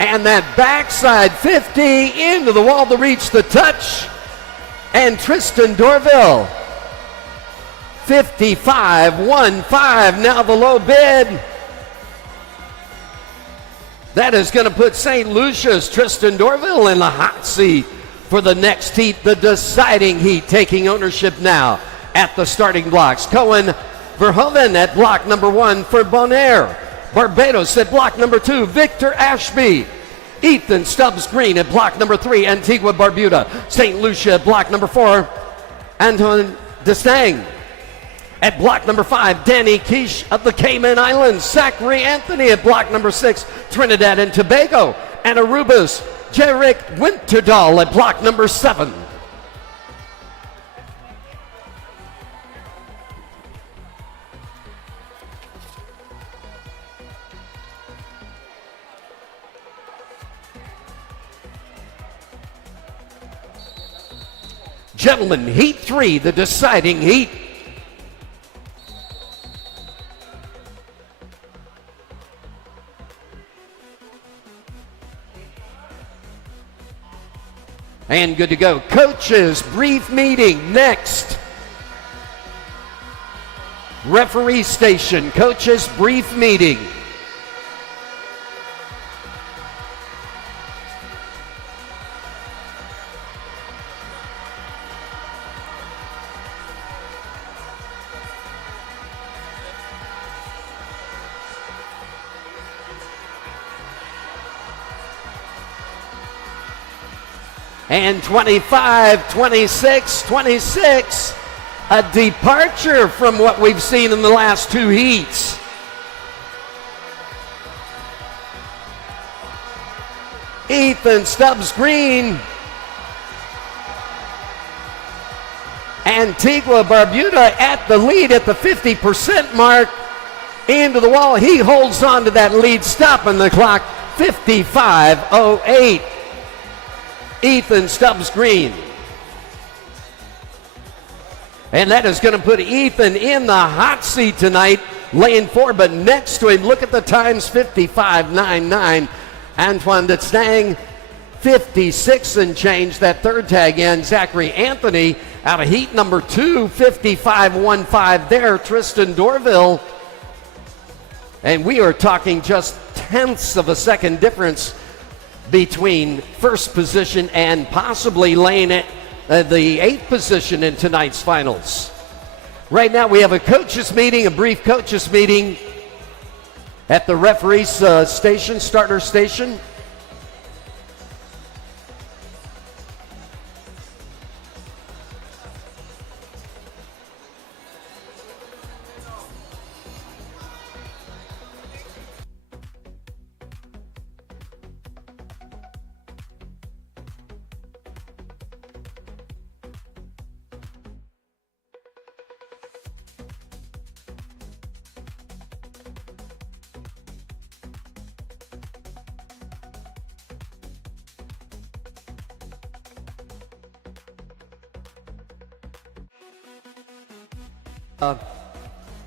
And that backside 50 into the wall to reach the touch. And Tristan Dorville. 55-1-5, now the low bid. That is going to put St. Lucia's Tristan Dorville in the hot seat for the next heat, the deciding heat, taking ownership now at the starting blocks. Cohen Verhoeven at block number 1 for Bonaire. Barbados at block number 2, Victor Ashby. Ethan Stubbs Green at block number 3, Antigua Barbuda. St. Lucia at block number 4, Anton Destang. At block number 5, Danny Quiche of the Cayman Islands. Zachary Anthony at block number 6, Trinidad and Tobago. And Aruba's Jarek Winterdahl at block number 7. Gentlemen, heat 3, the deciding heat. And good to go. Coaches, brief meeting next. Referee station, coaches, brief meeting. And 25, 26, 26, a departure from what we've seen in the last 2 heats. Ethan Stubbs Green, Antigua Barbuda at the lead at the 50% mark. Into the wall, he holds on to that lead, stopping the clock, 55:08. Ethan Stubbs Green. And that is going to put Ethan in the hot seat tonight, lane 4, but next to him, look at the times, 55.99. Antoine Destang, 56 and change, that third tag in. Zachary Anthony out of heat number 2, 55.15 there. Tristan Dorville. And we are talking just tenths of a second difference between first position and possibly laying it the 8th position in tonight's finals. Right now we have a coaches meeting, a brief coaches meeting at the referee's station, starter station.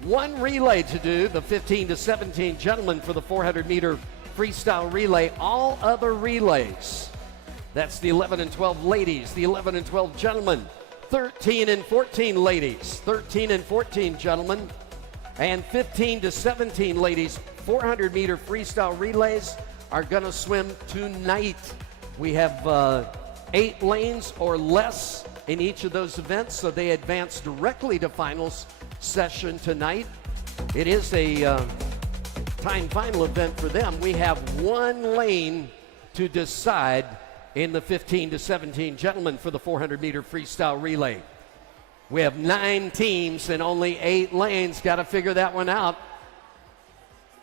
One relay to do, the 15 to 17 gentlemen for the 400 meter freestyle relay. All other relays That's the 11 and 12 ladies, the 11 and 12 gentlemen, 13 and 14 ladies, 13 and 14 gentlemen, and 15 to 17 ladies. 400-meter freestyle relays are going to swim tonight. We have 8 lanes or less in each of those events, so they advance directly to finals session tonight. It is a time final event for them. We have 1 lane to decide in the 15 to 17 gentlemen for the 400-meter freestyle relay. We have 9 teams and only 8 lanes. Got to figure that one out.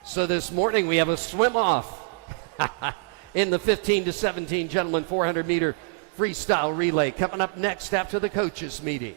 So this morning we have a swim-off in the 15 to 17 gentlemen 400-meter freestyle relay coming up next after the coaches meeting.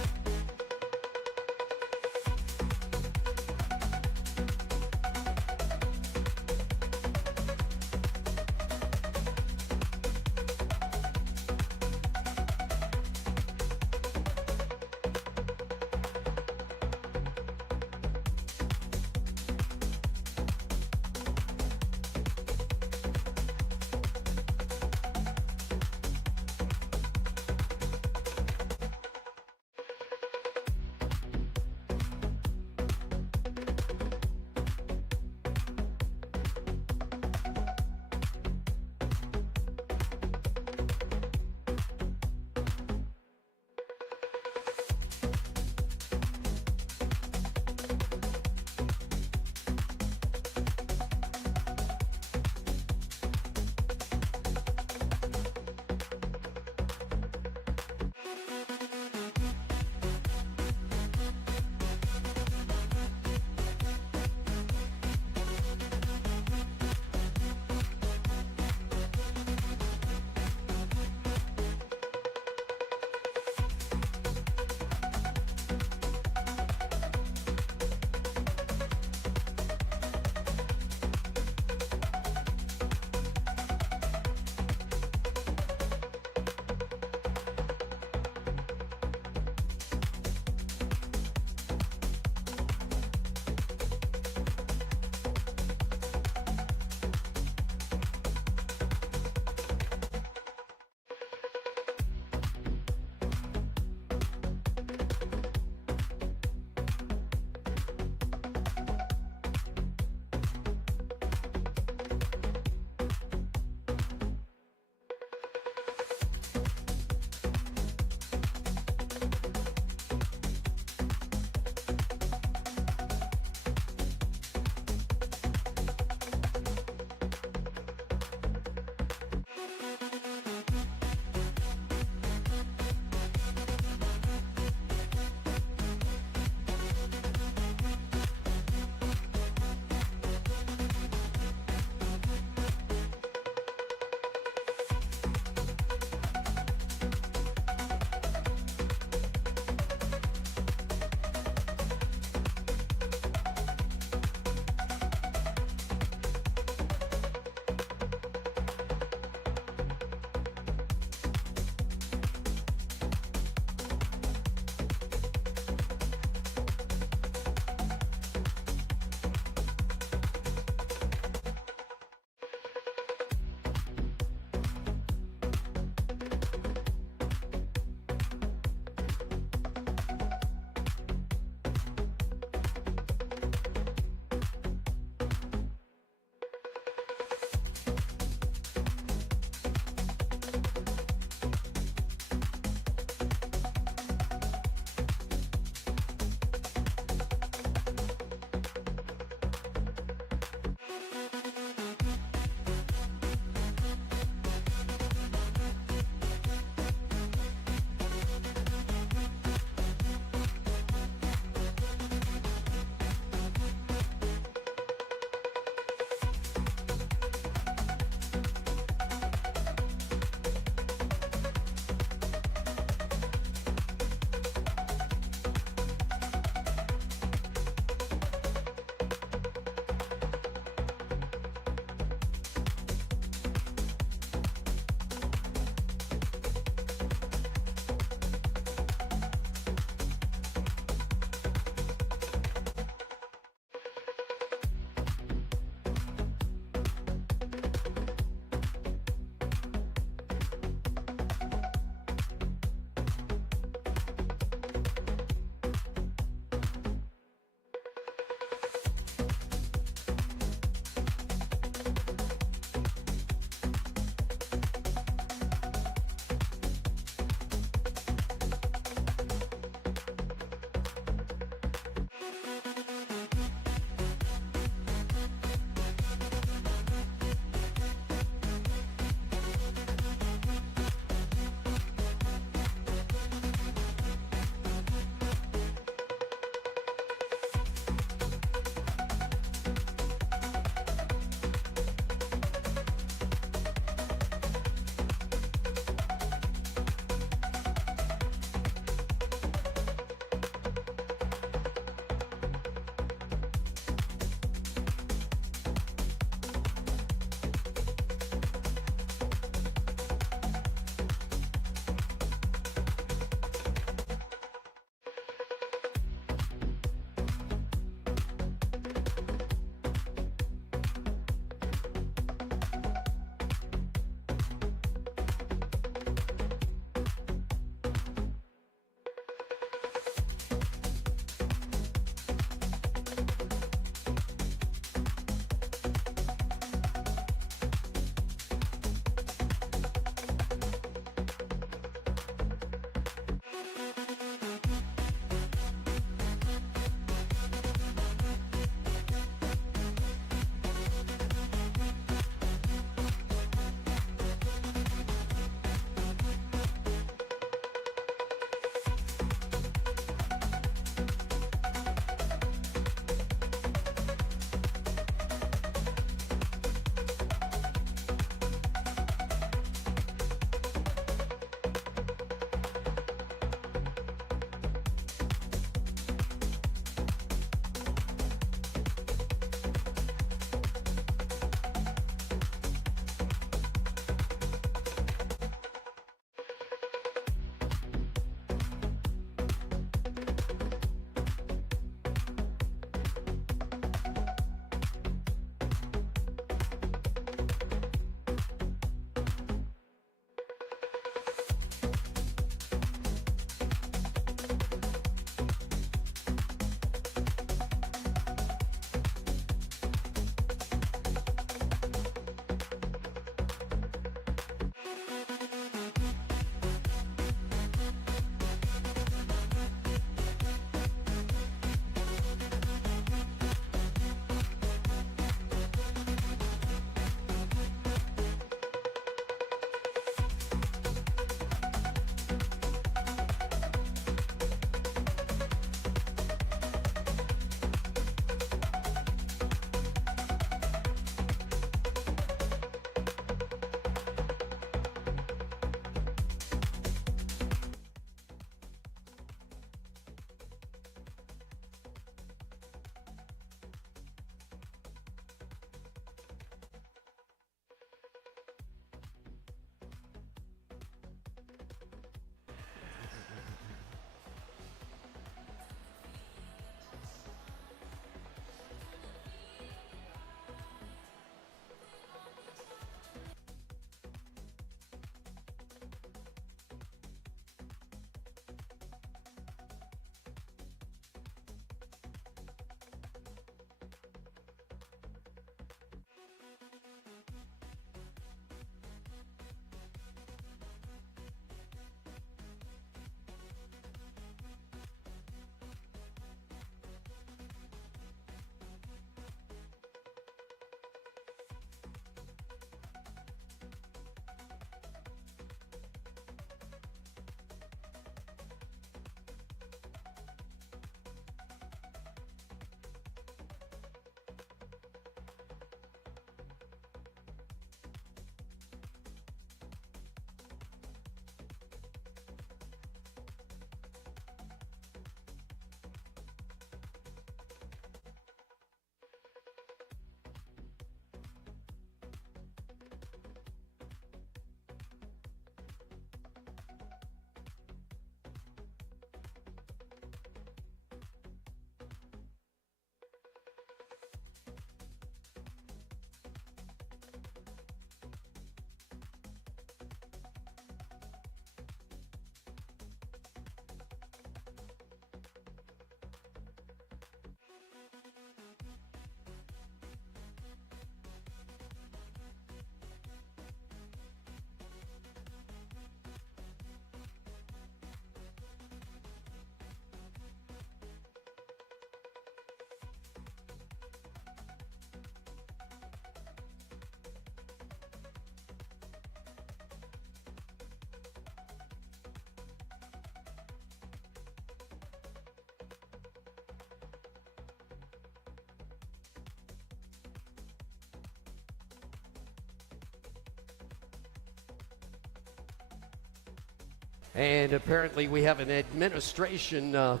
And apparently we have an administration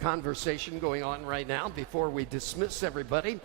conversation going on right now before we dismiss everybody.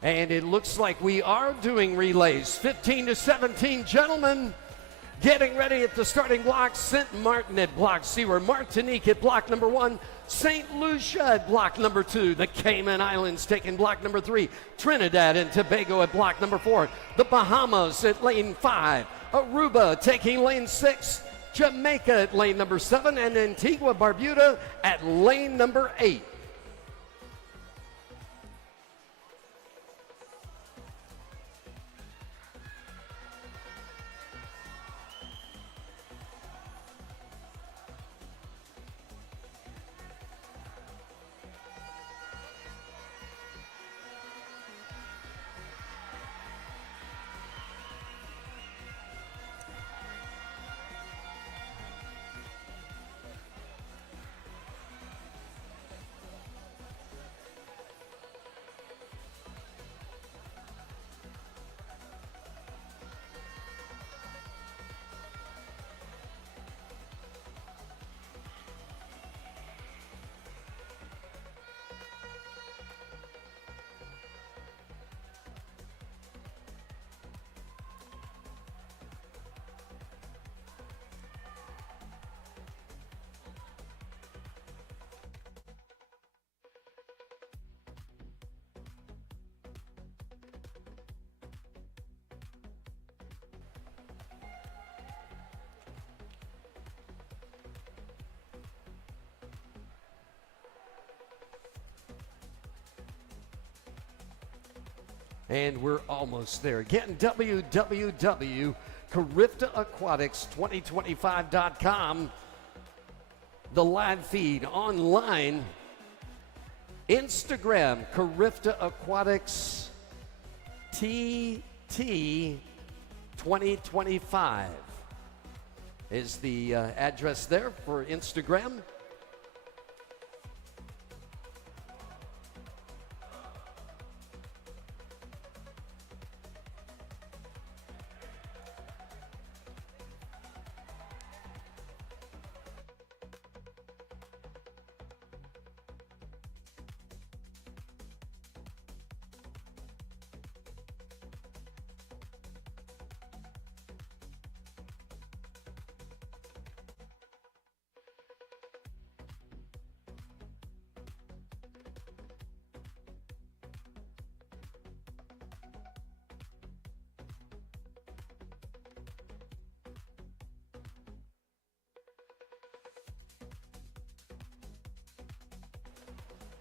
And it looks like we are doing relays. 15 to 17 gentlemen getting ready at the starting block. St. Martin at block 0, Martinique at block number 1, St. Lucia at block number 2, the Cayman Islands taking block number 3, Trinidad and Tobago at block number 4, the Bahamas at lane 5, Aruba taking lane 6, Jamaica at lane number 7, and Antigua Barbuda at lane number 8. And we're almost there. Again, www.CariftaAquatics2025.com. The live feed online. Instagram, Carifta Aquatics TT 2025 is the address there for Instagram.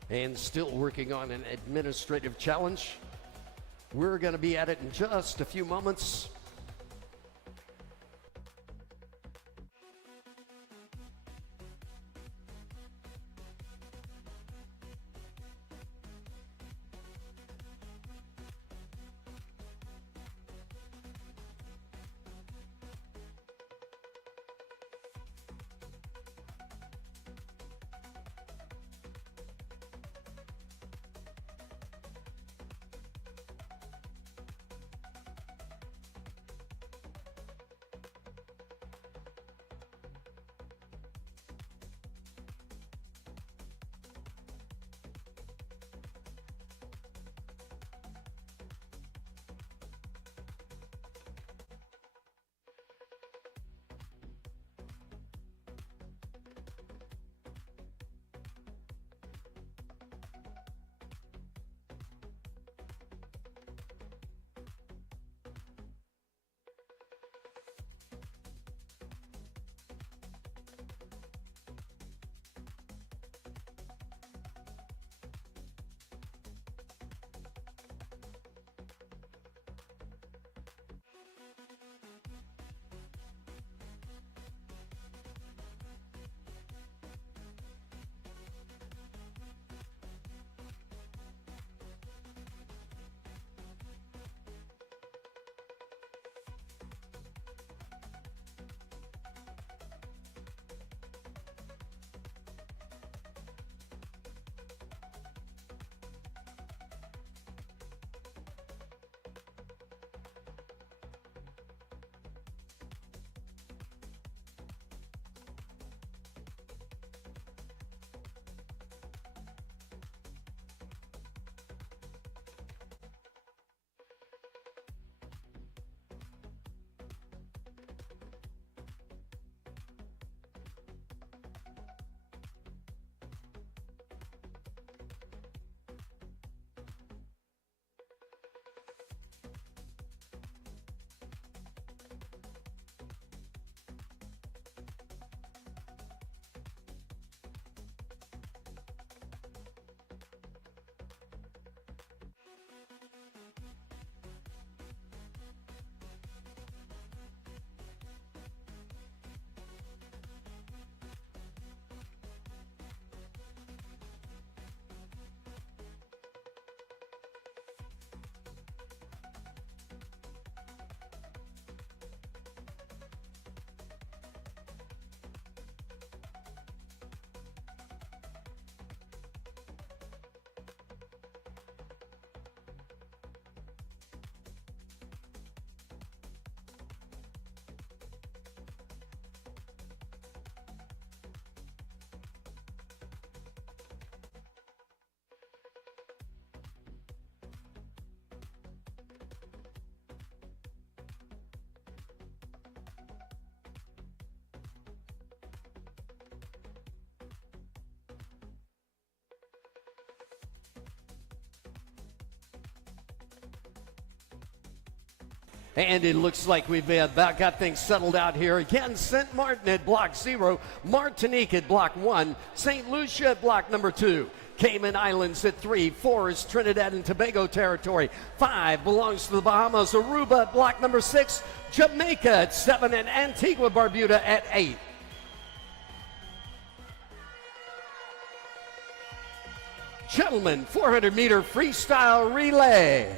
and still working on an administrative challenge. We're going to be at it in just a few moments. And it looks like we've about got things settled out here. Again, St. Martin at block 0, Martinique at block 1, St. Lucia at block number 2, Cayman Islands at 3, 4 is Trinidad and Tobago territory, 5 belongs to the Bahamas, Aruba at block number 6, Jamaica at 7, and Antigua Barbuda at 8. Gentlemen, 400-meter freestyle relay.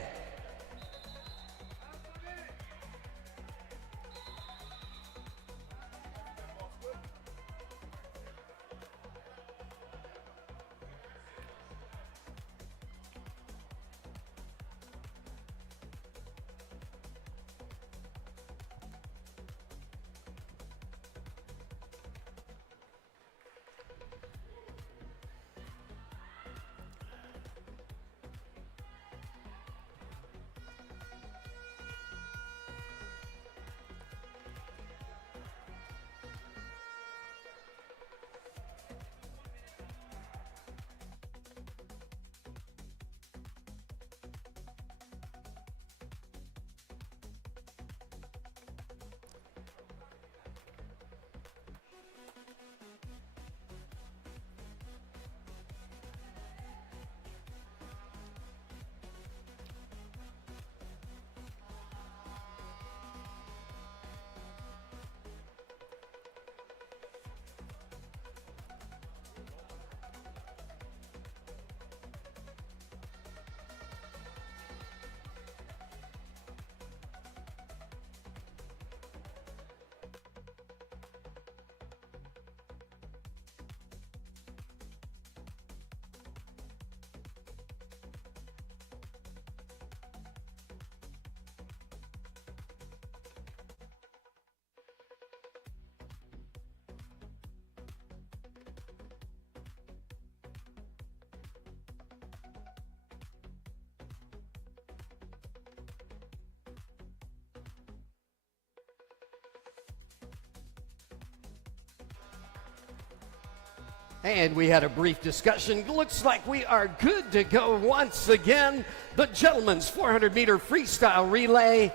And we had a brief discussion. Looks like we are good to go once again. The gentlemen's 400-meter freestyle relay.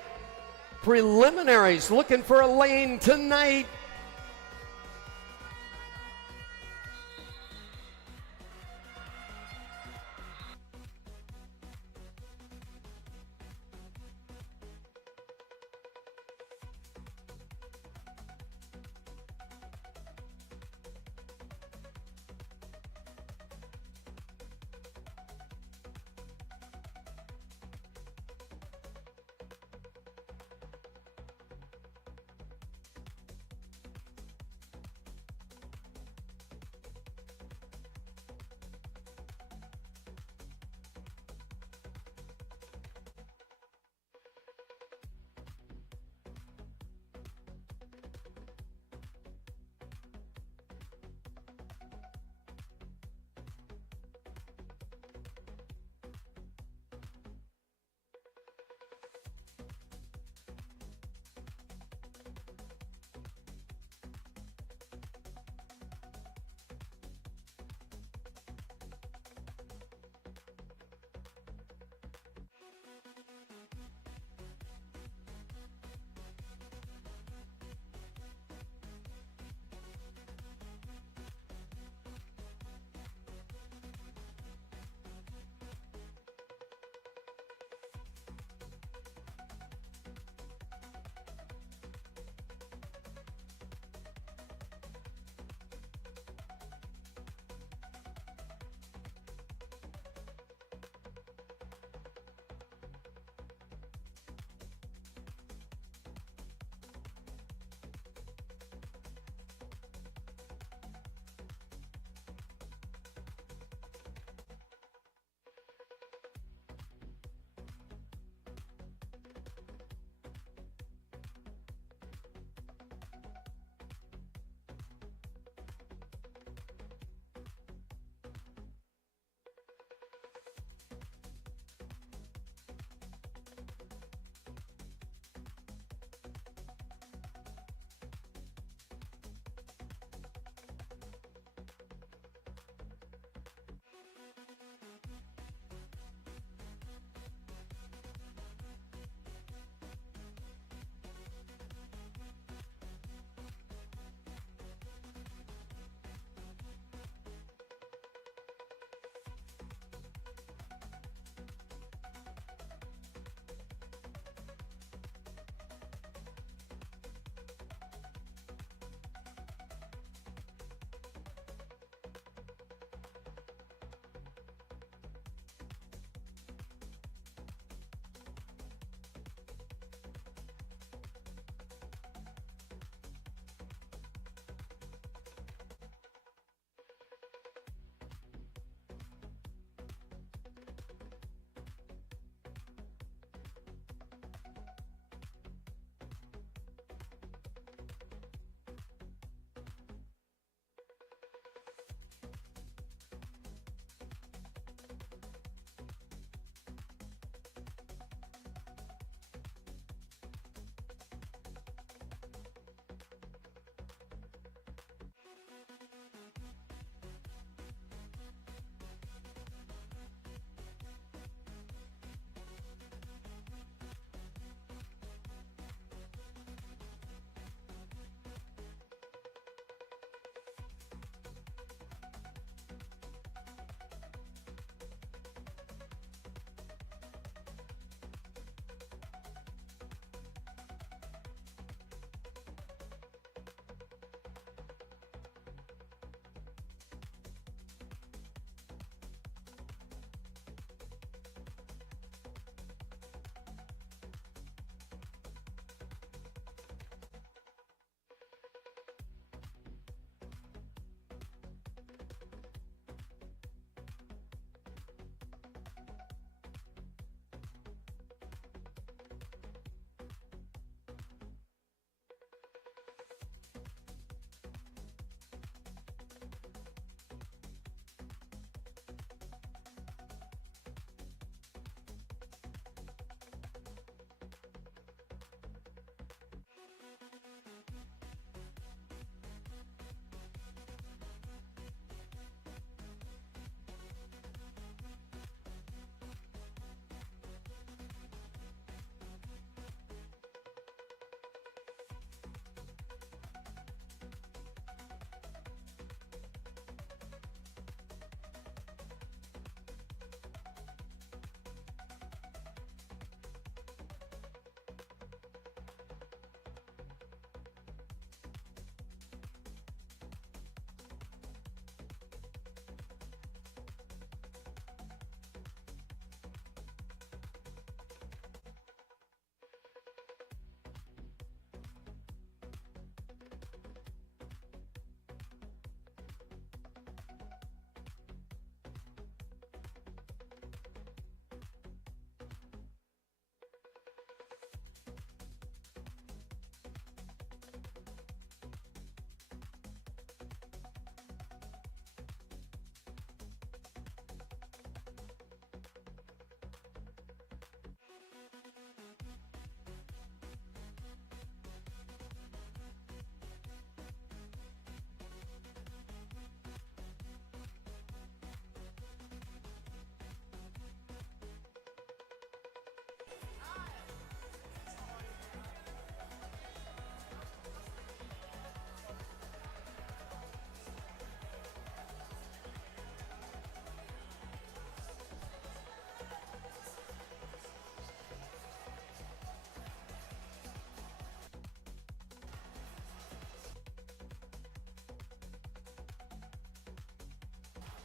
Preliminaries looking for a lane tonight.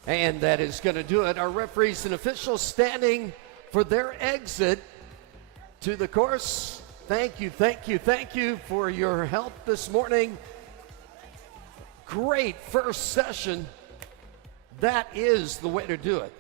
And that is going to do it. Our referees and officials standing for their exit to the course. Thank you, thank you, thank you for your help this morning. Great first session. That is the way to do it.